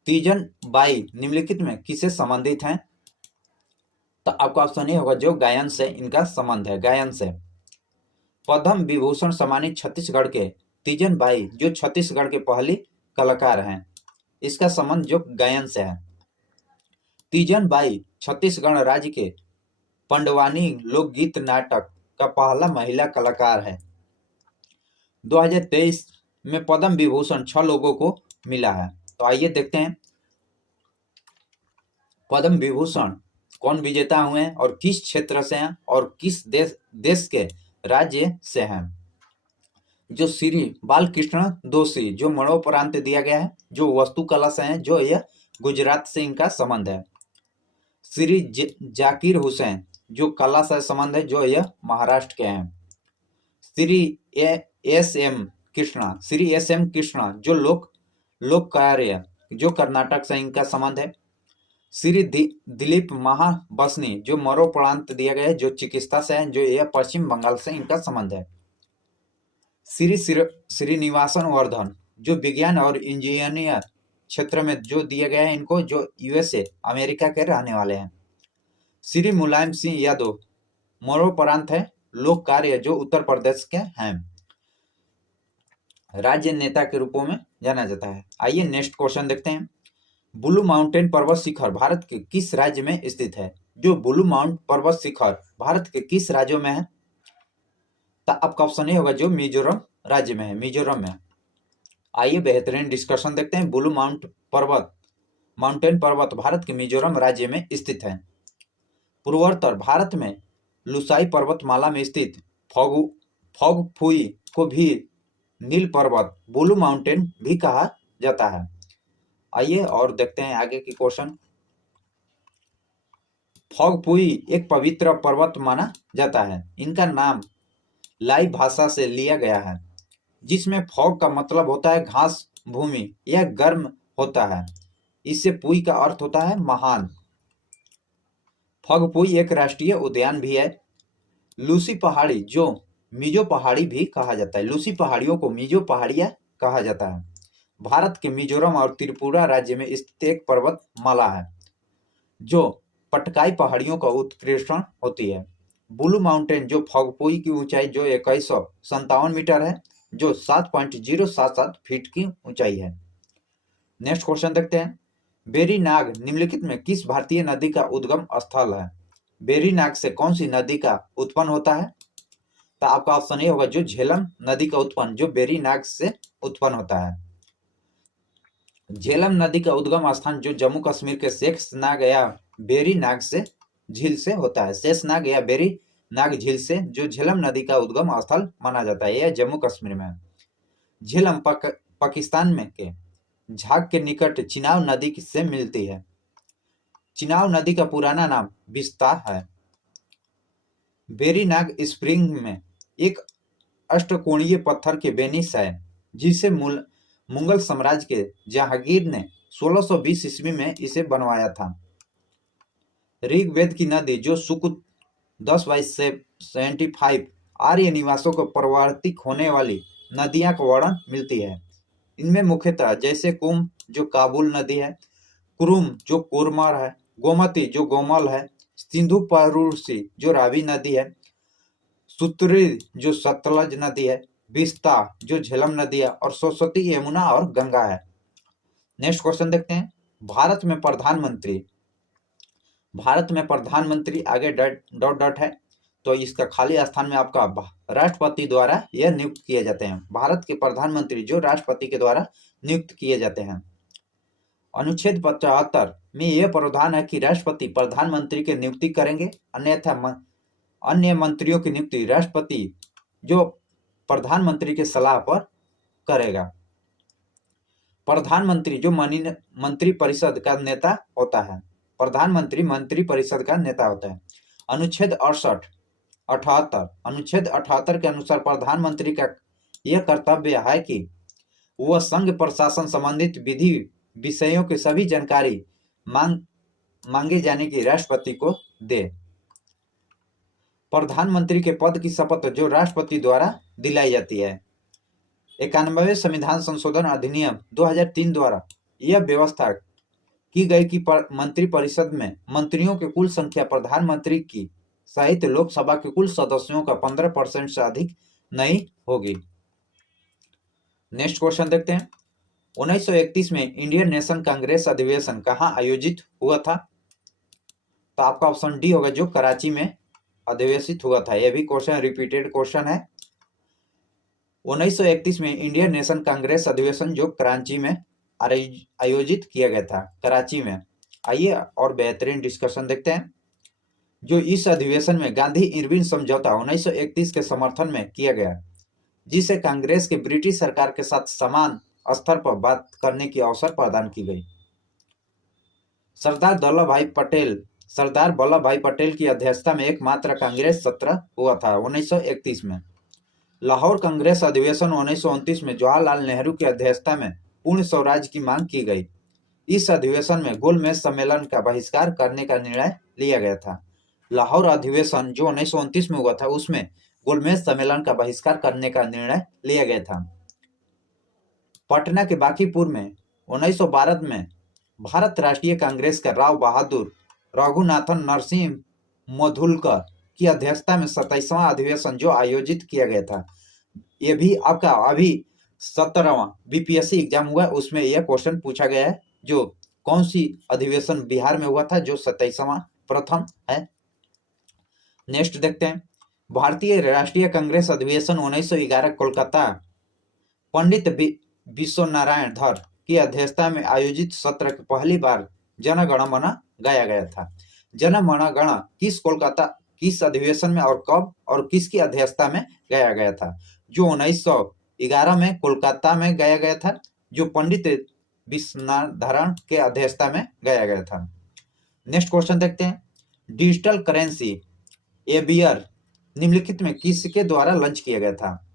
तीजन बाई निम्नलिखित में किसे संबंधित हैं? तो आपका ऑप्शन ये होगा, जो गायन से इनका संबंध है, गायन से। पद्म विभूषण सम्मानित छत्तीसगढ़ के तीजन बाई जो छत्तीसगढ़ के पहली कलाकार हैं, इसका संबंध जो गायन से है। तीजन बाई छत्तीसगढ़ राज्य के पंडवानी लोकगीत नाटक का पहला महिला कलाकार है। 2023 में पद्म विभूषण 6 लोगों को मिला है। तो आइए देखते हैं पद्म विभूषण कौन विजेता हुए हैं और किस क्षेत्र से हैं और किस देश के राज्य से हैं। जो श्री बालकृष्ण दोषी जो मरणोपरांत दिया गया है, जो वास्तुकला से हैं, जो यह गुजरात से इनका संबंध है। श्री जाकिर हुसैन जो कला से संबंध है, जो यह महाराष्ट्र के हैं। श्री एस एम कृष्णा जो लोक कार्य जो कर्नाटक से इनका संबंध है। श्री दिलीप महाबसनी जो मरणोपरांत दिया गया है, जो चिकित्सा से है, जो यह पश्चिम बंगाल से इनका संबंध है। श्री श्रीनिवासन वर्धन जो विज्ञान और इंजीनियर क्षेत्र में जो दिया गया है इनको, जो यूएसए अमेरिका के रहने वाले हैं। श्री मुलायम सिंह यादव मरणोपरांत है, लोक कार्य जो उत्तर प्रदेश के हैं, राज्य नेता के रूपों में जाना जाता है। आइए नेक्स्ट क्वेश्चन देखते हैं। ब्लू माउंटेन पर्वत शिखर भारत के किस राज्य में स्थित है। जो ब्लू माउंट पर्वत शिखर भारत के किस राज्यों में है, तो आपका ऑप्शन ए होगा जो मिजोरम राज्य में है, मिजोरम में। आइए बेहतरीन डिस्कशन देखते हैं। ब्लू माउंटेन पर्वत भारत के मिजोरम राज्य में स्थित है। पूर्वोत्तर भारत में लुसाई पर्वतमाला में स्थित फॉगफुई को भी नील पर्वत ब्लू माउंटेन भी कहा जाता है। आइए और देखते हैं आगे की क्वेश्चन। फॉगफुई एक पवित्र पर्वत माना जाता है। इनका नाम लाई भाषा से लिया गया है, जिसमें फॉग का मतलब होता है घास भूमि, यह गर्म होता है। इससे पुई का अर्थ होता है महान। फॉगपुई एक राष्ट्रीय उद्यान भी है। लूसी पहाड़ी जो मिजो पहाड़ी भी कहा जाता है, लूसी पहाड़ियों को मिजो पहाड़ियां कहा जाता है, भारत के मिजोरम और त्रिपुरा राज्य में स्थित एक पर्वतमाला है जो पटकाई पहाड़ियों का उत्कृष्ण होती है। ब्लू माउंटेन जो फॉगपुई की ऊंचाई जो 2157 मीटर है, जो 7.077 फीट की ऊंचाई है। नेक्स्ट क्वेश्चन देखते हैं। बेरीनाग निम्नलिखित में किस भारतीय नदी का उद्गम स्थल है। बेरीनाग से कौन सी नदी का उत्पन्न होता है, तो आपका ऑप्शन ए होगा जो झेलम नदी का उत्पन्न जो बेरीनाग से उत्पन्न होता है। झेलम नदी का उद्गम स्थान जो जम्मू कश्मीर के शेषनाग या बेरीनाग से झील से होता है। शेषनाग या बेरीनाग झील से जो झेलम नदी का उद्गम स्थल माना जाता है, यह जम्मू कश्मीर में है। झेलम पाकिस्तान में के झाग के निकट चिनाब नदी से मिलती है। चिनाब नदी का पुराना नाम बिस्ता है। बेरीनाग स्प्रिंग में एक अष्टकोणीय पत्थर के बेनिस है, जिसे मुगल साम्राज्य के जहांगीर ने 1620 ईस्वी में इसे बनवाया था। ऋग्वेद की नदी जो सुकुत 10/75 आर्य निवासों को प्रवर्तित होने वाली नदियां का वर्णन मिलती है। इनमें मुख्यतः जैसे कुंभ जो काबुल नदी है, कुरुम जो कुरमर है, गोमती जो गोमल है, सिंधु परुषी जो रावी नदी है, सुत्री जो सतलज नदी है, बिस्ता जो झेलम नदी है और सरस्वती यमुना और गंगा है। नेक्स्ट क्वेश्चन देखते हैं। भारत में प्रधानमंत्री आगे डॉट डॉट है, तो इसका खाली स्थान में आपका राष्ट्रपति द्वारा यह नियुक्त किए जाते हैं। भारत के प्रधानमंत्री जो राष्ट्रपति के द्वारा नियुक्त किए जाते हैं। अनुच्छेद 75 में यह प्रावधान है कि राष्ट्रपति प्रधानमंत्री की नियुक्ति करेंगे, अन्यथा अन्य मंत्रियों की नियुक्ति राष्ट्रपति जो प्रधानमंत्री के सलाह पर करेगा। प्रधानमंत्री जो मंत्रिपरिषद का नेता होता है, प्रधानमंत्री मंत्रिपरिषद का नेता होता है। अनुच्छेद 78 के अनुसार प्रधानमंत्री का यह कर्तव्य है कि वह संघ प्रशासन संबंधित विधि विषयों की सभी जानकारी मांगे जाने की राष्ट्रपति को दे। प्रधानमंत्री के पद की शपथ जो राष्ट्रपति द्वारा दिलाई जाती है। 91वें संविधान संशोधन अधिनियम 2003 द्वारा यह व्यवस्था की गई कि मंत्रिपरिषद में मंत्रियों की कुल संख्या प्रधानमंत्री की सहित लोकसभा के कुल सदस्यों का 15% से अधिक नहीं होगी। नेक्स्ट क्वेश्चन देखते हैं। 1931 में इंडियन नेशनल कांग्रेस अधिवेशन कहाँ आयोजित हुआ था, तो आपका ऑप्शन डी होगा जो कराची में अधिवेशित हुआ था? यह भी क्वेश्चन रिपीटेड क्वेश्चन है। 1931 में इंडियन नेशनल कांग्रेस अधिवेशन जो कराची में आयोजित किया गया था, कराची में। आइए और बेहतरीन डिस्कशन देखते हैं। जो इस अधिवेशन में गांधी इरविन समझौता 1931 के समर्थन में किया गया, जिसे कांग्रेस के ब्रिटिश सरकार के साथ समान स्तर पर बात करने की अवसर प्रदान की गई। सरदार वल्लभ भाई पटेल की अध्यक्षता में एकमात्र कांग्रेस सत्र हुआ था 1931 में। लाहौर कांग्रेस अधिवेशन 1929 में जवाहरलाल नेहरू की अध्यक्षता में पूर्ण स्वराज की मांग की गई। इस अधिवेशन में गोलमेज सम्मेलन का बहिष्कार करने का निर्णय लिया गया था। लाहौर अधिवेशन जो 1929 में हुआ था, उसमें गोलमेज सम्मेलन का बहिष्कार करने का निर्णय लिया गया था। पटना के बांकीपुर में 1912 में भारत राष्ट्रीय कांग्रेस का राव बहादुर रघुनाथन नरसिंह मधुलकर की अध्यक्षता में 27वां अधिवेशन जो आयोजित किया गया था। ये भी आपका अभी 17वां बीपीएससी एग्जाम हुआ, उसमें यह क्वेश्चन पूछा गया है। जो कौन सी अधिवेशन बिहार में हुआ था जो 27वां प्रथम है। नेक्स्ट देखते हैं। भारतीय राष्ट्रीय कांग्रेस अधिवेशन 1911 कोलकाता पंडित विश्व नारायण धर की अध्यक्षता में आयोजित सत्र की पहली बार जन गण मन गाया गया था। जन गण गण किस अधिवेशन में और कब और किसकी अध्यक्षता में गाया गया था? जो 1911 में कोलकाता में गाया गया था, जो पंडित विश्वनाथ के अध्यक्षता में गाया गया था। नेक्स्ट क्वेश्चन देखते हैं। डिजिटल करेंसी एबियर निम्नलिखित में किसके द्वारा लॉन्च किया गया था?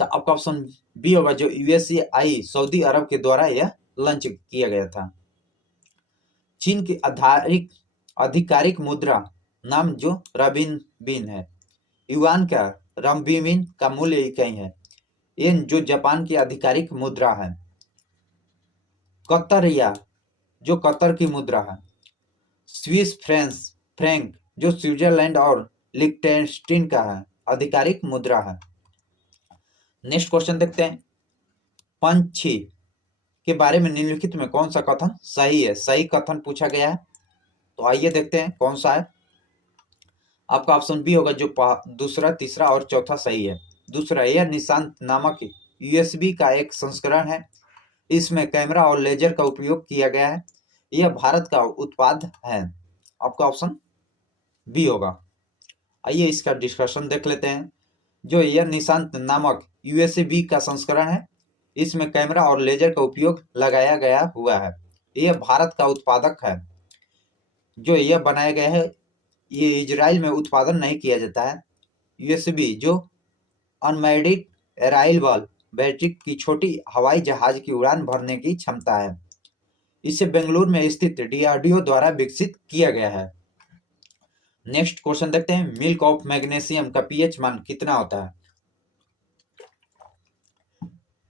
तो आपका ऑप्शन बी होगा, जो यूएसए सऊदी अरब के द्वारा यह लॉन्च किया गया था। चीन की आधिकारिक मुद्रा नाम जो रंबीन है। युआन का रंबीन का मूल्य इकाई है। येन जो जापान की आधिकारिक मुद्रा है। कतरिया जो कतर की मुद्रा है। स्विस फ्रैंक जो स्विट्जरलैंड और लिechtenstein का है आधिकारिक मुद्रा है। नेक्स्ट क्वेश्चन देखते हैं। पंछी के बारे में निम्नलिखित में कौन सा कथन सही है? सही कथन पूछा गया है, तो आइए देखते हैं कौन सा है। आपका ऑप्शन बी होगा, जो दूसरा, तीसरा और चौथा सही है। दूसरा, यह निशांत नामक यूएसबी का एक संस्करण है। इसमें कैमरा और लेजर का उपयोग किया गया है। यह भारत का उत्पाद है। आपका ऑप्शन बी होगा। आइए इसका डिस्कशन देख लेते हैं। जो यह निशांत नामक यूएसबी का संस्करण है, इसमें कैमरा और लेजर का उपयोग लगाया गया हुआ है। यह भारत का उत्पादक है। जो यह बनाया गया है, ये इजराइल में उत्पादन नहीं किया जाता है। यूएसबी जो अनमैरिड अराइवल बैटरी की छोटी हवाई जहाज की उड़ान भरने की क्षमता है। इसे बेंगलुरु में स्थित डीआरडीओ द्वारा विकसित किया गया है। नेक्स्ट क्वेश्चन देखते हैं। मिल्क ऑफ मैग्नीशियम का पीएच मान कितना होता है?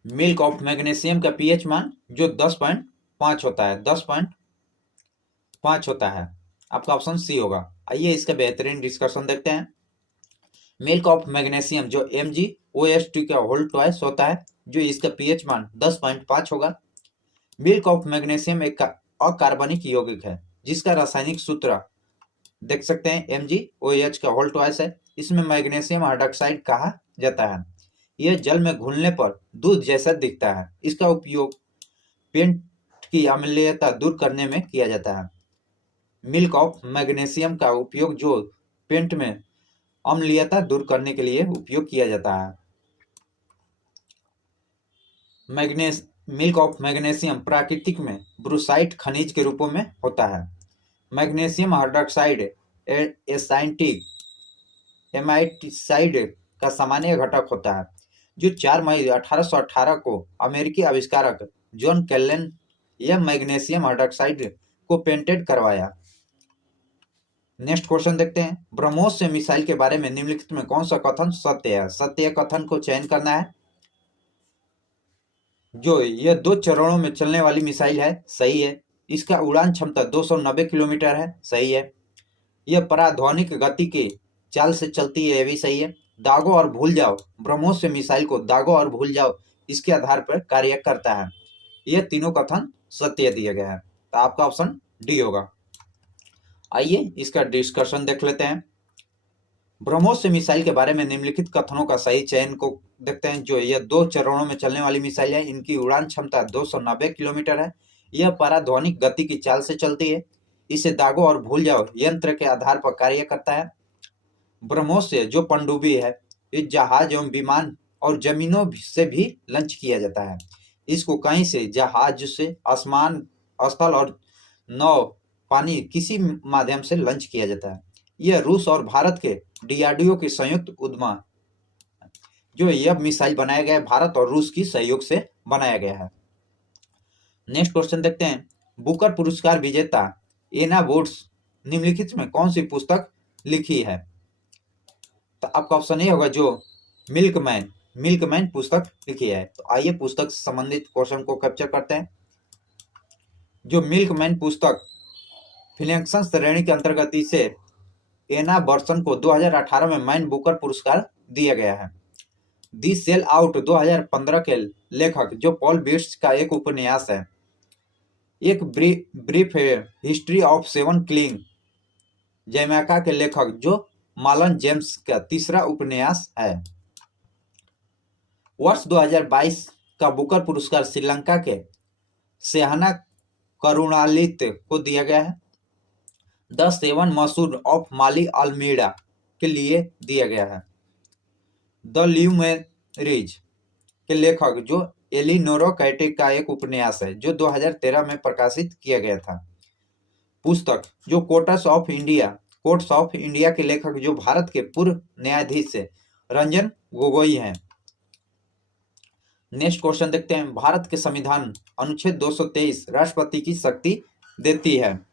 मिल्क ऑफ मैग्नीशियम का पीएच मान जो 10.5 होता है, 10.5 होता है। आपका ऑप्शन सी होगा। आइए इसका बेहतरीन डिस्कशन देखते हैं। मिल्क ऑफ मैग्नीशियम जो MgOH2 का होल ट्वाइस होता है, जो इसका पीएच मान 10.5 होगा। मिल्क ऑफ मैग्नीशियम एक अकार्बनिक यौगिक है, जिसका रासायनिक सूत्र देख सकते हैं, MgOH का होल ट्वाइस है। इसमें मैग्नीशियम हाइड्रॉक्साइड कहा जाता है। यह जल में घुलने पर दूध जैसा दिखता है। इसका उपयोग पेंट की अम्लीयता दूर करने में किया जाता है। मिल्क ऑफ मैग्नीशियम का उपयोग जो पेंट में अम्लीयता दूर करने के लिए उपयोग किया जाता है। मिल्क ऑफ मैग्नीशियम प्राकृतिक में ब्रूसाइट खनिज के रूपों में होता है। मैग्नीशियम हाइड्रॉक्साइड एमाइटिसाइड का सामान्य घटक होता है, जो 4 मई 1818 को अमेरिकी आविष्कारक जॉन केल्लेन यह मैग्नीशियम हाइड्रॉक्साइड को पेटेंट करवाया। नेक्स्ट क्वेश्चन देखते हैं। ब्रह्मोस से मिसाइल के बारे में निम्नलिखित में कौन सा कथन सत्य है? सत्य कथन को चयन करना है। जो यह 2 चरणों में चलने वाली मिसाइल है, सही है। इसका उड़ान क्षमता 290 किलोमीटर है, सही है। यह पराध्वनिक गति के चाल से चलती है, यह भी सही है। दागो और भूल जाओ, ब्रह्मोस से मिसाइल को दागो और भूल जाओ इसके आधार पर कार्य करता है। यह तीनों कथन सत्य दिया गया है, तो आपका ऑप्शन डी होगा। आइए इसका डिस्कशन देख लेते हैं। ब्रह्मोस मिसाइल के बारे में निम्नलिखित कथनों का सही चयन को देखते हैं। जो यह 2 चरणों में चलने वाली मिसाइल है, इनकी उड़ान क्षमता 290 किलोमीटर है। यह पराध्वनिक गति की चाल से चलती है। इसे दागो और भूल जाओ यंत्र के आधार पर कार्य करता है। ब्रह्मोस जो पनडुब्बी है, इस जहाज एवं विमान और जमीनों से भी लॉन्च किया जाता है। इसको कहीं से, जहाज से, आसमान, स्थल और नौ, पानी, किसी माध्यम से लॉन्च किया जाता है। यह रूस और भारत के डीआरडीओ की संयुक्त उद्यम, जो यह मिसाइल बनाया गया है, भारत और रूस की सहयोग से बनाया गया है। नेक्स्ट क्वेश्चन देखते हैं। बुकर पुरस्कार विजेता एना वुड्स निम्नलिखित में कौन सी पुस्तक लिखी है? तो आपका ऑप्शन ए होगा जो मिल्कमैन पुस्तक लिखी है। तो आइए पुस्तक से संबंधित क्वेश्चन को कैप्चर करते हैं। जो मिल्कमैन पुस्तक फिक्शन श्रेणी के अंतर्गत इसे एना बर्सन को 2018 में मैन बुकर पुरस्कार दिया गया है। दी सेल आउट 2015 के लेखक जो पॉल बिट्स का एक उपन्यास है। एक brief history of seven killing Jamaica के लेखक जो मालन जेम्स का तीसरा उपन्यास है। वर्ष 2022 का बुकर पुरस्कार श्रीलंका के सेहना करुणालित को दिया गया है। द सेवन मसूर ऑफ माली अल्मीडा के लिए दिया गया है। द ल्यूमेरीज के लेखक जो एलिनोरा कैटे का एक उपन्यास है जो 2013 में प्रकाशित किया गया था। पुस्तक जो कोर्ट्स ऑफ इंडिया के लेखक जो भारत के पूर्व न्यायाधीश से रंजन गोगोई हैं। नेक्स्ट क्वेश्चन देखते हैं। भारत के संविधान अनुच्छेद 223 राष्ट्रपति की शक्ति देती है।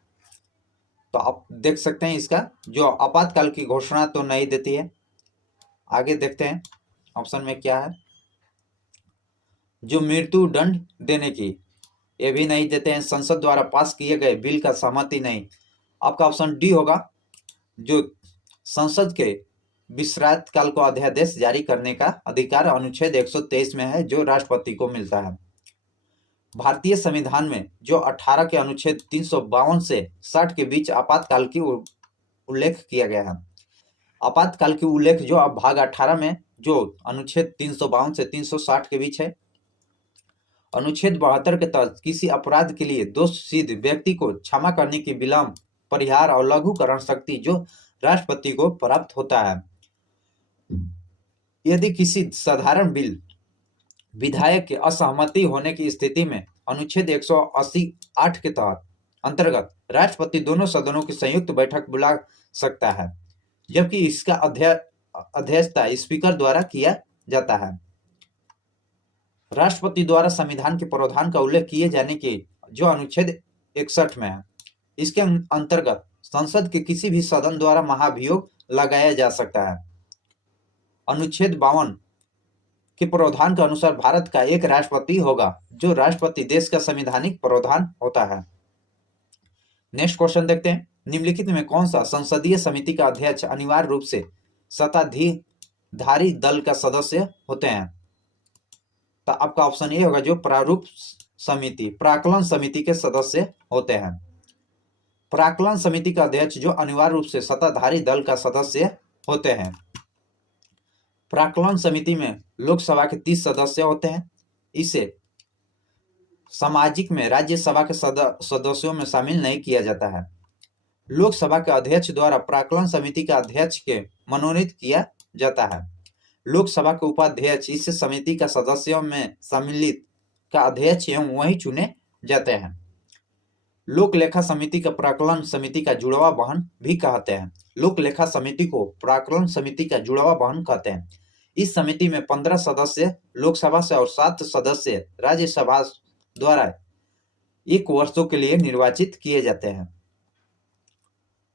तो आप देख सकते हैं इसका जो आपातकाल की घोषणा तो नहीं देती है। आगे देखते हैं ऑप्शन में क्या है। जो मृत्यु दंड देने की, ये भी नहीं देते हैं। संसद द्वारा पास किए गए बिल का सहमति नहीं। आपका ऑप्शन डी होगा जो संसद के विश्रांत काल को अध्यादेश जारी करने का अधिकार अनुच्छेद 123 में है जो राष्ट्रपति को मिलता है। भारतीय संविधान में जो 18 के अनुच्छेद 352 से 60 के बीच आपातकाल की उल्लेख किया गया है। आपातकाल की उल्लेख जो अब भाग 18 में जो अनुच्छेद 352 से 360 के बीच है। अनुच्छेद 72 के तहत किसी अपराध के लिए दोषसिद्ध व्यक्ति को क्षमा करने की विलंब, परिहार और लघुकरण शक्ति जो राष्ट्रपति को प्राप्त होता है। यदि किसी साधारण बिल विधायक की असहमति होने की स्थिति में अनुच्छेद 188 के तहत अंतर्गत राष्ट्रपति दोनों सदनों की संयुक्त बैठक बुला सकता है, जबकि इसका अध्यक्षता स्पीकर द्वारा किया जाता है। राष्ट्रपति द्वारा संविधान के प्रावधान का उल्लेख किए जाने की जो अनुच्छेद 61 में है, इसके अंतर्गत संसद के किसी भी सदन द्वारा महाभियोग लगाया जा सकता है। अनुच्छेद 52 के प्रावधान के अनुसार भारत का एक राष्ट्रपति होगा जो राष्ट्रपति देश का संवैधानिक प्रावधान होता है। नेक्स्ट क्वेश्चन देखते हैं। निम्नलिखित में कौन सा संसदीय समिति का अध्यक्ष अनिवार्य रूप से सत्ताधारी दल का सदस्य होते हैं? तो आपका ऑप्शन ए होगा जो प्राक्कलन समिति के सदस्य होते हैं। प्राक्कलन समिति का अध्यक्ष जो अनिवार्य रूप से सत्ताधारी दल का सदस्य होते हैं। प्राक्कलन समिति में लोकसभा के 30 सदस्य होते हैं। इसे सामाजिक में राज्यसभा के सदस्यों में शामिल नहीं किया जाता है। लोकसभा के अध्यक्ष द्वारा प्राक्कलन समिति का अध्यक्ष के मनोनीत किया जाता है। लोकसभा के उपाध्यक्ष इस समिति का सदस्यों में सम्मिलित का अध्यक्ष एवं वही चुने जाते हैं। लोक लेखा समिति का प्राक्कलन समिति का जुड़वा वाहन भी कहते हैं। लोक लेखा समिति को प्राक्कलन समिति का जुड़वा वाहन कहते हैं। इस समिति में 15 सदस्य लोकसभा से और 7 सदस्य राज्यसभा द्वारा 1 वर्षों के लिए निर्वाचित किए जाते हैं।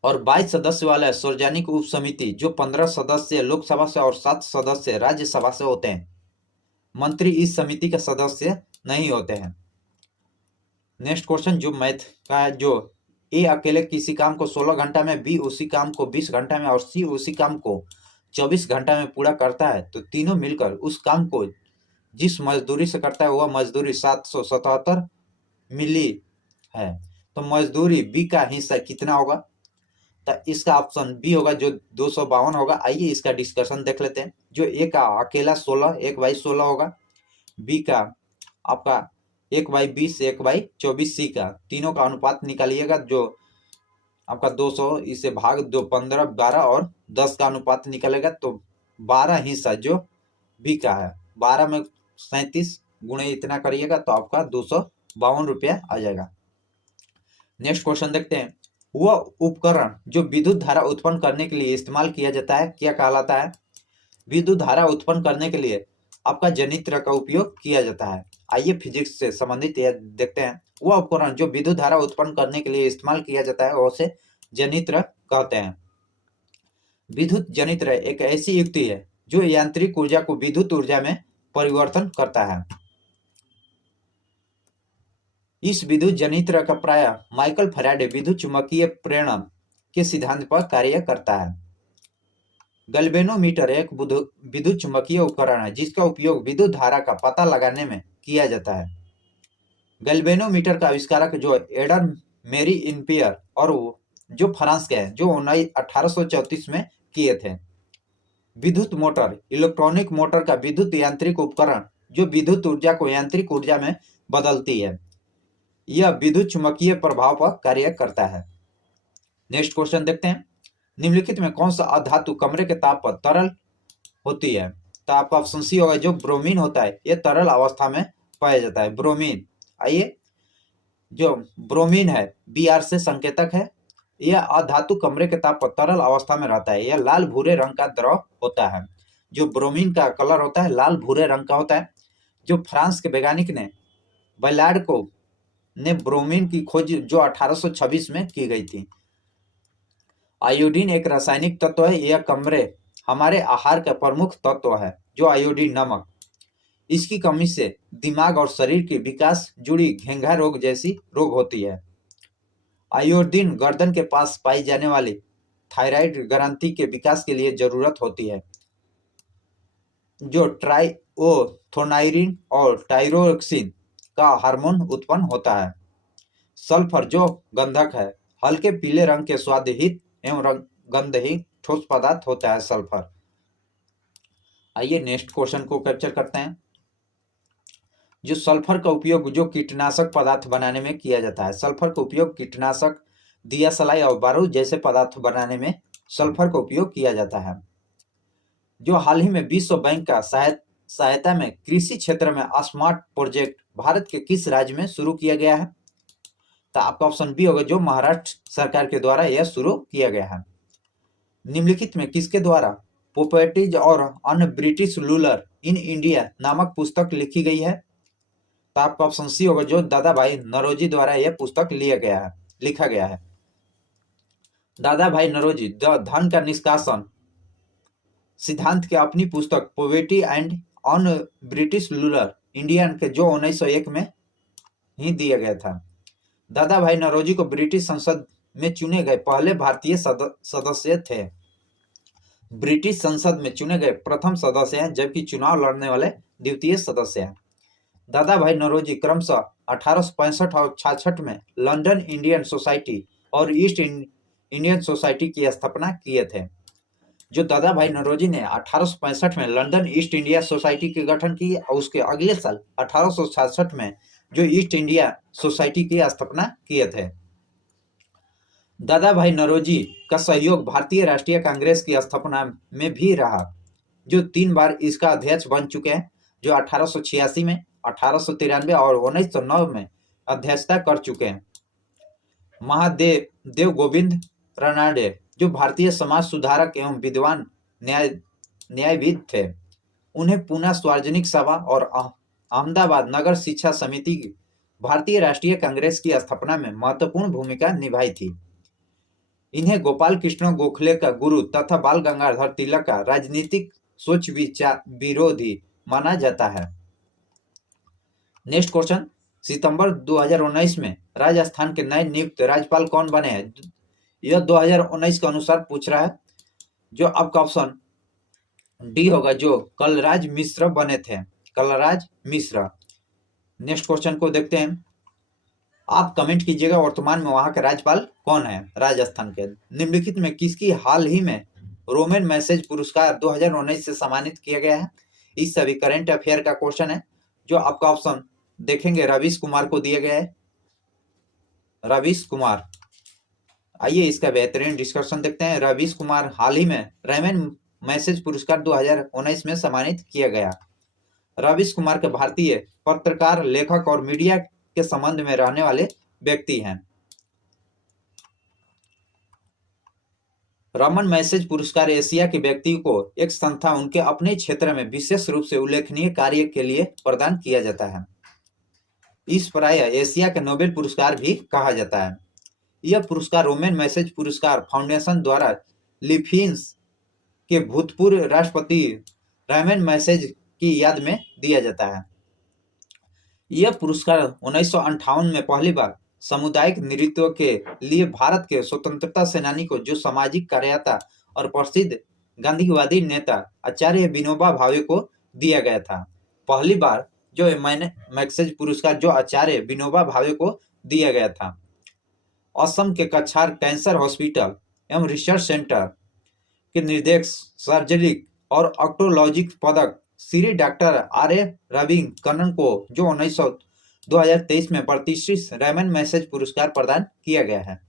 और 22 सदस्य वाला सार्वजनिक उप समिति जो 15 सदस्य लोकसभा से और 7 सदस्य राज्यसभा से होते हैं। मंत्री इस समिति के सदस्य नहीं होते हैं। नेक्स्ट क्वेश्चन जो मैथ का है, जो ए अकेले किसी काम को 16 घंटा में, बी उसी काम को 20 घंटा में और सी उसी काम को 24 घंटा में पूरा करता है, तो तीनों मिलकर उस काम को जिस मजदूरी से करता है वह मजदूरी 777 मिली है। तो मजदूरी बी का हिस्सा कितना होगा? तो इसका ऑप्शन बी होगा जो 252 होगा। आइए इसका डिस्कशन देख लेते हैं। जो ए का अकेला 16 1/16 होगा, बी का आपका 1/20 1/24, सी का तीनों का अनुपात निकालिएगा जो आपका 200 इसे भाग दो 15 12 और 10 का अनुपात निकलेगा तो 12 हिस्सा जो बी का है। 12 में 37 गुणे इतना करिएगा तो आपका 252 रुपया आ जाएगा। नेक्स्ट क्वेश्चन देखते हैं। वह उपकरण जो विद्युत धारा उत्पन्न करने के लिए इस्तेमाल किया जाता है क्या कहलाता है? विद्युत धारा उत्पन्न करने के लिए आपका जनित्र का उपयोग किया जाता है। आइए फिजिक्स से संबंधित यह देखते हैं। वह उपकरण जो विद्युत धारा उत्पन्न करने के लिए इस्तेमाल किया जाता है उसे जनित्र कहते हैं। विद्युत जनित्र एक ऐसी युक्ति है जो यांत्रिक ऊर्जा को विद्युत ऊर्जा में परिवर्तन करता है। इस विद्युत जनित्र का प्राय माइकल फैराडे विद्युत चुंबकीय प्रेरण के सिद्धांत पर कार्य करता है। गैल्वेनोमीटर एक विद्युत चुंबकीय उपकरण है जिसका उपयोग विद्युत धारा का पता लगाने में किया जाता है। गैल्वेनोमीटर का आविष्कारक जो एडम मेरी इम्पियर और जो फ्रांस के हैं जो 1834 में किए थे। विद्युत मोटर इलेक्ट्रॉनिक मोटर का विद्युत यांत्रिक उपकरण जो विद्युत ऊर्जा को यांत्रिक ऊर्जा में बदलती है। यह विद्युत चुंबकीय प्रभाव पर कार्य करता है। नेक्स्ट क्वेश्चन देखते हैं। निम्नलिखित में कौन सा अधातु कमरे के ताप पर तरल होती है? तो आपका ऑप्शन सी होगा जो ब्रोमीन होता है यह तरल अवस्था में पाया जाता है। ब्रोमीन, आइए जो ब्रोमीन है Br से संकेतक है। यह अधातु कमरे के ताप पर तरल अवस्था में रहता है। यह लाल भूरे रंग का द्रव होता है। जो ब्रोमीन का कलर होता है लाल भूरे रंग का होता है। जो फ्रांस के वैज्ञानिक ने बैलार्ड को ने ब्रोमीन की खोज जो 1826 में की गई थी। आयोडीन एक रासायनिक तत्व है। यह कमरे हमारे आहार का प्रमुख तत्व है जो आयोडीन नमक। इसकी कमी से दिमाग और शरीर के विकास जुड़ी घेंघा रोग जैसी रोग होती है। आयोडीन गर्दन के पास पाई जाने वाली थायराइड ग्रंथि के विकास के लिए जरूरत होती है। जो ट्राइओथोनाइरिन और टाइरोक्सिन का हार्मोन उत्पन्न होता है। सल्फर जो गंधक है हल्के पीले रंग के स्वादहीन एवं गंधहीन ठोस पदार्थ होता है सल्फर। आइए नेक्स्ट क्वेश्चन को कैप्चर करते हैं। जो सल्फर का उपयोग जो कीटनाशक पदार्थ बनाने में किया जाता है। सल्फर का उपयोग कीटनाशक, दिया सलाई और बारूद जैसे पदार्थ बनाने में सल्फर का उपयोग किया जाता है। जो हाल ही में विश्व बैंक का सहायता में कृषि क्षेत्र में स्मार्ट प्रोजेक्ट भारत के किस राज्य में शुरू किया गया है? तो आपका ऑप्शन बी होगा जो महाराष्ट्र सरकार के द्वारा यह शुरू किया गया है। निम्नलिखित में किसके द्वारा पोपेटिज और अन्य ब्रिटिश रूलर इन इंडिया नामक पुस्तक लिखी गई है? तो आपका ऑप्शन सी होगा जो दादा भाई नौरोजी द्वारा यह पुस्तक लिखा गया है। दादा भाई नौरोजी द धन का निष्कासन सिद्धांत के अपनी पुस्तक poverty and on British ruler Indian के जो 1901 में ही दिया गया था। दादा भाई नौरोजी को ब्रिटिश संसद में चुने गए पहले भारतीय सदस्य थे। ब्रिटिश संसद में चुने गए प्रथम सदस्य हैं जबकि चुनाव लड़ने वाले द्वितीय सदस्य हैं। दादा भाई नौरोजी क्रमशः 1865 और 66 में लंदन इंडियन सोसाइटी और ईस्ट इंडियन सोसाइटी की स्थापना किए थे। जो दादा भाई नौरोजी ने 1865 में लंदन ईस्ट इंडिया सोसाइटी के गठन की और उसके अगले साल 1866 में जो ईस्ट इंडिया सोसाइटी की स्थापना किए थे। दादा भाई नौरोजी का सहयोग भारतीय राष्ट्रीय कांग्रेस की स्थापना में भी रहा, जो 3 बार इसका अध्यक्ष बन चुके हैं, जो 1886 में, 1893 और 1909 में अध्यक्षता कर चुके हैं। महादेव गोविंद रानडे जो भारतीय समाज सुधारक एवं विद्वान न्यायविद थे। उन्हें पूना सार्वजनिक सभा और अहमदाबाद नगर शिक्षा समिति की भारतीय राष्ट्रीय कांग्रेस की स्थापना में महत्वपूर्ण भूमिका निभाई थी। इन्हें गोपाल कृष्ण गोखले का गुरु तथा बाल गंगाधर तिलक का राजनीतिक सोच विरोधी माना जाता है। नेक्स्ट क्वेश्चन, सितंबर 2019 में राजस्थान के नए नियुक्त राज्यपाल कौन बने हैं? यह 2019 के अनुसार पूछ रहा है। जो आपका ऑप्शन डी होगा जो कलराज मिश्र बने थे, कलराज मिश्र। नेक्स्ट क्वेश्चन को देखते हैं। आप कमेंट कीजिएगा वर्तमान में वहां के राज्यपाल कौन है? राजस्थान के। निम्नलिखित में किसकी हाल ही में रोमन मैसेज पुरस्कार 2019 से सम्मानित किया गया है? इस सभी करंट अफेयर का क्वेश्चन है, जो आपका ऑप्शन देखेंगे रवीश कुमार को दिया गया है, रवीश कुमार। आइए इसका बेहतरीन डिस्कशन देखते हैं। रवीश कुमार हाल ही में रेमन मैसेज पुरस्कार 2019 में सम्मानित किया गया। रवीश कुमार के भारतीय पत्रकार, लेखक और मीडिया के संबंध में रहने वाले व्यक्ति हैं। रमन मैसेज पुरस्कार एशिया के व्यक्ति को एक संस्था उनके अपने क्षेत्र में विशेष रूप से उल्लेखनीय कार्य के लिए प्रदान किया जाता है। इस प्रायः एशिया के नोबेल पुरस्कार भी कहा जाता है। यह पुरस्कार रोमन मैसेज पुरस्कार फाउंडेशन द्वारा फिलीपींस के भूतपूर्व राष्ट्रपति रेमन मैसेज की याद में दिया जाता है। यह पुरस्कार 1958 में पहली बार सामुदायिक नेतृत्व के लिए भारत के स्वतंत्रता सेनानी को, जो सामाजिक कार्यकर्ता और प्रसिद्ध गांधीवादी नेता आचार्य विनोबा भावे को दिया गया था। पहली बार जो मैसेज पुरस्कार जो आचार्य विनोबा भावे को दिया गया था। असम के कछार कैंसर हॉस्पिटल एवं रिसर्च सेंटर के निर्देशक सर्जरी और ऑक्टोलॉजी पदक श्री डॉक्टर R.A. रवि कन्नन को, जो 2023 में प्रतिष्ठित रेमन मैसेज पुरस्कार प्रदान किया गया है।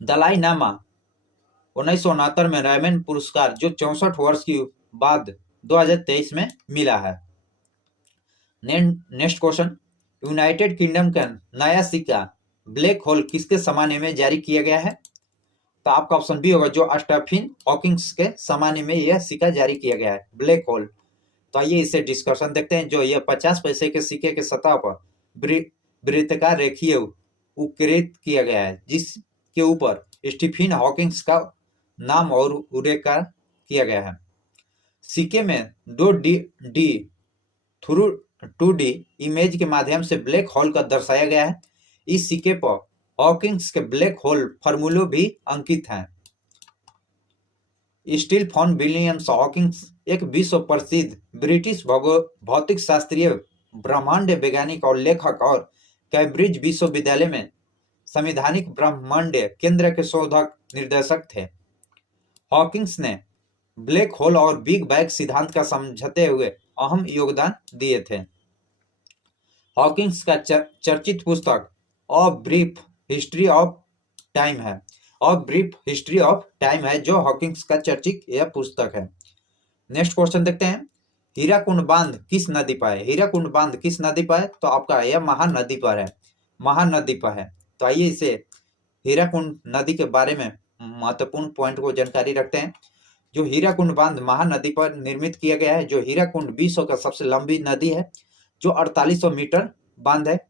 दलाई लामा 1969 में रेमन पुरस्कार, जो 64 वर्ष की बाद 2023 में मिला है। नेक्स्ट क्वेश्चन, यूनाइटेड किंगडम का नया सिक्का ब्लैक होल किसके समाने में जारी किया गया है? तो आपका ऑप्शन बी होगा, जो स्टीफन हॉकिंग के समाने में यह सिक्का जारी किया गया है, ब्लैक होल। तो आइए इसे डिस्कशन देखते हैं। जो यह 50 पैसे के सिक्के के सतह पर वृत्ताकार रेखीय उकेरित किया गया है, जिसके ऊपर स्टीफन हॉकिंग का नाम और उल्लेख किया गया है। सिक्के में 2D थ्रू 2D इमेज के माध्यम से ब्लैक होल का दर्शाया गया है। इस सिक्के पर हॉकिंग्स के ब्लैक होल फार्मूले भी अंकित हैं। स्टीफन विलियम्स हॉकिंग एक विश्व प्रसिद्ध ब्रिटिश भौतिक शास्त्रीय, ब्रह्मांड वैज्ञानिक और लेखक और कैम्ब्रिज विश्वविद्यालय में संवैधानिक ब्रह्मांड केंद्र के शोधक निर्देशक थे। हॉकिंग्स ने ब्लैक होल और बिग बैंग सिद्धांत का समझते हुए अहम योगदान दिए थे। हॉकिंग्स का चर्चित पुस्तक a brief history of time है, जो हॉकिंग्स का चर्चित यह पुस्तक है। नेक्स्ट क्वेश्चन देखते हैं, हीराकुंड बांध किस नदी पर है? हीराकुंड बांध किस नदी पर है? तो आपका यह महानदी पर है, महानदी पर है। तो आइए इसे हीराकुंड नदी के बारे में महत्वपूर्ण पॉइंट को जानकारी रखते हैं। जो हीराकुंड बांध महानदी पर निर्मित किया गया है। जो हीराकुंड विश्व का सबसे लंबी नदी है, जो 4800 मीटर बांध है।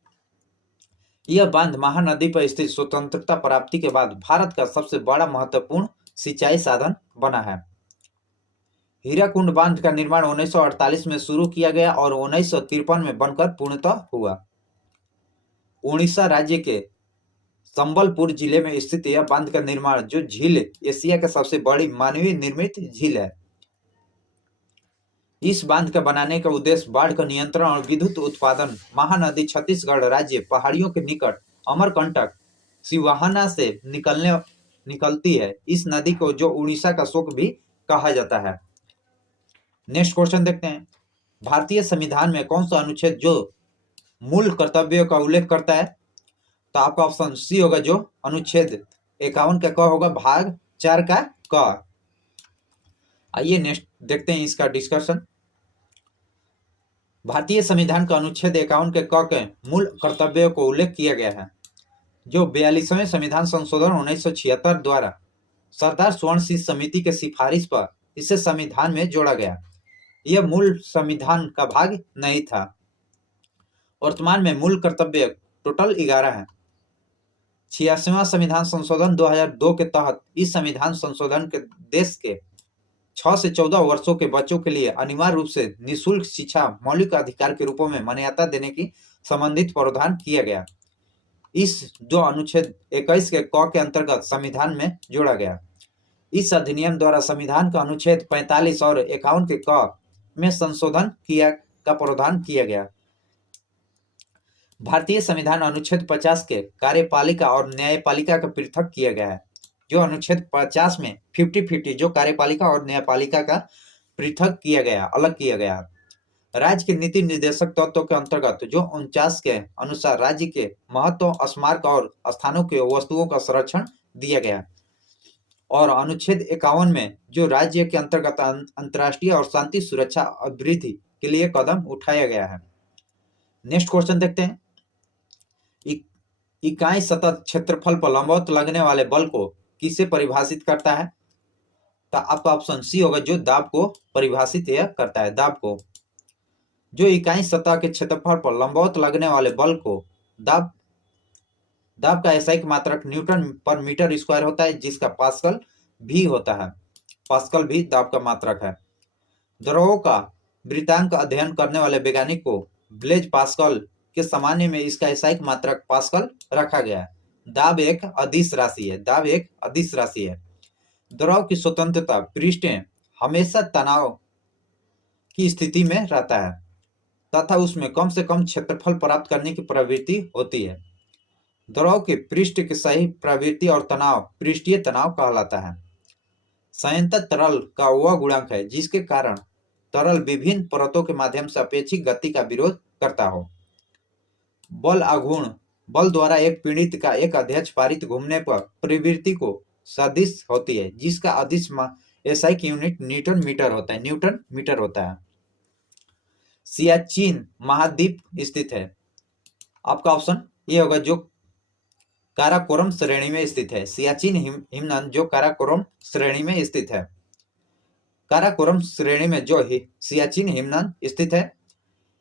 यह बांध महानदी पर स्थित स्वतंत्रता प्राप्ति के बाद भारत का सबसे बड़ा महत्वपूर्ण सिंचाई साधन बना है। हीराकुंड बांध का निर्माण 1948 में शुरू किया गया और 1953 में बनकर पूर्णतः हुआ। उड़ीसा राज्य के संबलपुर जिले में स्थित यह बांध का निर्माण, जो झील एशिया की सबसे बड़ी मानवीय निर्मित झील है। इस बांध का बनाने का उद्देश्य बाढ़ का नियंत्रण और विद्युत उत्पादन। महानदी छत्तीसगढ़ राज्य पहाड़ियों के निकट अमरकंटक सिवाहाना से निकलती है। इस नदी को जो उड़ीसा का शोक भी कहा जाता है। नेक्स्ट क्वेश्चन देखते हैं, भारतीय संविधान में कौन सा अनुच्छेद जो मूल कर्तव्यों का उल्लेख करता है? तो आपका ऑप्शन सी होगा, जो अनुच्छेद 51 का क होगा, भाग 4 का क। आइए नेक्स्ट देखते हैं इसका डिस्कशन। भारतीय संविधान का अनुच्छेद 51 के क के मूल कर्तव्यों को उल्लेख किया गया है, जो 42वें संविधान संशोधन 1976 द्वारा सरदार स्वर्ण सिंह समिति के सिफारिश पर इसे संविधान में जोड़ा गया। यह मूल संविधान का भाग नहीं था। वर्तमान में मूल कर्तव्य टोटल 11 है। 86वां संविधान संशोधन 2002 के तहत इस संविधान संशोधन के देश के 6 से 14 वर्षों के बच्चों के लिए अनिवार्य रूप से निःशुल्क शिक्षा मौलिक अधिकार के रूप में मान्यता देने की संबंधित प्रावधान किया गया। इस जो अनुच्छेद 21 के क के अंतर्गत संविधान में जोड़ा गया। इस अधिनियम द्वारा संविधान का अनुच्छेद 45 और 51 के क में संशोधन का प्रावधान किया गया। भारतीय संविधान अनुच्छेद 50 के कार्यपालिका और न्यायपालिका का पृथक किया गया है। जो अनुच्छेद 50 में 50-50 जो कार्यपालिका और न्यायपालिका का पृथक किया गया, अलग किया गया। राज्य के नीति निर्देशक तत्वों के अंतर्गत जो 49 के अनुसार राज्य के महत्व, स्मारक और स्थानों के वस्तुओं का संरक्षण दिया गया। और अनुच्छेद 51 में जो राज्य के अंतर्गत अंतर्राष्ट्रीय और शांति, सुरक्षा, अभिवृद्धि के लिए कदम उठाया गया है। नेक्स्ट क्वेश्चन देखते हैं। इकाई सतत क्षेत्रफल पर लंबवत लगने वाले बल को किसे परिभाषित करता है? तो आपका ऑप्शन सी होगा, जो दाब को परिभाषित यह करता है, दाब को। जो इकाई सतह के क्षेत्रफल पर लंबवत लगने वाले बल को दाब का एसआई मात्रक न्यूटन पर मीटर स्क्वायर होता है, जिसका पास्कल भी होता है। पास्कल भी दाब का मात्रक है। द्रवों का वृत्तांक अध्ययन करने वाले वैज्ञानिक को ब्लेज पास्कल के सामान्य में इसका एसआई मात्रक पास्कल रखा गया है। दाब एक अदिश राशि है। दाब एक अदिश राशि है। द्रव की स्वतंत्रता पृष्ठ हमेशा तनाव की स्थिति में रहता है तथा उसमें कम से कम क्षेत्रफल प्राप्त करने की प्रवृत्ति होती है। द्रव के पृष्ठ की सही प्रवृत्ति और तनाव पृष्ठीय तनाव कहलाता है। संयंत्र तरल का वह गुणांक है जिसके कारण तरल विभिन्न परतों के माध्यम से अपेक्षित गति का विरोध करता हो। बल आघूर्ण बल द्वारा एक पीड़ित का एक अध्यक्ष पारित घूमने पर प्रवृत्ति को सदिश होती है, जिसका अदिश एसआई की यूनिट न्यूटन मीटर होता है। न्यूटन मीटर होता है। सियाचिन महाद्वीप स्थित है। आपका ऑप्शन ये होगा, जो काराकोरम श्रेणी में स्थित है। सियाचिन हिमनद जो काराकोरम श्रेणी में स्थित है। काराकोरम श्रेणी में जो सियाचिन हिमनद स्थित है,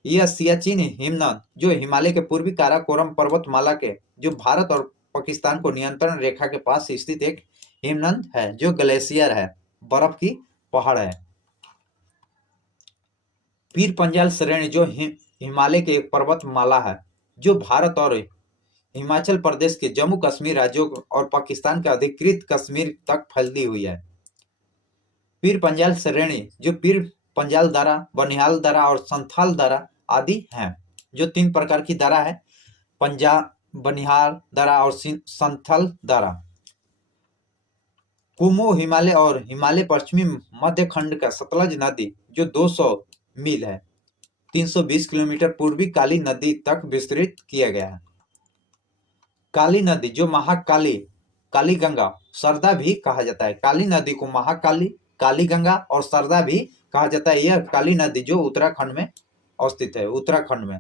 यह सियाचिन हिमनद जो हिमालय के पूर्वी काराकोरम पर्वतमाला के जो भारत और पाकिस्तान को नियंत्रण रेखा के पास स्थित एक हिमनद है, जो ग्लेशियर है, बर्फ की पहाड़ है। पीर पंजाल श्रेणी जो हिमालय के एक पर्वतमाला है, जो भारत और हिमाचल प्रदेश के जम्मू कश्मीर राज्यों और पाकिस्तान के अधिकृत कश्मीर तक फैली हुई है। पीर पंजाल श्रेणी जो पीर पंजाल दर्रा, बनिहाल दर्रा और संथाल दर्रा आदि हैं, जो 3 प्रकार की दर्रा है, पंजाब, बनिहाल दर्रा और संथाल दर्रा। कुमो हिमालय और हिमालय पश्चिमी मध्य खंड का सतलज नदी जो 200 मील है, 320 किलोमीटर पूर्वी काली नदी तक विस्तृत किया गया है। काली नदी जो महाकाली, काली गंगा, सरदा भी कहा जाता है। काली नदी को महाकाली, काली गंगा और सरदा भी कहा जाता है। यह काली नदी जो उत्तराखंड में अवस्थित है, उत्तराखंड में।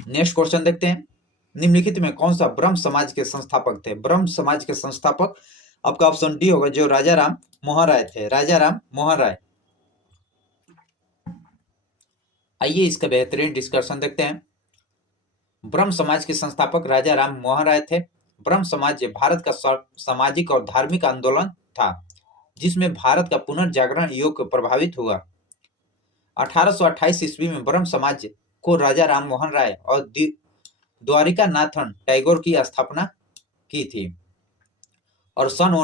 नेक्स्ट क्वेश्चन देखते हैं। निम्नलिखित में कौन सा ब्रह्म समाज के संस्थापक थे? ब्रह्म समाज के संस्थापक आपका ऑप्शन डी होगा, जो राजा राम मोहन राय थे। राजा राम मोहन राय। आइए इसका बेहतरीन डिस्कशन देखते हैं। ब्रह्म समाज के संस्थापक राजा राम मोहन राय थे। ब्रह्म समाज भारत का सामाजिक और धार्मिक आंदोलन था, जिसमें भारत का पुनर्जागरण योग प्रभावित हुआ। 1828 ईस्वी में ब्रह्म समाज को राजा राम मोहन राय और द्वारिका नाथन टैगोर की स्थापना की थी। और सन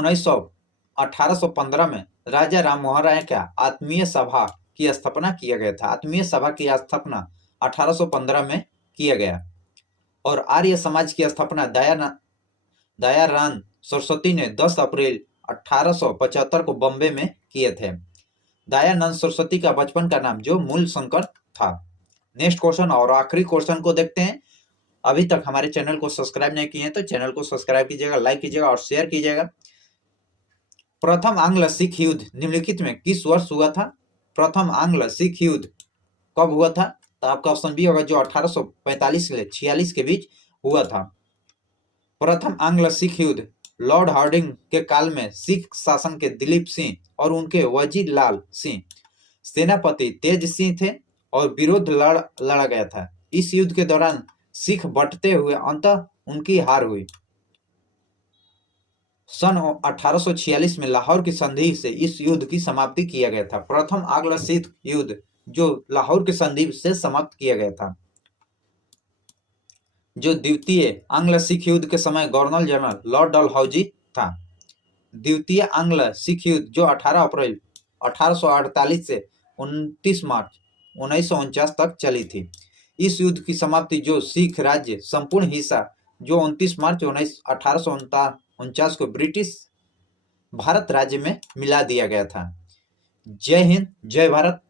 1815 में राजा राम मोहन राय का आत्मीय सभा की स्थापना किया गया था। आत्मीय सभा की स्थापना 1815 में किया गया। और आर्य समाज की स्थापना दयाराम सरस्वती ने 10 अप्रैल 1875 को बॉम्बे में किए थे। दयानंद सरस्वती का बचपन का नाम जो मूल शंकर था। नेक्स्ट क्वेश्चन और आखिरी क्वेश्चन को देखते हैं। अभी तक हमारे चैनल को सब्सक्राइब नहीं किए हैं तो चैनल को सब्सक्राइब कीजिएगा, लाइक कीजिएगा और शेयर कीजिएगा। प्रथम आंग्ल सिख युद्ध निम्नलिखित में किस वर्ष हुआ था? प्रथम आंग्ल सिख युद्ध कब हुआ था? तो आपका ऑप्शन बी होगा, जो 1845 से 46 के बीच हुआ था। प्रथम आंग्ल सिख युद्ध लॉर्ड हार्डिंग के काल में सिख शासन के दिलीप सिंह और उनके वजीर लाल सिंह सेनापति तेज सिंह थे और विरोध लड़ा गया था। इस युद्ध के दौरान सिख बंटते हुए अंततः उनकी हार हुई। सन 1846 में लाहौर की संधि से इस युद्ध की समाप्ति किया गया था। प्रथम आंग्ल सिख युद्ध जो लाहौर की संधि से समाप्त किया गया था। जो द्वितीय आंग्ल सिख युद्ध के समय गवर्नर जनरल लॉर्ड डलहौजी था। द्वितीय आंग्ल सिख युद्ध जो 18 अप्रैल 1848 से 29 मार्च 1949 तक चली थी। इस युद्ध की समाप्ति जो सिख राज्य संपूर्ण हिस्सा जो 29 मार्च 1849 को ब्रिटिश भारत राज्य में मिला दिया गया था। जय हिंद, जय भारत।